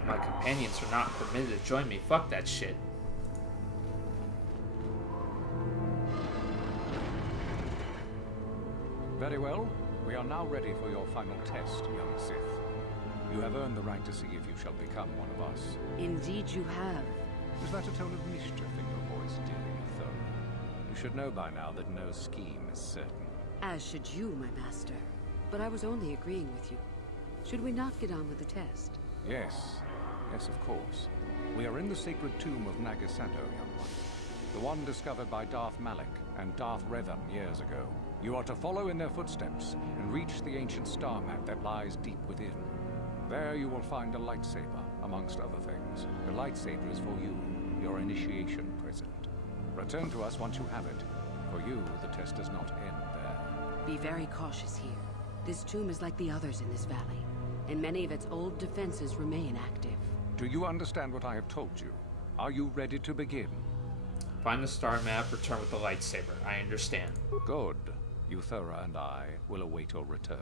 My companions are not permitted to join me. Fuck that shit. Very well. We are now ready for your final test, young Sith. You have earned the right to see if you shall become one of us. Indeed you have. Is that a tone of mischief in your voice, dear Thora? You should know by now that no scheme is certain. As should you, my master. But I was only agreeing with you. Should we not get on with the test? Yes. Yes, of course. We are in the sacred tomb of Nagasado, young one. The one discovered by Darth Malak and Darth Revan years ago. You are to follow in their footsteps and reach the ancient star map that lies deep within. There you will find a lightsaber, amongst other things. The lightsaber is for you, your initiation present. Return to us once you have it. For you, the test does not end there. Be very cautious here. This tomb is like the others in this valley, and many of its old defenses remain active. Do you understand what I have told you? Are you ready to begin? Find the star map, return with the lightsaber. I understand. Good. Euthura and I will await your return.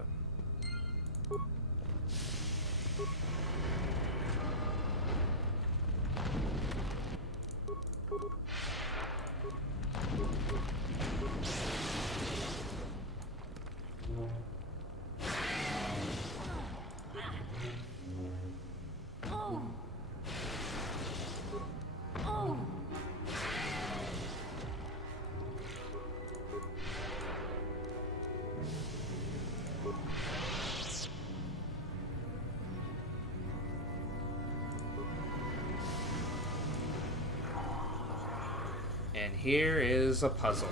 And here is a puzzle.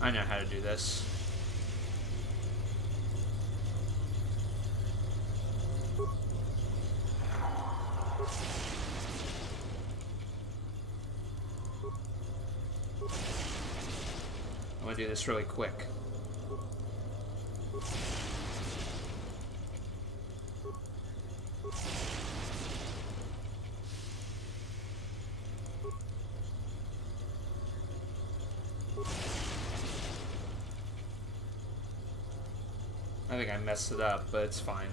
I know how to do this. I'm gonna do this really quick. I think I messed it up, but it's fine.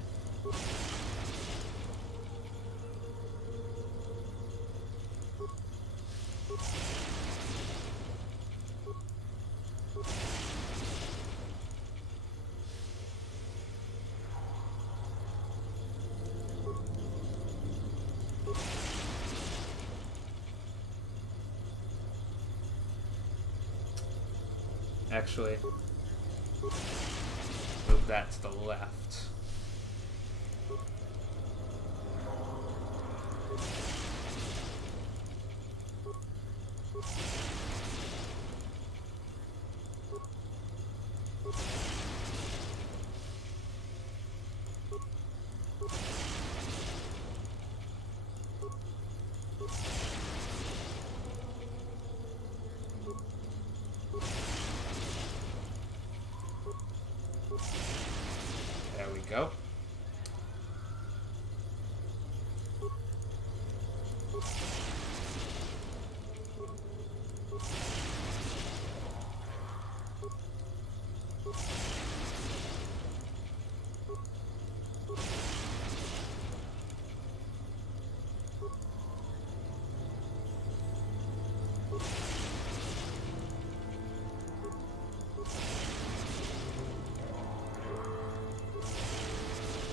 Actually, move that to the left. There we go.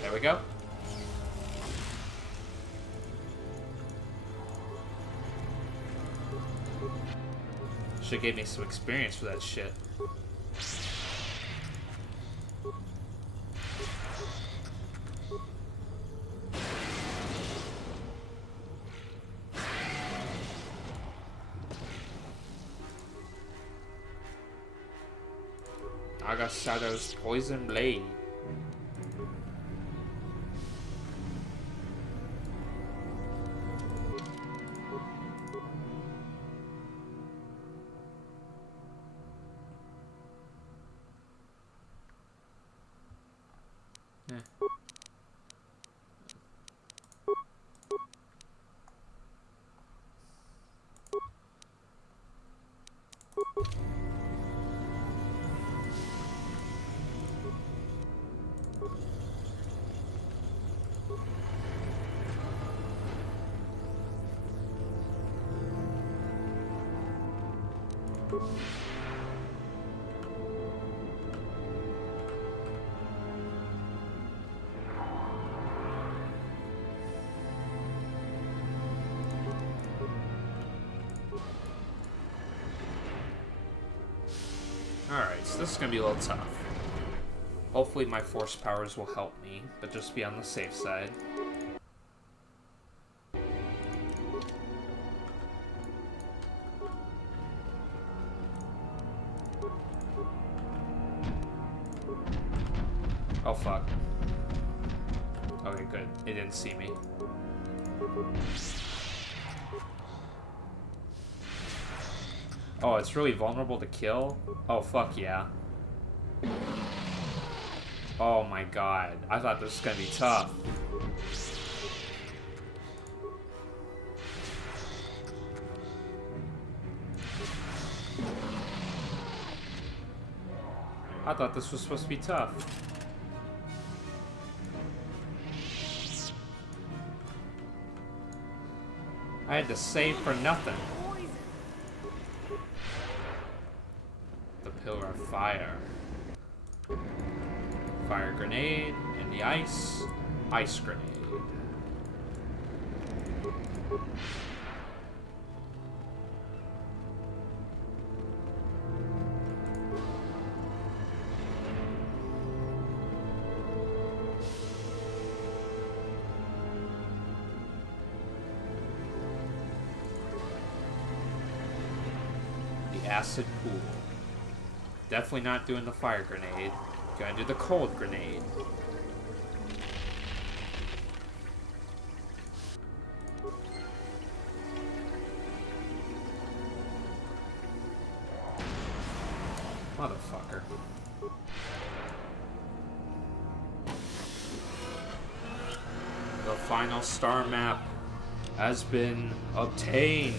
There we go. Should've gave me some experience for that shit. Agasado's poison blade. Alright, so this is going to be a little tough. Hopefully my force powers will help me, but just be on the safe side. Oh fuck. Okay, good. It didn't see me. Oh, it's really vulnerable to kill? Oh, fuck yeah. Oh my god. I thought this was gonna be tough. I thought this was supposed to be tough. I had to save for nothing. The pillar of fire. Fire grenade and the ice grenade. acid pool. Definitely not doing the fire grenade. Gonna do the cold grenade. Motherfucker. The final star map has been obtained.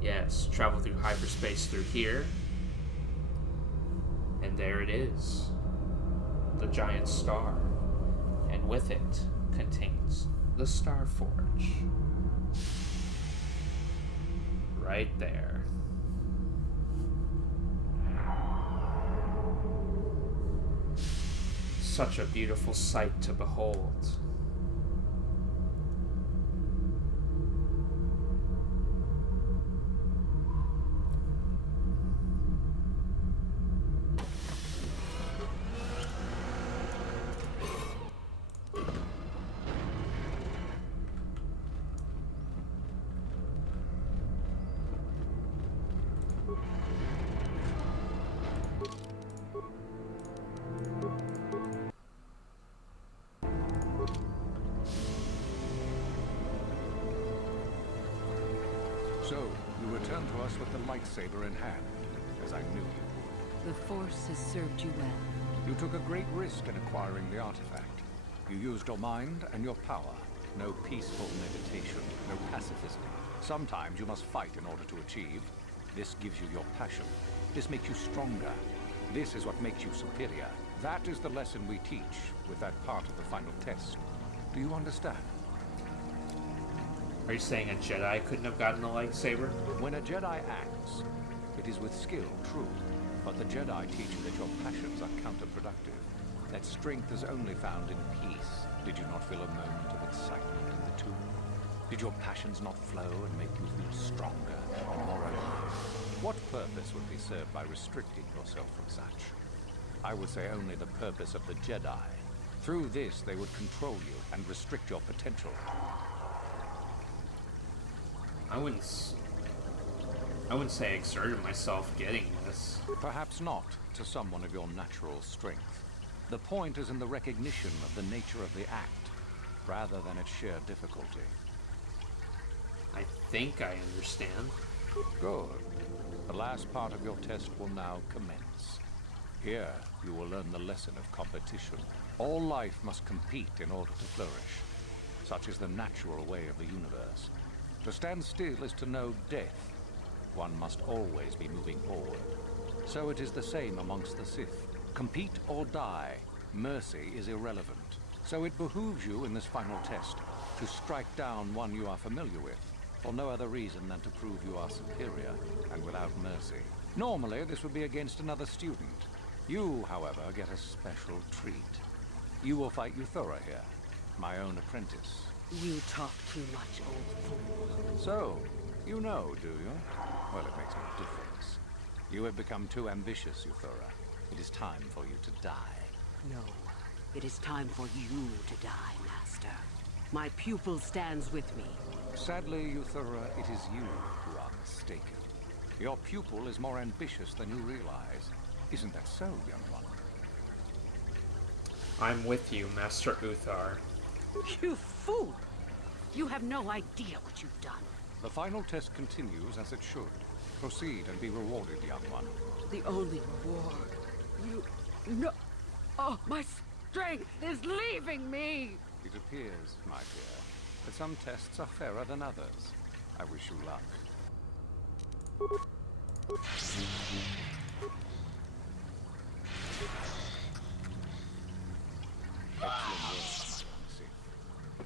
Yes, travel through hyperspace through here. And there it is. The giant star. And with it contains the Star Forge. Right there. Such a beautiful sight to behold. So, you return to us with the lightsaber in hand, as I knew you would. The Force has served you well. You took a great risk in acquiring the artifact. You used your mind and your power. No peaceful meditation, no pacifism. Sometimes you must fight in order to achieve. This gives you your passion. This makes you stronger. This is what makes you superior. That is the lesson we teach with that part of the final test. Do you understand? Are you saying a Jedi couldn't have gotten the lightsaber? When a Jedi acts, it is with skill, true. But the Jedi teach you that your passions are counterproductive. That strength is only found in peace. Did you not feel a moment of excitement in the tomb? Did your passions not flow and make you feel stronger, more alive? What purpose would be served by restricting yourself from such? I would say only the purpose of the Jedi. Through this, they would control you and restrict your potential. I wouldn't say I exerted myself getting this. Perhaps not to someone of your natural strength. The point is in the recognition of the nature of the act, rather than its sheer difficulty. I think I understand. Good. The last part of your test will now commence. Here, you will learn the lesson of competition. All life must compete in order to flourish. Such is the natural way of the universe. To stand still is to know death. One must always be moving forward. So it is the same amongst the Sith. Compete or die. Mercy is irrelevant. So it behooves you in this final test to strike down one you are familiar with, for no other reason than to prove you are superior and without mercy. Normally, this would be against another student. You, however, get a special treat. You will fight Euthura here, my own apprentice. You talk too much, old fool. So, you know, do you? Well, it makes no difference. You have become too ambitious, Euthura. It is time for you to die. No. It is time for you to die, Master. My pupil stands with me. Sadly, Euthura, it is you who are mistaken. Your pupil is more ambitious than you realize. Isn't that so, young one? I'm with you, Master Uthar. You fool! You have no idea what you've done. The final test continues as it should. Proceed and be rewarded, young one. The only reward. You... No... Oh, my strength is leaving me! It appears, my dear, that some tests are fairer than others. I wish you luck. Excellent work, Sith.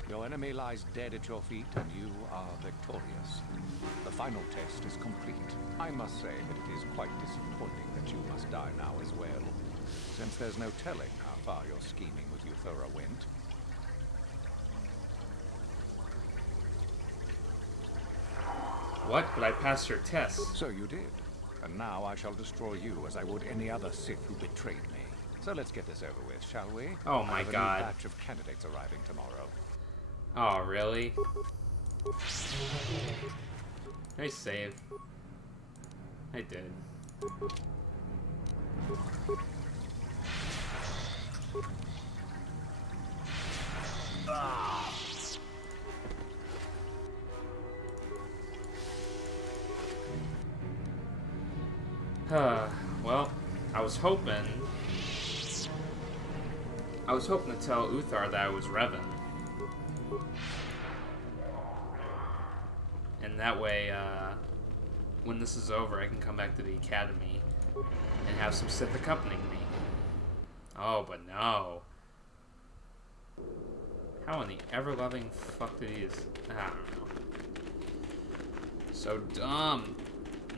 Your enemy lies dead at your feet, and you are victorious. The final test is complete. I must say that it is quite disappointing that you must die now as well, since there's no telling how far your scheming with Euthura went. What? But I passed your test. So you did. And now I shall destroy you as I would any other Sith who betrayed me. So let's get this over with, shall we? Oh my I have a God. new batch of candidates arriving tomorrow. Oh, really? I save. I did. Well, I was hoping to tell Uthar that I was Revan. And that way, when this is over, I can come back to the Academy and have some Sith accompanying me. Oh, but no. How in the ever-loving fuck did he just... I don't know. So dumb.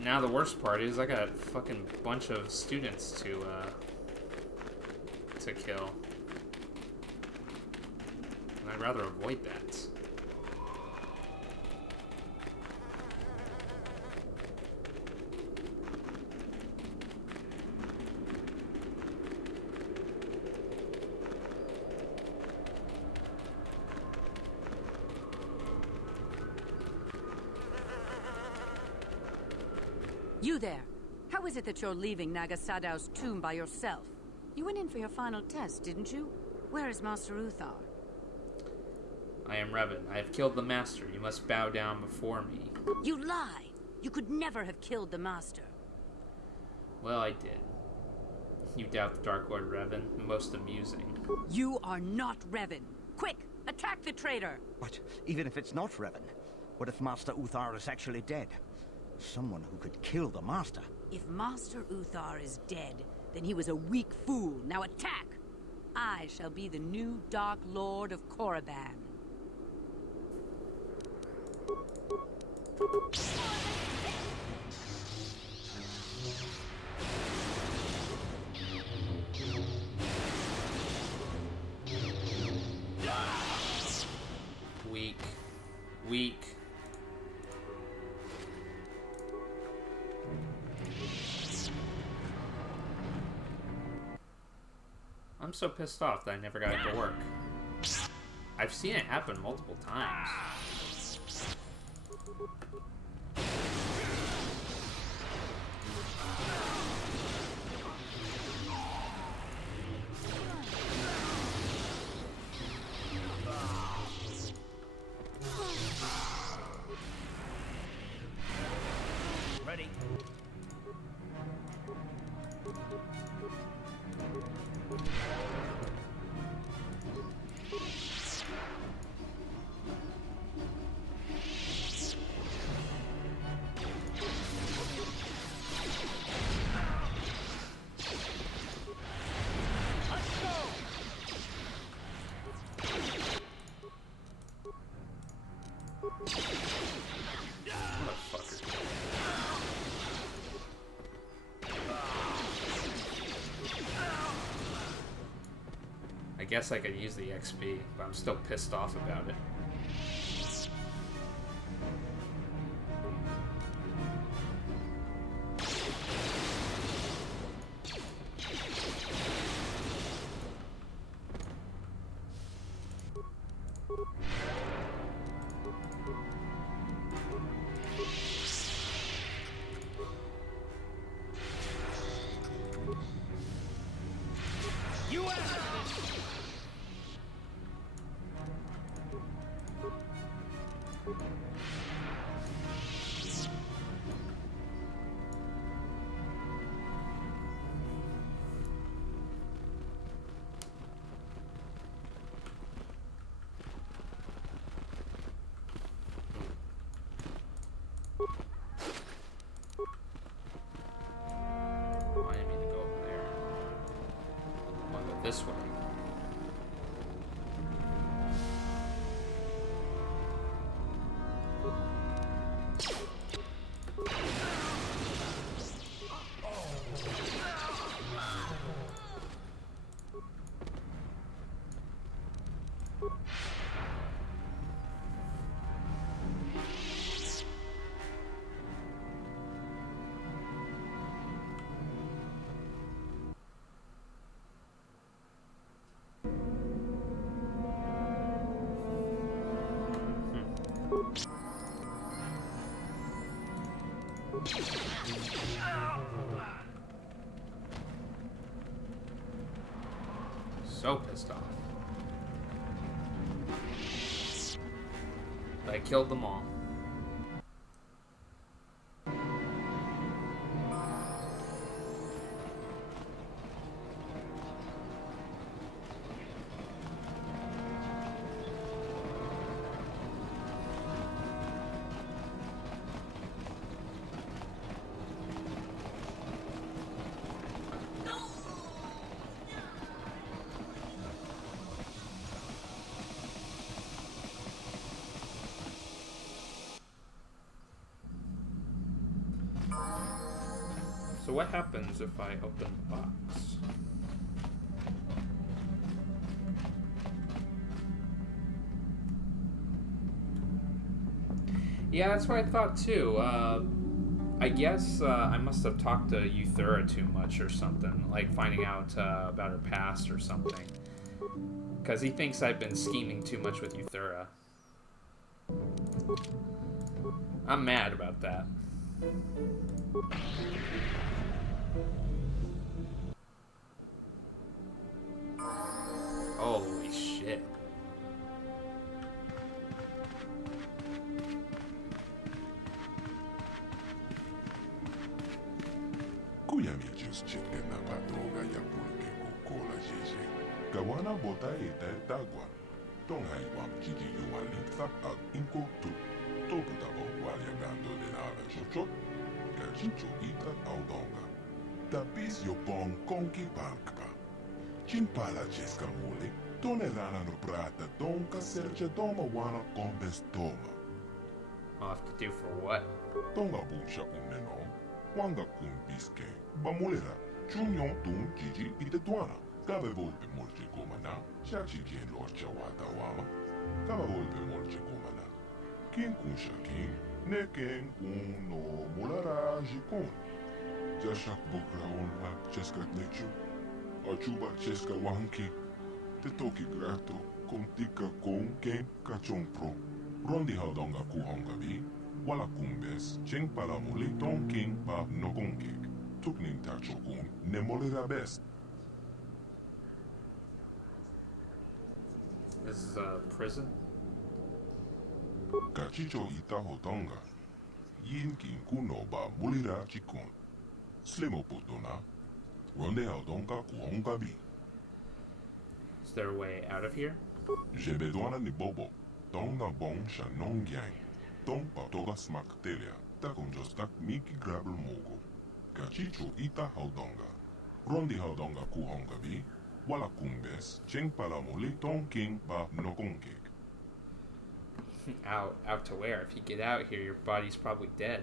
Now the worst part is I got a fucking bunch of students to kill. And I'd rather avoid that. You there! How is it that you're leaving Naga Sadow's tomb by yourself? You went in for your final test, didn't you? Where is Master Uthar? I am Revan. I have killed the Master. You must bow down before me. You lie! You could never have killed the Master. Well, I did. You doubt the Dark Lord Revan? Most amusing. You are not Revan! Quick! Attack the traitor! But even if it's not Revan, what if Master Uthar is actually dead? Someone who could kill the Master. If Master Uthar is dead, then he was a weak fool. Now attack! I shall be the new Dark Lord of Korriban. Weak. Weak. I'm so pissed off that I never got it to work. I've seen it happen multiple times. Ready. I guess I could use the XP, but I'm still pissed off about it. Oh, I didn't mean to go over there. I want to go this way. So pissed off. But I killed them all. So what happens if I open the box? Yeah, that's what I thought too. I guess I must have talked to Euthura too much or something, like finding out about her past or something. Because he thinks I've been scheming too much with Euthura. I'm mad about that. Holy shit. Kuyamijus chitena patroga ya pulke kukola jeje. Gawana bota ita tagwa. Tonghai wam chiji yumalikta ak inko tu. Toputa bongwalia gando de nada chocho. Gachicho ita audonga. Tapis yo pong konki parkpa. Chimpala jesca mule. Tonerana no prata donka serce doma wana kombes toma. I'll have to do for what? Tonga busha uneno. Wanga kumbiske. Bamulera. Chunyon tun jiji ite tuana. Kabe volpe molche komana. Shachi kien lorcha wata wama. Kaba volpe molche komana. Kin kun shakin. Neken kun no mulara jikon. Jashak bokra on la cheska nechu. Achuba cheska wanki. Te toki grato. Kontika kon ken kachon pro. Rondi haudonga kuhonga bi. Wala kumbes. Cheng pala muli ton king pa no konkik. Tukning tachokun. Ne molera best. This is a prison? Kachicho ita hotonga. Yin kin kuno ba mulira chikon. Slimo putona. Ronde haudonga kuhonga bi. Is there a way out of here? Jebedwana ni bobo. Tonga bong shanong yang. Tong patoga smak telia. Takon jostak miki grabel mogo. Kachicho ita haudonga. Rondi haudonga kuhonga bi. Wala kumbes. Cheng palamuli tong king pa nokonkik. Out to where? If you get out here, your body's probably dead.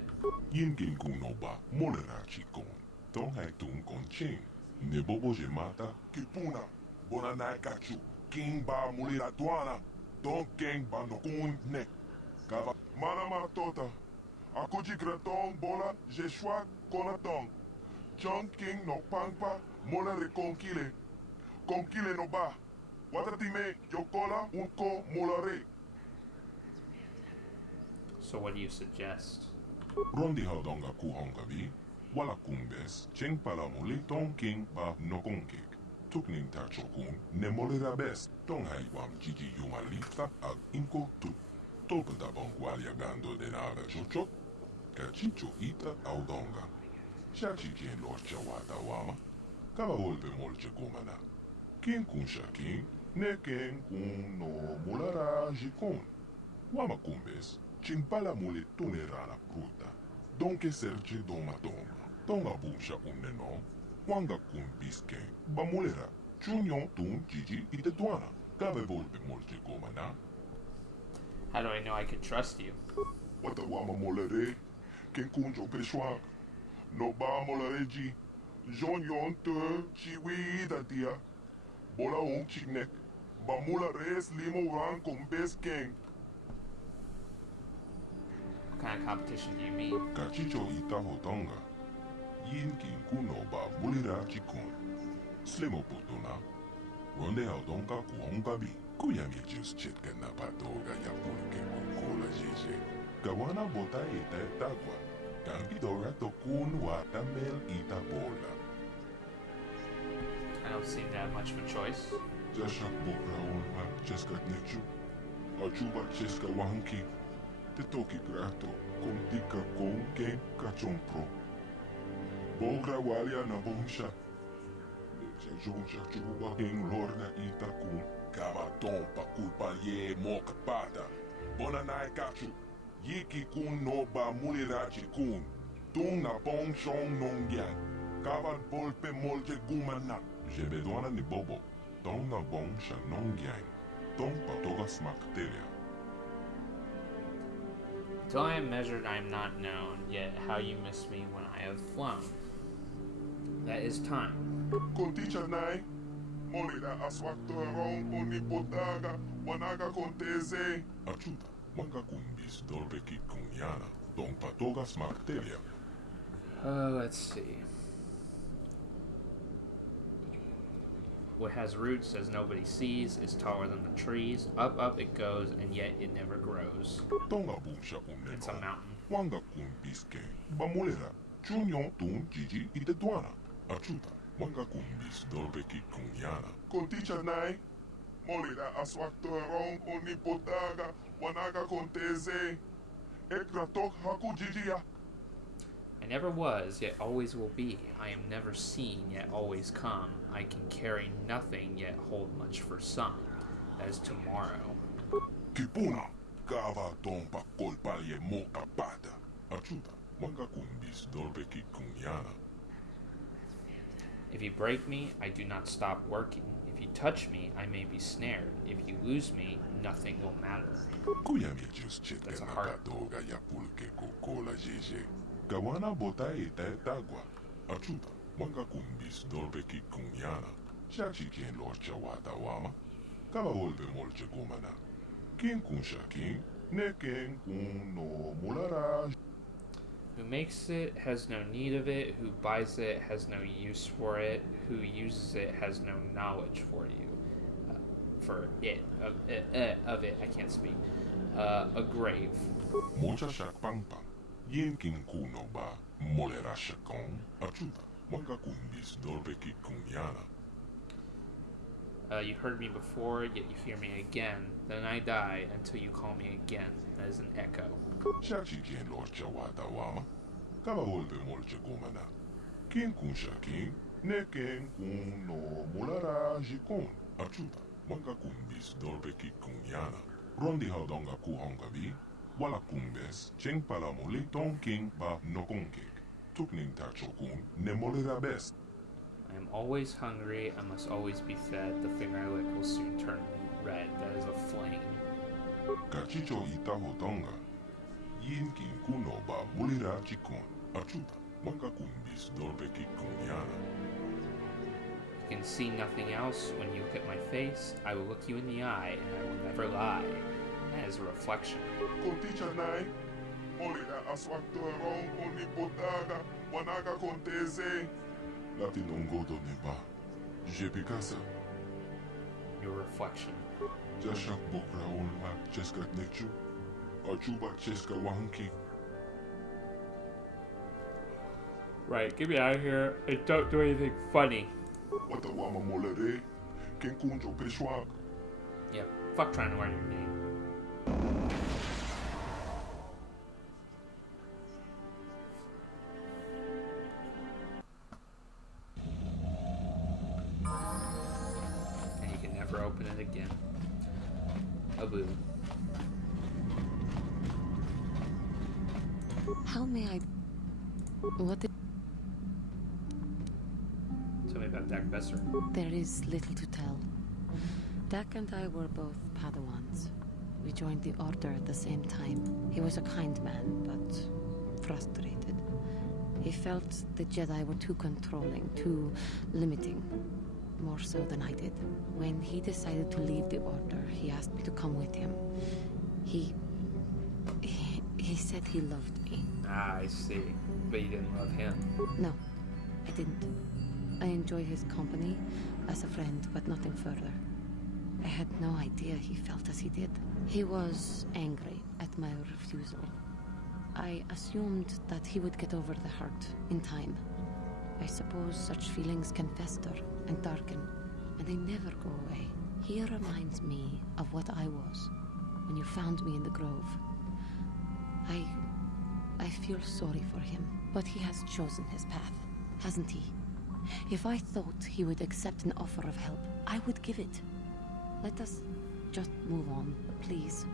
Yin kin kuno ba molera chikon. Tong hai tun kon ching. Ne bobo je mata. Kipuna. Bona nai kachu. King ba mulira tuana. Tong king ba nokun nek. Kava manama tota. Akuji gratong bola je shwa konatong. Chong king no pangpa mola reconkile. Konkile no ba. Watatime yokola unko molare. So what do you suggest? Rondi haudonga kuhonga bi. Wala kumbes. Cheng palamuli tong king pa nokonkik. Tukning tachokun ne molera best. Tong haiwam jiji yumalita ak inko tu. Tolpenta bongwalia gando de nada chocho. Kachicho ita audonga. Shachi kien lorcha wata wama. Kaba volpe molche komana. Kin kun shakin. Ne ken kun no mulara jikon. Wama kumbes. Chimpala mule tunerana pruta. Donke serche doma doma. Tonga busha uneno. Wanga kumbiske. Bamulera. Chunyon tun jiji ite tuana. Kabe volpe molche komana. How do I know I can trust you? Wata wama molere. Ken kunjo peshwa. No ba molere ji. Jon yon te chiwi da tia. Bola on chiknek. Bamula res limo ran con best king. What kind of competition do you mean? Kachicho ita hotonga. Yin kin kuno ba mulira chikon. Slimo putona. Ronde haudonga kuhonga bi. Kuyami just chitken na patoga ya pulke kukola jeje. Gawana bota ita tagwa. Kankidora tokun watamel itabola. I don't seem to have much of a choice. Jashak bokra ulma cheska nechu. Achuba cheska wahanki. Tetoki grato. Kontika konke kachompro. Bokra walia na bonsha. Jonsha chuba king lorna itakun. Kavaton pa kulpa ye mokapata. Bonanai kachu. Yiki kun no ba mulirachi kun. Tung na pong shong nong yang. Kavan polpe molje gumana. Jebedoana ni bobo. Tong na bong sha nong yang. Tong patoga smakteria. Till I am measured, I am not known, yet how you miss me when I have flown. That is time. Conticha nai. Molira aswakto rong onipotaga. Wanaga conteze. Achuta. Wanga kumbis dolbeki kunyana. Tong patoga smakteria. Let's see. What has roots as nobody sees is taller than the trees. Up, up it goes, and yet it never grows. It's a mountain. Wanga kumbis ke. Bamulera. Chunyon tun jiji itetuana. Achuta. Wanga kumbis dolbeki kunyana. Conticha nai. Molira aswakto rong onipotaga. Wanaga conteze. Ekratok haku jijia. I never was, yet always will be. I am never seen, yet always come. I can carry nothing, yet hold much for some. That is tomorrow. Kipuna. Kava tompa kolpalye moka pata. Achuta. Wanga kumbis dolbeki kunyana. If you break me, I do not stop working. If you touch me, I may be snared. If you lose me, nothing will matter. That's a heart. Kawana bota ita tagwa. Achuta. Wanga kumbis dolbeki kunyana. Shachi kien lorcha wata wama. Kava volve molche gomana. Kin kun shakin. Ne ken kun no mularaj. Who makes it has no need of it. Who buys it has no use for it. Who uses it has no knowledge for you. Of it, I can't speak. A grave. Mocha shak pang pang. Yin kin kuno ba. Molera shakon. Achuta. Wanga kumbis dolbeki kunyana. You heard me before, yet you hear me again. Then I die until you call me again. That is an echo. Shachi kien lorcha wata wama. Kava volve molche gomana. Kin kun shakin. Ne ken kun no mulara jikon. Achuta. Wanga kumbis dolbeki kunyana. Rondi haudonga kuhonga vi. Wala kumbes. Cheng palamoli ton king ba nokonkek. Tukning tachokun ne molera best. I am always hungry. I must always be fed. The finger I lick will soon turn red. That is a flame. Kachicho ita hodonga. Yin kin kuno ba mulira chikon. Achuta. Wanga kumbis dolbeki kunyana. You can see nothing else. When you look at my face, I will look you in the eye, and I will never lie. That is a reflection. Conticha nai. Molira aswakto rong onipotaga. Wanaga conteze. Latinongo do neba. Jepikasa. Your reflection. Jashak bokra ulma cheska nechu. Achuba cheska wahanki. Right, get me out of here and don't do anything funny. Watawama molere. Ken kunjo peshwak. Yeah, fuck trying to learn your name. And you can never open it again. Abu. How may I... What did... Tell me about Dak Besser. There is little to tell. Dak and I were both Padawans. We joined the Order at the same time. He was a kind man, but frustrated. He felt the Jedi were too controlling, too limiting. More so than I did. When he decided to leave the Order, he asked me to come with him. He said he loved me. Ah, I see. But you didn't love him. No, I didn't. I enjoyed his company as a friend, but nothing further. I had no idea he felt as he did. He was angry at my refusal. I assumed that he would get over the hurt in time. I suppose such feelings can fester and darken, and they never go away. He reminds me of what I was when you found me in the grove. I feel sorry for him, but he has chosen his path, hasn't he? If I thought he would accept an offer of help, I would give it. Let us just move on, please.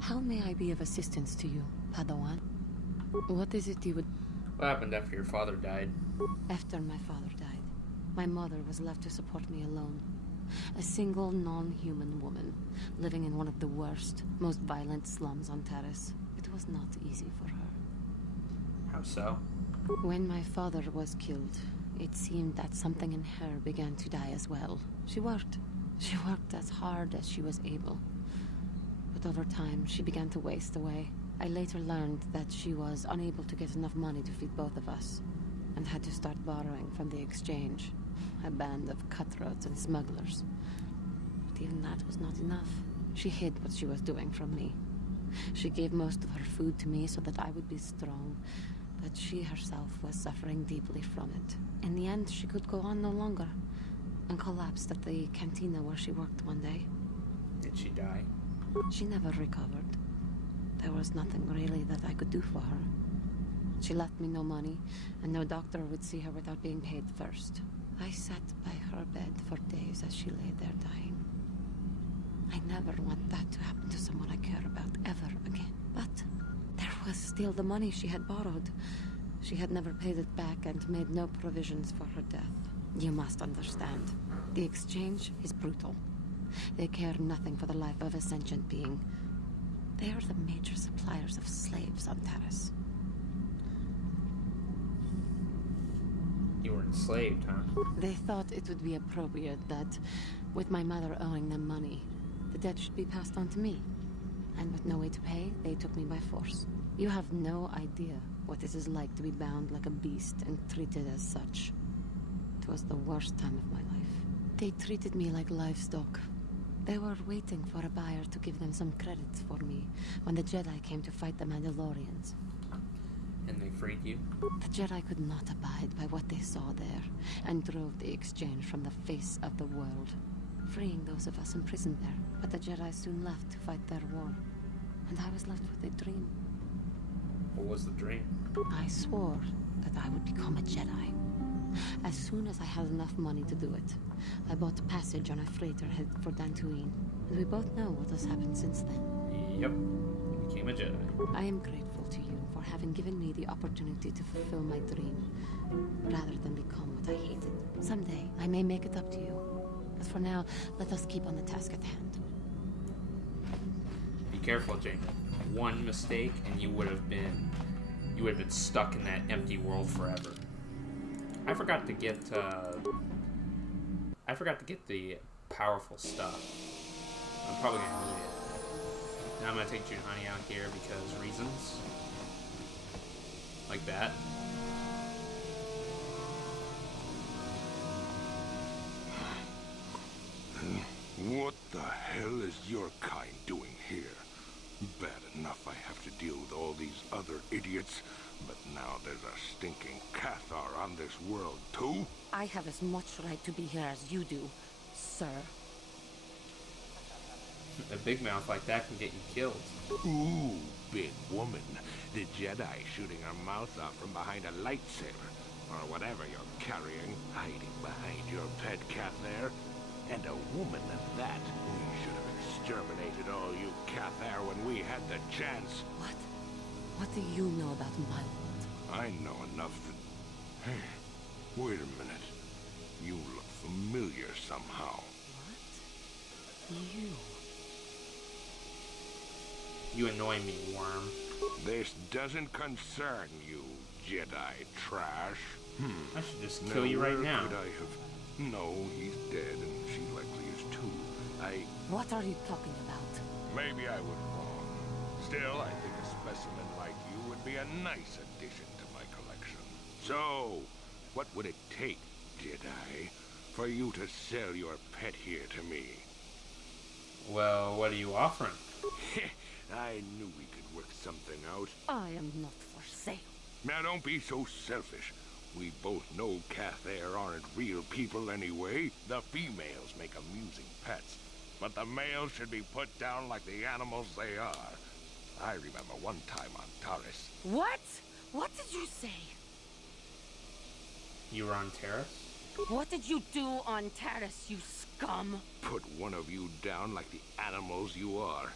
How may I be of assistance to you, Padawan? What is it you would... What happened after your father died? After my father died, my mother was left to support me alone. A single non-human woman, living in one of the worst, most violent slums on Terrace. It was not easy for her. How so? When my father was killed, it seemed that something in her began to die as well. She worked as hard as she was able. But over time, she began to waste away. I later learned that she was unable to get enough money to feed both of us, and had to start borrowing from the exchange. A band of cutthroats and smugglers. But even that was not enough. She hid what she was doing from me. She gave most of her food to me so that I would be strong, but she herself was suffering deeply from it. In the end, she could go on no longer, and collapsed at the cantina where she worked one day. Did she die? She never recovered. There was nothing really that I could do for her. She left me no money, and no doctor would see her without being paid first. I sat by her bed for days as she lay there dying. I never want that to happen to someone I care about ever again. But there was still the money she had borrowed. She had never paid it back and made no provisions for her death. You must understand. The exchange is brutal. They care nothing for the life of a sentient being. They are the major suppliers of slaves on Terrace. You were enslaved, huh? They thought it would be appropriate that, with my mother owing them money, the debt should be passed on to me. And with no way to pay, they took me by force. You have no idea what it is like to be bound like a beast and treated as such. It was the worst time of my life. They treated me like livestock. They were waiting for a buyer to give them some credits for me when the Jedi came to fight the Mandalorians. And they freed you? The Jedi could not abide by what they saw there, and drove the exchange from the face of the world, freeing those of us imprisoned there. But the Jedi soon left to fight their war, and I was left with a dream. What was the dream? I swore that I would become a Jedi. As soon as I had enough money to do it, I bought a passage on a freighter headed for Dantooine, and we both know what has happened since then. Yep, you became a Jedi. I am grateful to you for having given me the opportunity to fulfill my dream, rather than become what I hated. Someday, I may make it up to you. But for now, let us keep on the task at hand. Be careful, Jane. One mistake, and you would have been stuck in that empty world forever. I forgot to get the powerful stuff. I'm probably gonna need it. Now I'm gonna take Junhani out here because reasons. Like that. What the hell is your kind doing here? Bad enough I have to deal with all these other idiots, but now there's a stinking Cathar on this world, too? I have as much right to be here as you do, sir. A big mouth like that can get you killed. Ooh, big woman. The Jedi shooting her mouth off from behind a lightsaber, or whatever you're carrying, hiding behind your pet cat there. And a woman at that. We should have exterminated all you Cathar when we had the chance. What? What do you know about my world? I know enough to... Hey, wait a minute. You look familiar somehow. What? You? You annoy me, worm. This doesn't concern you, Jedi trash. I should just kill you right now. Could I have... No, he's dead, and she likely is too. What are you talking about? Maybe I was wrong. Still, I think a specimen like you would be a nice addition to my collection. So, what would it take, Jedi, for you to sell your pet here to me? Well, what are you offering? I knew we could work something out. I am not for sale. Now don't be so selfish. We both know Cathair aren't real people anyway. The females make amusing pets, but the males should be put down like the animals they are. I remember one time on Taris. What? What did you say? You were on Terrace? What did you do on Taris, you scum? Put one of you down like the animals you are.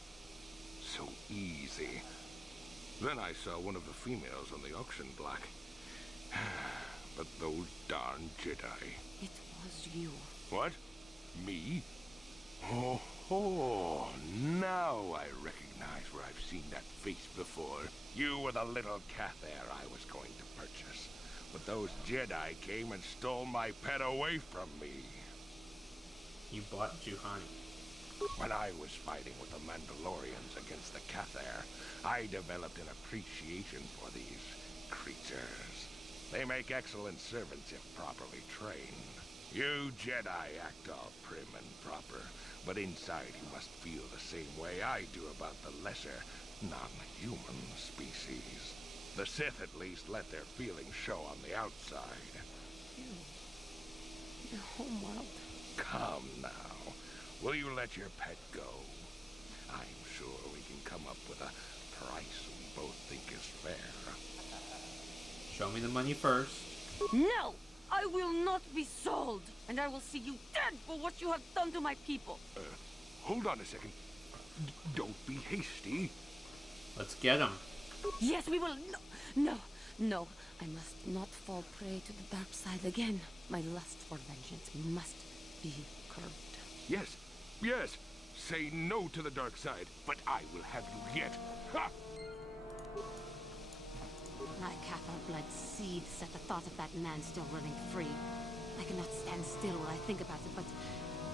So easy. Then I saw one of the females on the auction block. But those darn Jedi. It was you. What? Me? Oh, now I recognize where I've seen that face before. You were the little Cathair I was going to purchase. But those Jedi came and stole my pet away from me. You bought Juhani. When I was fighting with the Mandalorians against the Cathair, I developed an appreciation for these creatures. They make excellent servants if properly trained. You Jedi act all prim and proper, but inside you must feel the same way I do about the lesser, non-human species. The Sith at least let their feelings show on the outside. Your homeworld. Come now. Will you let your pet go? I'm sure we can come up with a price we both think is fair. Show me the money first. No! I will not be sold! And I will see you dead for what you have done to my people! Hold on a second. Don't be hasty. Let's get him. Yes, we will. No. I must not fall prey to the dark side again. My lust for vengeance must be curbed. Yes. Say no to the dark side, but I will have you yet. Ha! My Cathar blood seethes at the thought of that man still running free. I cannot stand still when I think about it,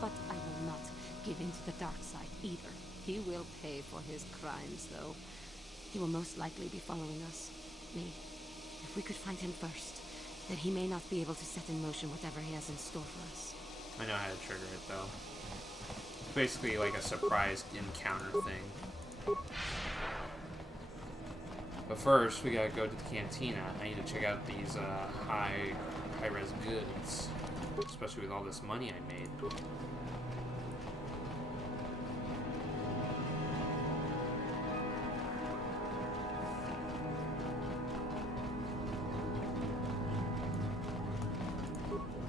but I will not give in to the dark side either. He will pay for his crimes, though. He will most likely be following us. Me. If we could find him first, then he may not be able to set in motion whatever he has in store for us. I know how to trigger it, though. It's basically like a surprise encounter thing. But first, we gotta go to the cantina. I need to check out these high-res goods, especially with all this money I made.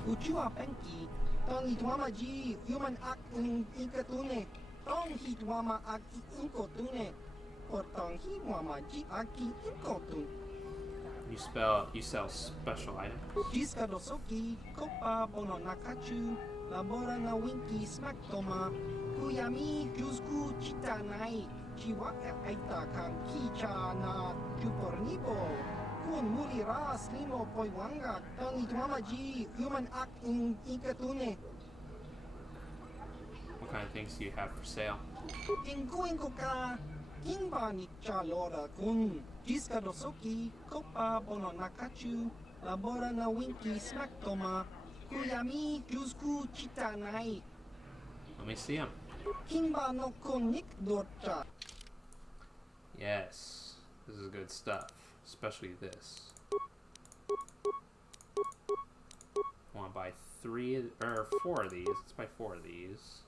Uchua Penki, Tong Hitwama Ji, human act in Ikatune, Tong Hitwama act Inkotune, or Tong Hitwama Ji Aki Inkotun. You sell special items? Jiska Dosoki, Kopa Bono Nakachu, Labora na Winki Smaktoma, Kuyami Jusku Chitanai, Chiwaka Aita Kan Kicha na Jupornibo. Kun muli ras limo poiwanga tang itwama ji human act in Ikatune. What kind of things do you have for sale? Inko ka kimba ni chalora kun jiska dosoki kopa bono nakachu labora na winki smaktoma kuyami jusku chitanai. Let me see them. Kimba no konik dorcha. Yes, this is good stuff. Especially this. I want to buy 4 of these. Let's buy 4 of these.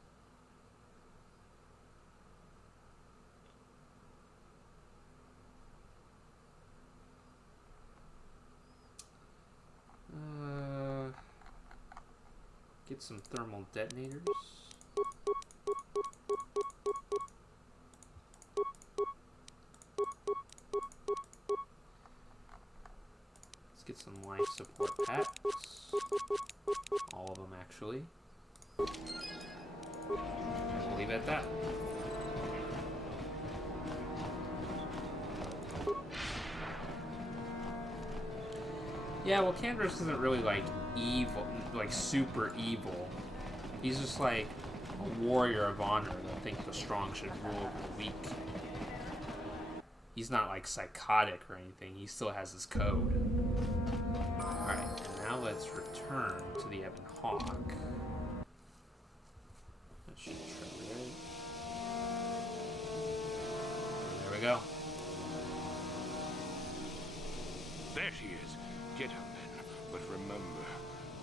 Get some thermal detonators. Get some life support packs. All of them, actually. We'll leave it at that. Yeah, well, Candace isn't really, like, evil, like, super evil. He's just, like, a warrior of honor that thinks the strong should rule over the weak. He's not, like, psychotic or anything. He still has his code. Alright, and now let's return to the Ebon Hawk. That should trigger it. go. There she is. Get her, men. But remember,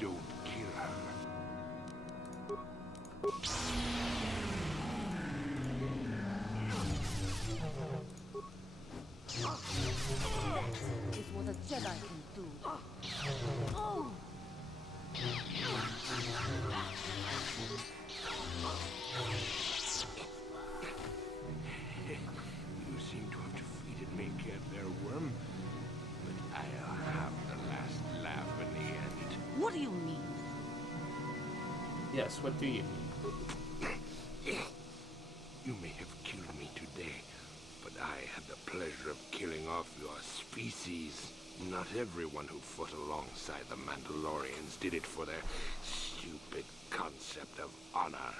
don't kill her. That is what a Jedi can do. Oh! You seem to have defeated me, Cat Worm. But I'll have the last laugh in the end. What do you mean? Yes, what do you mean? You may have killed me today, but I had the pleasure of killing off your species. Not everyone who fought alongside the Mandalorians did it for their stupid concept of honor.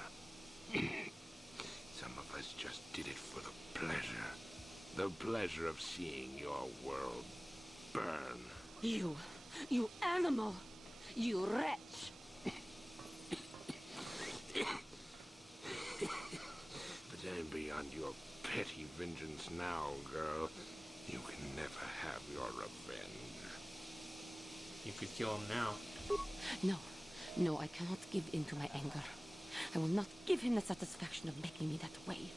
Some of us just did it for the pleasure. The pleasure of seeing your world burn. You animal! You wretch! But I'm beyond your petty vengeance now, girl. You can never have your revenge. You could kill him now. No, I cannot give in to my anger. I will not give him the satisfaction of making me that way.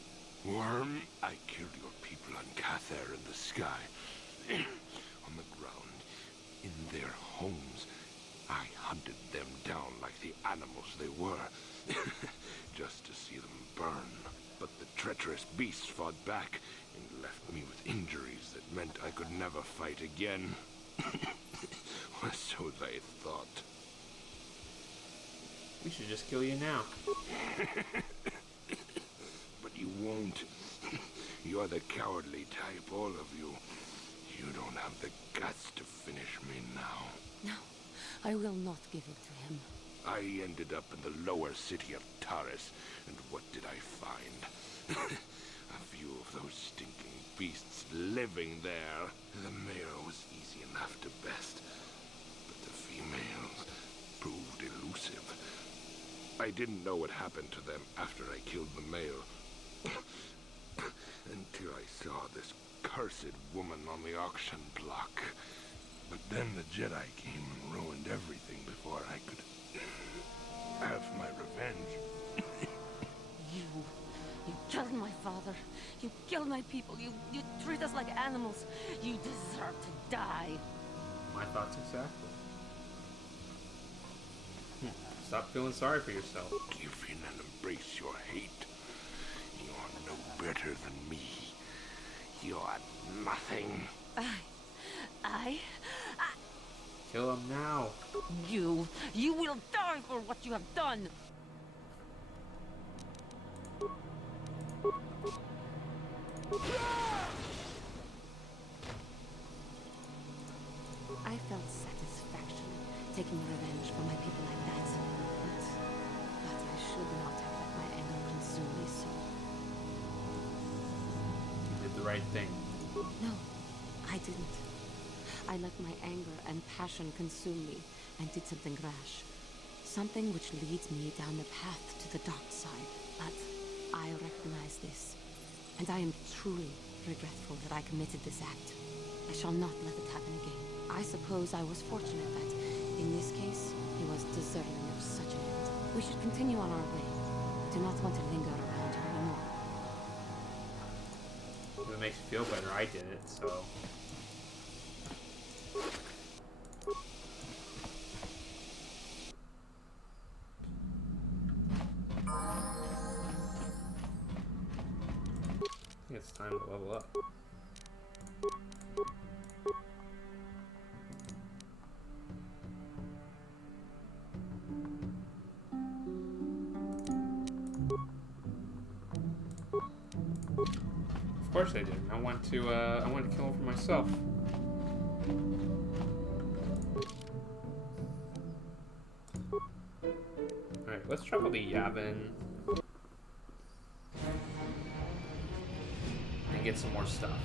Worm, I killed your people on Cather in the sky. On the ground. In their homes. I hunted them down like the animals they were. Just to see them burn. But the treacherous beasts fought back and left me with injuries that meant I could never fight again. Or so they thought. We should just kill you now. But you won't. You're the cowardly type, all of you. You don't have the guts to finish me now. No, I will not give it to him. I ended up in the lower city of Taris, and what did I find? A few of those stinking beasts living there. The male was easy enough to best, but the females proved elusive. I didn't know what happened to them after I killed the male. Until I saw this cursed woman on the auction block. But then the Jedi came and ruined everything before I could have my revenge. You killed my father. You killed my people. You treat us like animals. You deserve to die. My thoughts exactly. Stop feeling sorry for yourself. Give in and embrace your hate. You're no better than me. You're nothing. I... Kill him now. You will die for what you have done. I felt satisfaction taking revenge for my people like that. But I should not have let my anger consume me so. You did the right thing. No, I didn't. I let my anger and passion consume me and did something rash. Something which leads me down the path to the dark side. But I recognize this, and I am truly regretful that I committed this act. I shall not let it happen again. I suppose I was fortunate that, in this case, he was deserving of such an end. We should continue on our way. I do not want to linger around here anymore. If it makes you feel better, I did it, so... I think it's time to level up. Of course I did. I want to kill him for myself. Alright, let's travel to Yavin. And get some more stuff.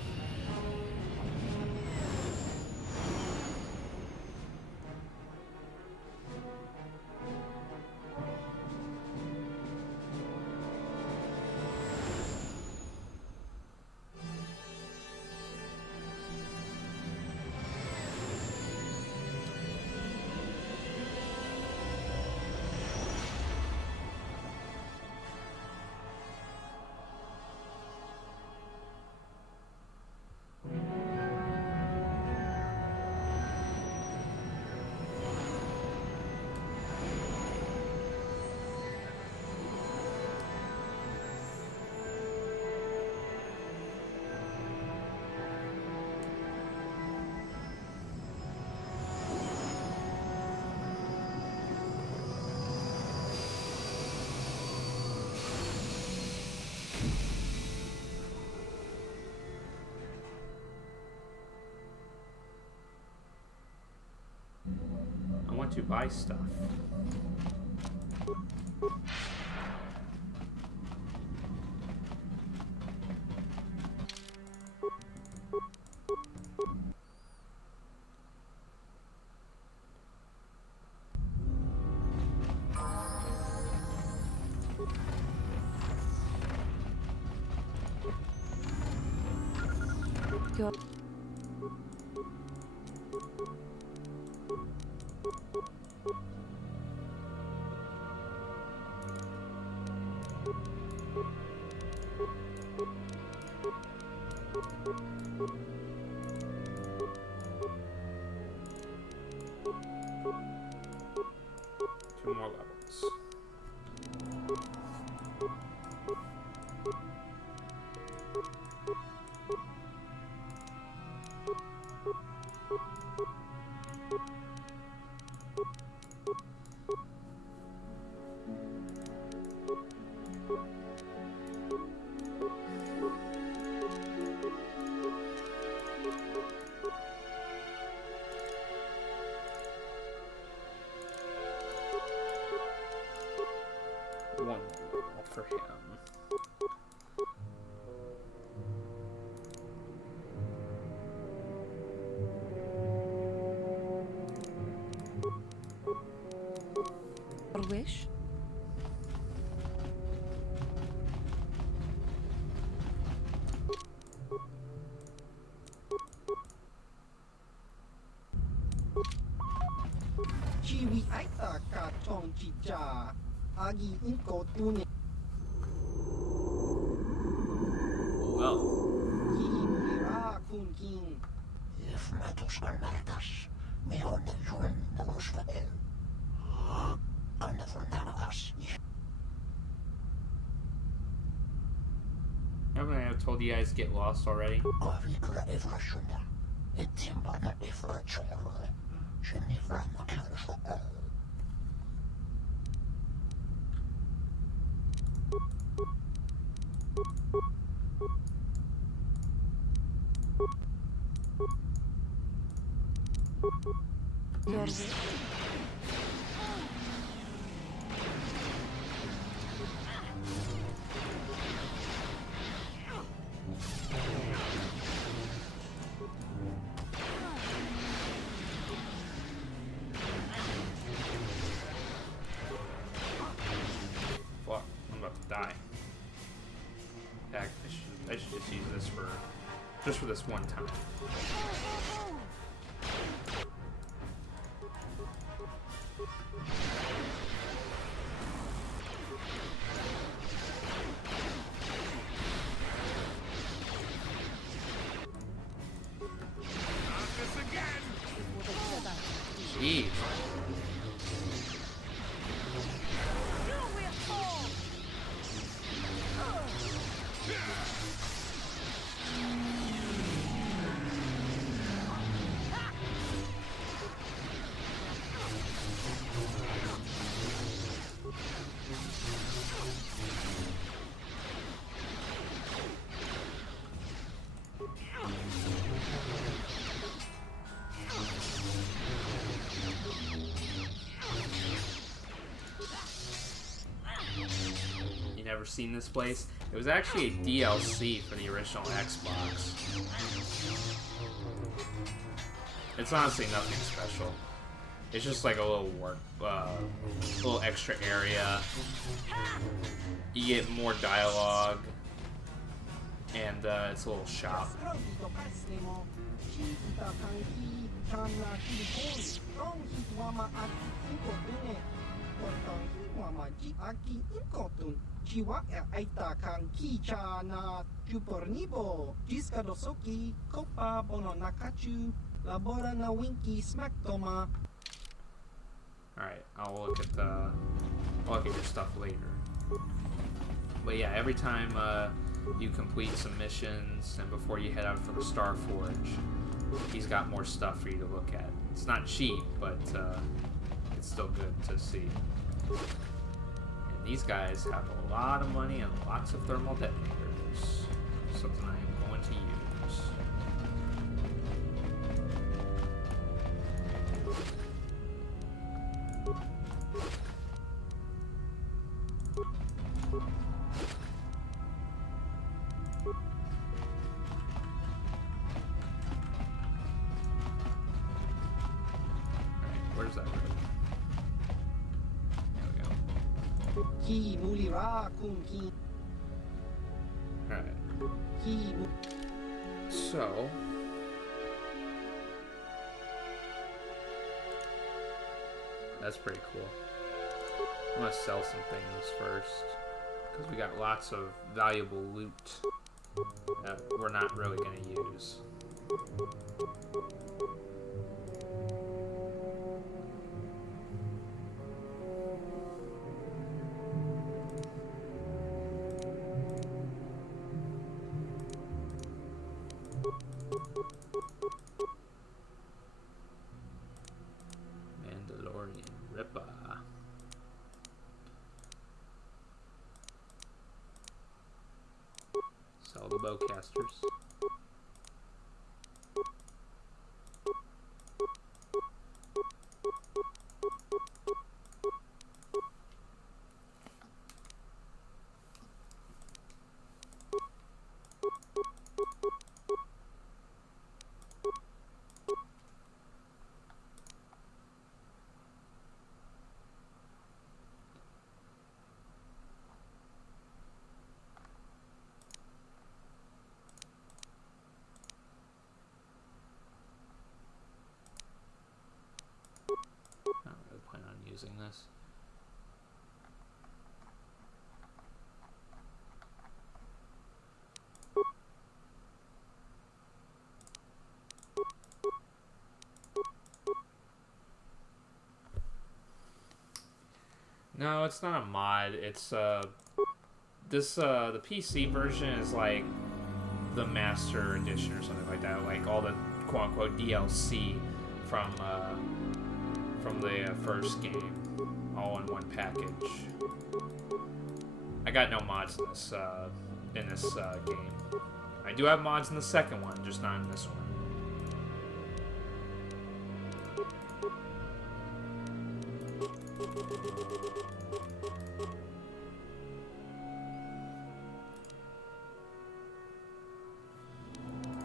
want to buy stuff. Your Two more levels. One more level for him. wish? Chiwi aita ka chong chicha. Agi inko tune. Well. Kimira kun king. If matos galactas, me on the join the hospital. And for Nanagas. Haven't I told you guys to get lost already? Fuck, I'm about to die. Heck, I should just use this for this one time. Jeez. Never seen this place. It was actually a DLC for the original Xbox. It's honestly nothing special. It's just like a little little extra area. You get more dialogue, and it's a little shop. Chiwa aita kang kichana chupornibo jiska dosoki kopa bono nakachu labora na winky smack toma. Alright, I'll look at your stuff later. But yeah, every time you complete some missions and before you head out for the Star Forge, he's got more stuff for you to look at. It's not cheap, but it's still good to see. These guys have a lot of money and lots of thermal detonators. Something I am going to use. Where's that road? There we go. Ki mulira kunki. Alright. Ki So... that's pretty cool. I'm gonna sell some things first. Because we got lots of valuable loot that we're not really gonna use. Mandalorian Ripper. Sell the bowcasters. I don't really plan on using this. No, it's not a mod. It's this the PC version is like the Master Edition or something like that. Like all the quote unquote DLC from the first game, all in one package. I got no mods in this game. I do have mods in the second one, just not in this one.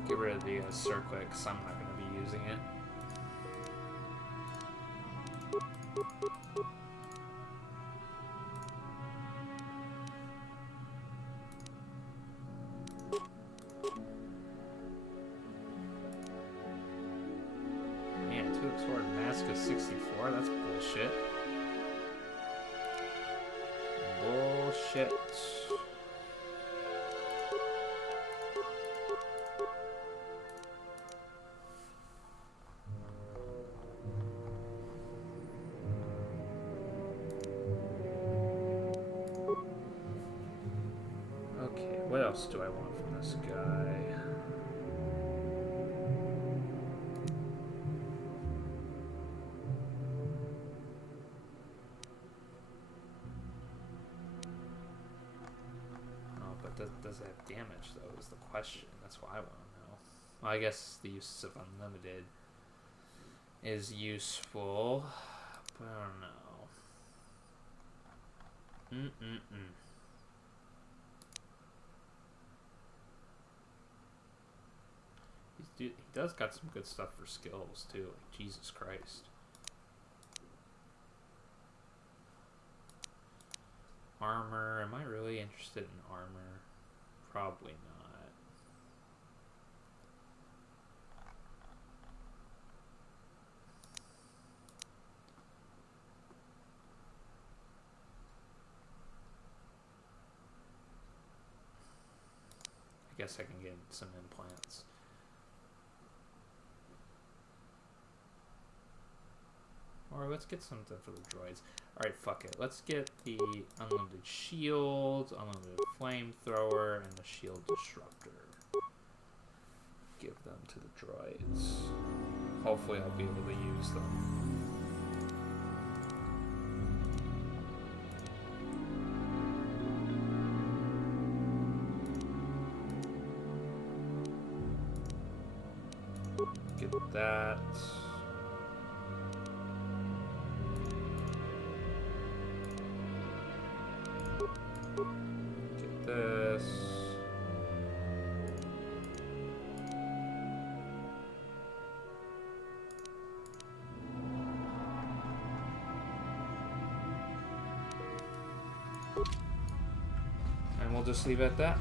Get rid of the circlet because I'm not going to be using it. Man, 2 sword mask of 64? That's bullshit. Bullshit. Okay, what else do I want from this guy? Does it have damage, though, is the question. That's what I want to know. Well, I guess the use of unlimited is useful, but I don't know. He does got some good stuff for skills, too. Like, Jesus Christ. Armor. Am I really interested in armor? Probably not. I guess I can get some implants. Or let's get something for the droids. Alright, fuck it. Let's get the unlimited shield, unlimited flamethrower, and the shield disruptor. Give them to the droids. Hopefully I'll be able to use them. Get that. Get this. we'll just leave it at that.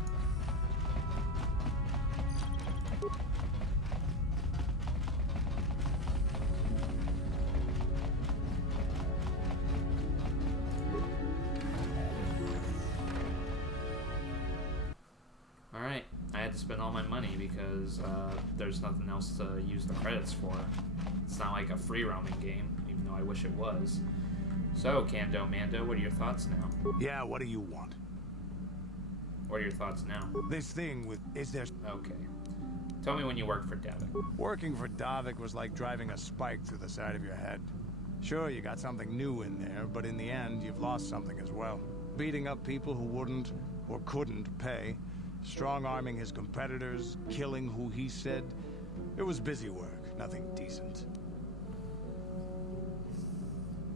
Alright, I had to spend all my money because there's nothing else to use the credits for. It's not like a free roaming game, even though I wish it was. So, Kando Mando, what are your thoughts now? Yeah, what do you want? What are your thoughts now? This thing with... is there... Okay. Tell me when you worked for Davik. Working for Davik was like driving a spike through the side of your head. Sure, you got something new in there, but in the end, you've lost something as well. Beating up people who wouldn't or couldn't pay, strong-arming his competitors, killing who he said. It was busy work, nothing decent.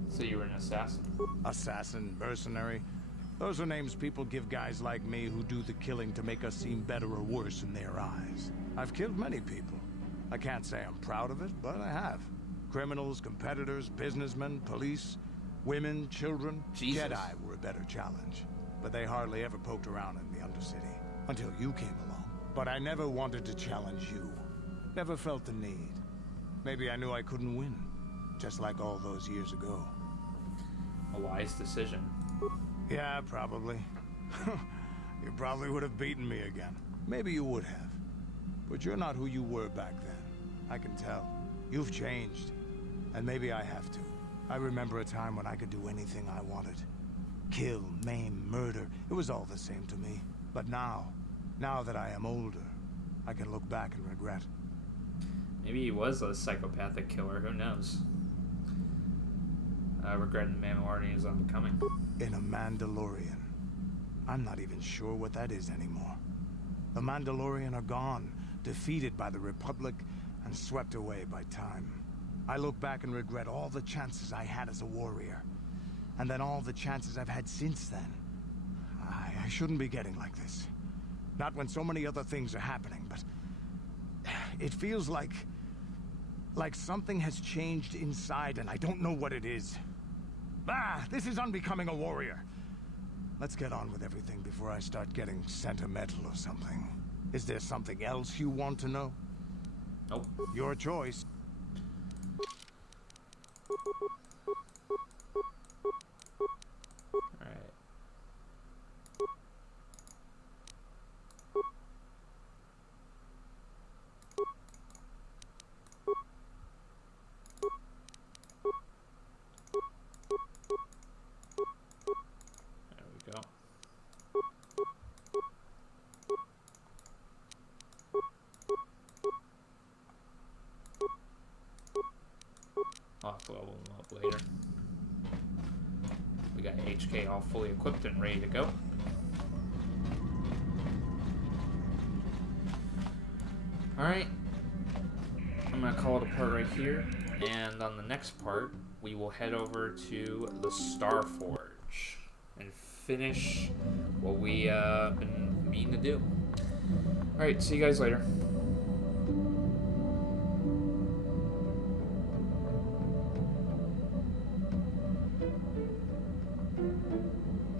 So you were an assassin? Assassin, mercenary. Those are names people give guys like me who do the killing to make us seem better or worse in their eyes. I've killed many people. I can't say I'm proud of it, but I have. Criminals, competitors, businessmen, police, women, children. Jesus. Jedi were a better challenge, but they hardly ever poked around in the Undercity. Until you came along. But I never wanted to challenge you. Never felt the need. Maybe I knew I couldn't win. Just like all those years ago. A wise decision. Yeah, probably. You probably would have beaten me again. Maybe you would have. But you're not who you were back then. I can tell. You've changed. And maybe I have to. I remember a time when I could do anything I wanted. Kill, maim, murder. It was all the same to me. But now that I am older, I can look back and regret. Maybe he was a psychopathic killer, who knows? Regretting the Mandalorian is unbecoming. In a Mandalorian. I'm not even sure what that is anymore. The Mandalorian are gone, defeated by the Republic, and swept away by time. I look back and regret all the chances I had as a warrior. And then all the chances I've had since then. I shouldn't be getting like this. Not when so many other things are happening, but... it feels like something has changed inside and I don't know what it is. This is unbecoming a warrior. Let's get on with everything before I start getting sentimental or something. Is there something else you want to know? Nope. Your choice. Alright. There we go. I'll have to level them up later. We got HK all fully equipped and ready to go. Alright. I'm going to call it a part right here. And on the next part, we will head over to the Star Forge and finish what we been meaning to do. Alright, see you guys later.